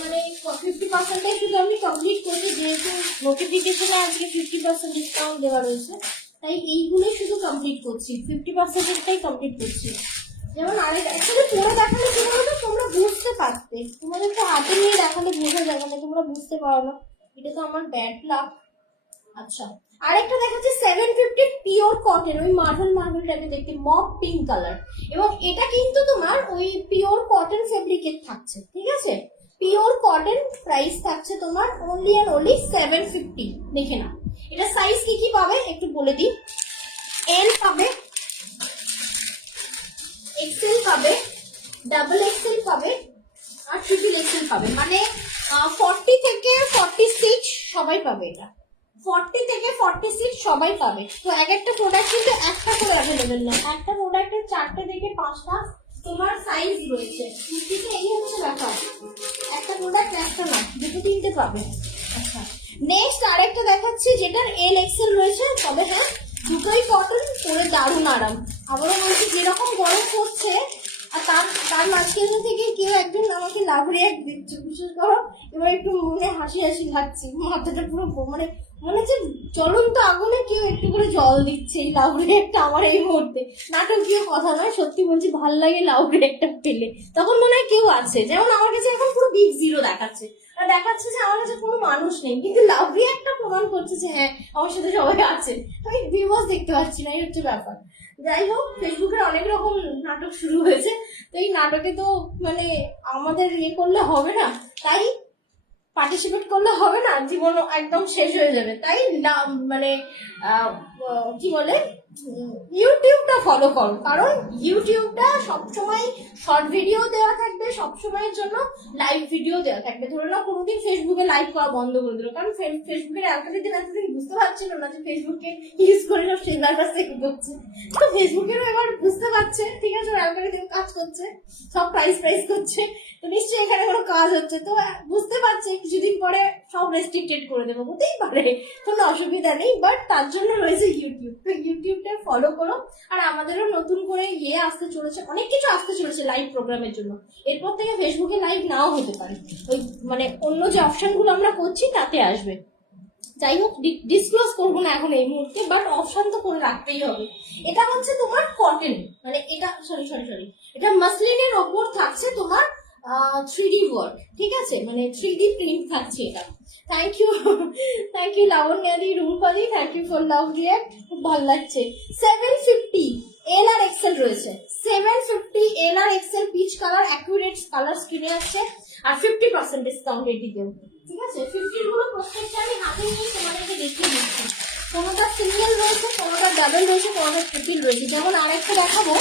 মানে 50% শুধু আমি কমপ্লিট করছি, যেহেতু নোটিফিকেশনে আজকে 50% ডিসকাউন্ট দেওয়া রয়েছে, তাই এইগুলোই শুধু কমপ্লিট করছি, 50%টাই কমপ্লিট করছি। যেমন আরেক অ্যাকচুয়ালি পরে দেখালে কি বলতো, তোমরা বুঝতে পারতে, তোমাদের তো হাতে নিয়ে দেখালে বোঝা যায় না, তোমরা বুঝতে পারো না, এটা তো আমার ব্যাড লাক। আচ্ছা, আরেকটা দেখাচ্ছে 750 পিওর কটন, ওই মার্বেল মার্বেল টাইপের দেখতে, মপ পিঙ্ক কালার, এবং এটা কিন্তু তোমার ওই পিওর কটন ফেব্রিকের থাকছে, ঠিক আছে, পিওর কটন। প্রাইস থাকছে তোমার অনলি অ্যান্ড অনলি 750। দেখে না, এটা সাইজ কি কি পাবে একটু বলে দিই। এল পাবে, এক্সেল পাবে, ডাবল এক্সেল পাবে, আর ট্রিপল এক্সেল পাবে, মানে 40 থেকে 46 সবাই পাবে, এটা 40 থেকে 46 সবাই পাবে। তো এক একটা প্রোডাক্ট কিন্তু একটা করে অ্যাভেলেবেল না, একটা প্রোডাক্টের 4টে থেকে 5টা তোমার সাইজ রয়েছে, কুর্তিতে এই হচ্ছে ব্যাপার, একটা প্রোডাক্ট একটা না, দুটো তিনটে পাবে। আচ্ছা, নেক্সট আরেকটা দেখাচ্ছি যেটার এল এক্সেল রয়েছে, তবে হ্যাঁ দুটোই কটন, পরে দারুণ আরাম। আবারও বলছি, যেরকম গরম পড়ছে, আর তার মাঝখানে থেকে কেউ একজন আমাকে লাভ রিয়াক্ট দিচ্ছে, বিশেষ করো এবার একটু মনে হাসি হাসি লাগছে, মাথাটা পুরো মানে মনে হচ্ছে জ্বলন্ত আগুনে কেউ একটু করে জল দিচ্ছে। এই লাভ রিয়াক্টটা আমার এই মুহূর্তে নাটকীয় কথা নয়, সত্যি বলছি, ভাল লাগে লাভ রিয়াক্টটা পেলে, তখন মনে হয় কেউ আছে। যেমন আমার কাছে এখন পুরো বিগ জিরো দেখাচ্ছে, আর দেখাচ্ছে যে আমার কাছে কোনো মানুষ নেই, কিন্তু লাভ রিয়াক্টটা প্রমাণ করছে যে হ্যাঁ আমার সাথে সবাই আছে, আমি ভিউয়ার্স দেখতে পাচ্ছি না, এই হচ্ছে ব্যাপার। যাই হোক, ফেসবুকের অনেক রকম নাটক শুরু হয়েছে, তো এই নাটকে তো মানে আমাদের ইয়ে করলে হবে না, তাই পার্টিসিপেট করলে হবে না, জীবন একদম শেষ হয়ে যাবে, তাই মানে কি বলে, ইউটিউবটা ফলো করো, কারণ ইউটিউবটা সবসময় শর্ট ভিডিও দেওয়া থাকবে, সবসময়ের জন্য লাইভ ভিডিও দেওয়া থাকবে। ধরে নাও কোনোদিন ফেসবুকে লাইভ করা বন্ধ করে দিল, কারণ ফেসবুকের অ্যালগরিদম এতদিন বুঝতে পারছিল না যে ফেসবুকে ইউজ করে সব সিঙ্গার কাছ থেকে করছে, তো ফেসবুকেরও এবার বুঝতে পারছে, ঠিক আছে, অ্যালগরিদম কাজ করছে, সব প্রাইস করছে, তো নিশ্চয়ই এখানে কোনো কাজ হচ্ছে, তো বুঝতে পারছে কিছুদিন পরে সব রেস্ট্রিক্টেড করে দেবো, হতেই পারে, কোনো অসুবিধা নেই, বাট তার জন্য রয়েছে ইউটিউব, তো ইউটিউবটা ফলো করো। আর আমাদেরও নতুন করে ইয়ে আসতে চলেছে, অনেক কিছু আসতে চলেছে লাইভ প্রোগ্রামের জন্য, এরপর থেকে ফেসবুকে লাইভ নাও হতে পারে, ওই মানে অন্য যে অপশনগুলো আমরা করছি তাতে আসবে। যাই হোক, ডিসক্লোজ করবো না এখন এই মুহূর্তে, বাট অপশন তো করে রাখতেই হবে। এটা হচ্ছে তোমার কটন, মানে এটা সরি এটা মাসলিনের ওপর থাকছে তোমার 3D ওয়ার্ক, ঠিক আছে, মানে 3D প্রিন্ট থাকছে এটা। থ্যাংক ইউ লাবণ্যাদি, রুম্পাদি, thank you for love react, খুব ভালো লাগছে। 750 এল আর এক্সেল রয়েছে, 750 এল আর XL, peach colour, accurate colour স্ক্রিনে আসছে, আর 50% ডিসকাউন্ট এটিতেও, ঠিক আছে। 50 গুলো প্রত্যেকটা আমি হাতে নিয়ে তোমাদেরকে দেখিয়ে দিচ্ছি, কোনোটা সিঙ্গেল রয়েছে, কোনোটা ডাবল রয়েছে, কোনোটা ট্রিপল রয়েছে। যেমন আরেকটা দেখাবো,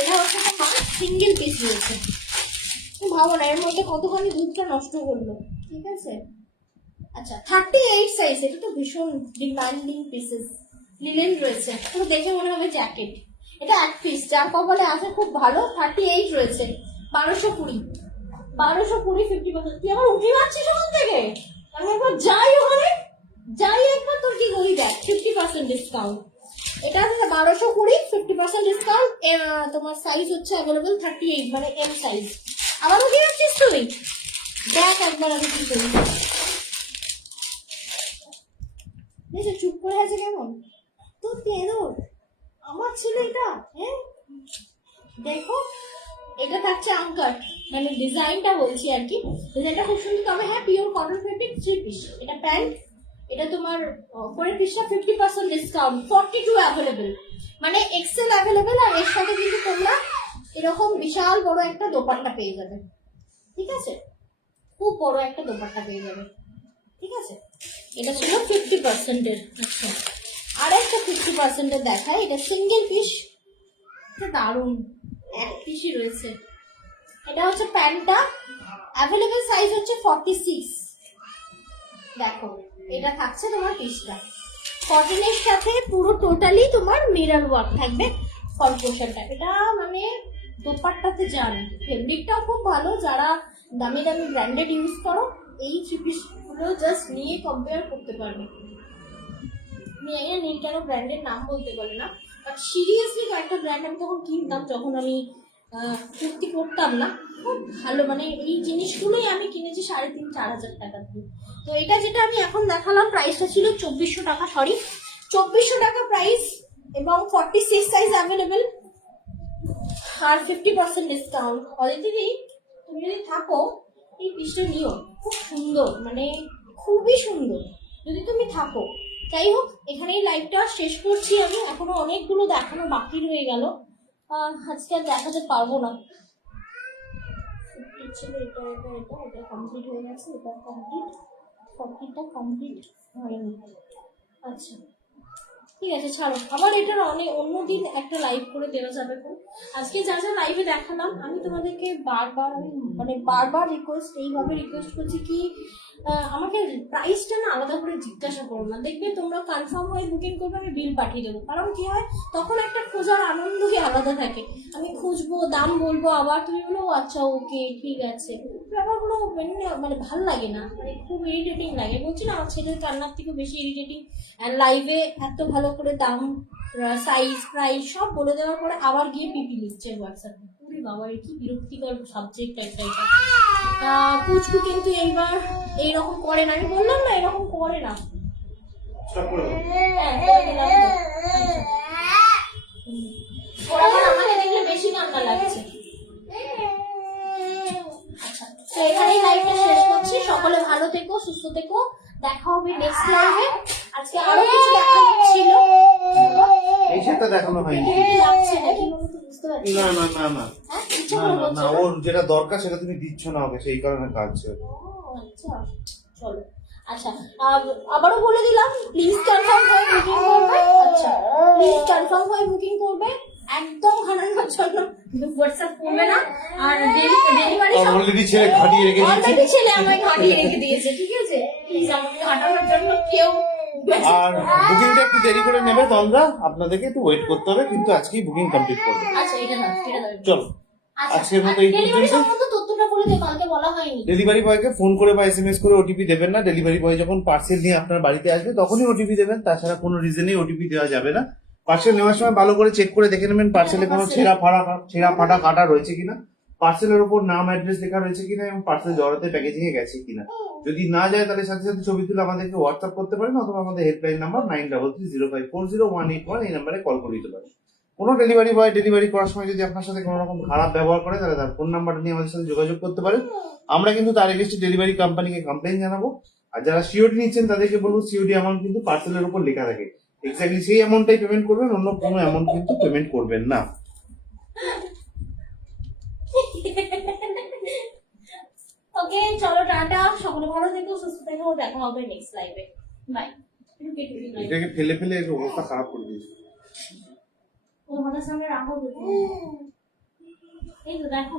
এটা হচ্ছে তোমার সিঙ্গেল পিস রয়েছে, ভাবো না এর মধ্যে কতখানি দুধটা নষ্ট করলো, ঠিক আছে। আচ্ছা, 38 সাইজ, এটা তো ভীষণ ডিমান্ডিং পিসেস, লিনেন রয়েছে, পুরো দেখে মনে হবে জ্যাকেট, এটা এক পিস, যার কপালে আছে খুব ভালো। 38 রয়েছে, 1220, 50%। তুই আবার উঠে যাচ্ছিস ওখান থেকে, আমি একবার যাই ওখানে, যাই একবার তোর কি গলি দেখ, 50% ডিসকাউন্ট, এটা 1220, 50% ডিসকাউন্ট। তোমার সাইজ হচ্ছে অ্যাভেলেবল 38, মানে এম সাইজ। আমারও কি আছিস তুই? দেখ একবার আমি কি করি। দেখো চুপ করে আছে কেমন, তো তেরো আমার ছিল এটা। হ্যাঁ দেখো, এটা থাকছে আঙ্কার, মানে ডিজাইনটা বলছি আর কি, ডিজাইনটা খুব সুন্দর। তবে হ্যাঁ, পিওর কটন ফেব্রিক, 3 পিস। এটা প্যান্ট, এটা তোমার উপরের পিসটা 50% ডিসকাউন্ট, 42 অ্যাভেলেবেল, মানে এক্সেল অ্যাভেলেবেল। আর এর সাথে কিন্তু তোমরা এরকম বিশাল বড় একটা দোপাট্টা পেয়ে যাবে, ঠিক আছে? খুব বড় একটা দোপাট্টা পেয়ে যাবে, ঠিক আছে? এটা ছিল 50%-এর। আচ্ছা, আর একটা 50%-এর দেখায়, এটা সিঙ্গেল পিস, এটা দারুণ, এক পিসই রয়েছে। এটা হচ্ছে প্যান্টটা, অ্যাভেলেবেল সাইজ হচ্ছে 46। দেখো এটা থাকছে তোমার পিসটা, কটনের সাথে পুরো টোটালি তোমার মিরর ওয়ার্ক থাকবে ফ্রন্ট পোর্শনটা। এটা মানে দোপাট্টাতে যান, ফেব্রিকটাও খুব ভালো। যারা দামি দামি ব্র্যান্ডেড ইউজ করো, এই 3 পিসগুলো জাস্ট নিয়ে কম্পেয়ার করতে পারবে। আমি জানি না নীল কেন ব্র্যান্ডের নাম বলতে পারে না, বাট সিরিয়াসলি কয়েকটা ব্র্যান্ড আমি তখন কিনতাম, যখন আমি কুর্তি করতাম না। খুব ভালো, মানে এই জিনিসগুলোই আমি কিনেছি 3,500-4,000 টাকা দিয়ে। তো এটা যেটা আমি এখন দেখালাম, প্রাইসটা ছিল 2400 টাকা, সরি 2400 টাকা প্রাইস, এবং 46 সাইজ অ্যাভেলেবেল, আর 50% ডিসকাউন্ট। অলরেডি তুমি যদি থাকো এই পিসটা নিও, খুব সুন্দর, মানে খুবই সুন্দর যদি তুমি থাকো। যাই হোক, এখানেই লাইভটা শেষ করছি আমি, এখনো অনেকগুলো দেখানো বাকি রয়ে গেল, আজকে আর দেখাতে পারবো না। এটা কমপ্লিট হয়ে গেছে, এটা কমপ্লিট, 40টা কমপ্লিট হয়নি। আচ্ছা ঠিক আছে, ছাড়ো, আবার এটার অন্যদিন একটা লাইভ করে দেওয়া যাবে। আজকে যা যা লাইভে দেখালাম, আমি তোমাদেরকে বারবার এইভাবে রিকোয়েস্ট করছি কি, আমাকে প্রাইসটা না আলাদা করে জিজ্ঞাসা করো না। দেখবে তোমরা কনফার্ম হয়ে বুকিং করবে, আমি বিল পাঠিয়ে দেবো। কারণ কি হয়, তখন একটা খোঁজার আনন্দই আলাদা থাকে। আমি খুঁজবো, দাম বলবো, আবার তুমি বলো আচ্ছা ওকে ঠিক আছে, ব্যাপারগুলো মানে ভাল লাগে না, মানে খুব ইরিটেটিং লাগে। বলছি না, আমার ছেলের কান্নার থেকে বেশি ইরিটেটিং। লাইভে এত ভালো করে দাম, সাইজ, প্রাইস সব বলে দেওয়ার পরে আবার গিয়ে পিপি লিখছে হোয়াটসঅ্যাপে। ওরে বাবা, কি বিরক্তিকর সাবজেক্ট একটা এটা। পুচকু কিন্তু এইবার এইরকম করে না, আমি বললাম না এরকম করে না। হ্যাঁ, করে দিলাম তো। ওরা আবার আমাকে দেখলে বেশি কান্না লাগছে। আচ্ছা, তো এখানেই লাইভটা শেষ করছি। সকলে ভালো থেকো, সুস্থ থেকো, দেখা হবে নেক্সট লাইভে। আজকে আরো কিছু দেখানো ছিল, এই সেটা দেখানো হয়নি। লাগছে নাকি বলতে বুঝতে পারছি না না না না হ্যাঁ, ইচ্ছে না করে না বলছো না, না? ওর যেটা দরকার সেটা তুমি দিচ্ছ না ওকে, সেই কারণে কাঁদছে। ও, আচ্ছা চলো। আচ্ছা, আবারও বলে দিলাম, প্লিজ কনফার্ম হয়ে বুকিং করবে। আচ্ছা, প্লিজ কনফার্ম হয়ে বুকিং করবে, একদম হারানোর জন্য হোয়াটসঅ্যাপ করবে না। আর ডেলিভারি অলরেডি ছেলে ঘাটিয়ে রেখে দিয়েছে। অলরেডি ছেলে আমায় ঘাটিয়ে রেখে দিয়েছে, ঠিক আছে? প্লিজ আমাকে হাঁটানোর জন্য কেউ আর বুকিংটা একটু দেরি করে নেবে তন্দ্রা, আপনাদেরকে একটু ওয়েট করতে হবে, কিন্তু আজকেই বুকিং কমপ্লিট করবে। আচ্ছা এটা না, এটা না। চলো, আচ্ছা, আজকের মতো এই ডেলিভারি পর্যন্ত। সম্বন্ধে তথ্যটা বলে দে, কালকে বলা হয়নি। ডেলিভারি বয়কে ফোন করে বা এসএমএস করে ওটিপি দেবেন না। ডেলিভারি বয় যখন পার্সেল নিয়ে আপনার বাড়িতে আসবে তখনই ওটিপি দেবেন, তাছাড়া কোনো রিজনেই ওটিপি দেওয়া যাবে না। পার্সেল নেওয়ার সময় ভালো করে চেক করে দেখে নেবেন পার্সেলে কোনো ছেঁড়া ফাটা কাটা রয়েছে কিনা, পার্সেলের উপর নাম অ্যাড্রেস লেখা রয়েছে কিনা, এবং পার্সেল জড়াতে প্যাকেজিং এ গেছে কিনা। যদি না যায় তাহলে সাথে সাথে ছবি তুলে আমাদেরকে হোয়াটসঅ্যাপ করতে পারেন, অথবা আমাদের হেল্পলাইন নাম্বার 9330540181 এই নাম্বারে কল করে দিতে পারেন। কোনো ডেলিভারি বয় ডেলিভারি করার সময় যদি আপনার সাথে কোনো রকম খারাপ ব্যবহার করে, তাহলে তার ফোন নাম্বারটা নিয়ে আমাদের সাথে যোগাযোগ করতে পারেন। আমরা কিন্তু তার এগেইনস্টে ডেলিভারি কোম্পানিকে কমপ্লেইন জানাবো। আর যারা সিওডি নিচ্ছেন তাদেরকে বলবো, সিওডি অ্যামাউন্ট কিন্তু পার্সেলের উপর লেখা থাকে, এক্স্যাক্টলি সেই অ্যামাউন্টটাই পেমেন্ট করবেন, অন্য কোনো অ্যামাউন্ট কিন্তু পেমেন্ট করবেন না। ওকে চলো, টাটা, সকলে ভালো থেকো, সুস্থ থেকো, দেখা হবে নেক্সট লাইভে। বাই। এটাকে ফেলে ফেলে এর অবস্থা খারাপ করে দিয়েছে। ও আমাদের সামনে রাখো, এই তো দেখো।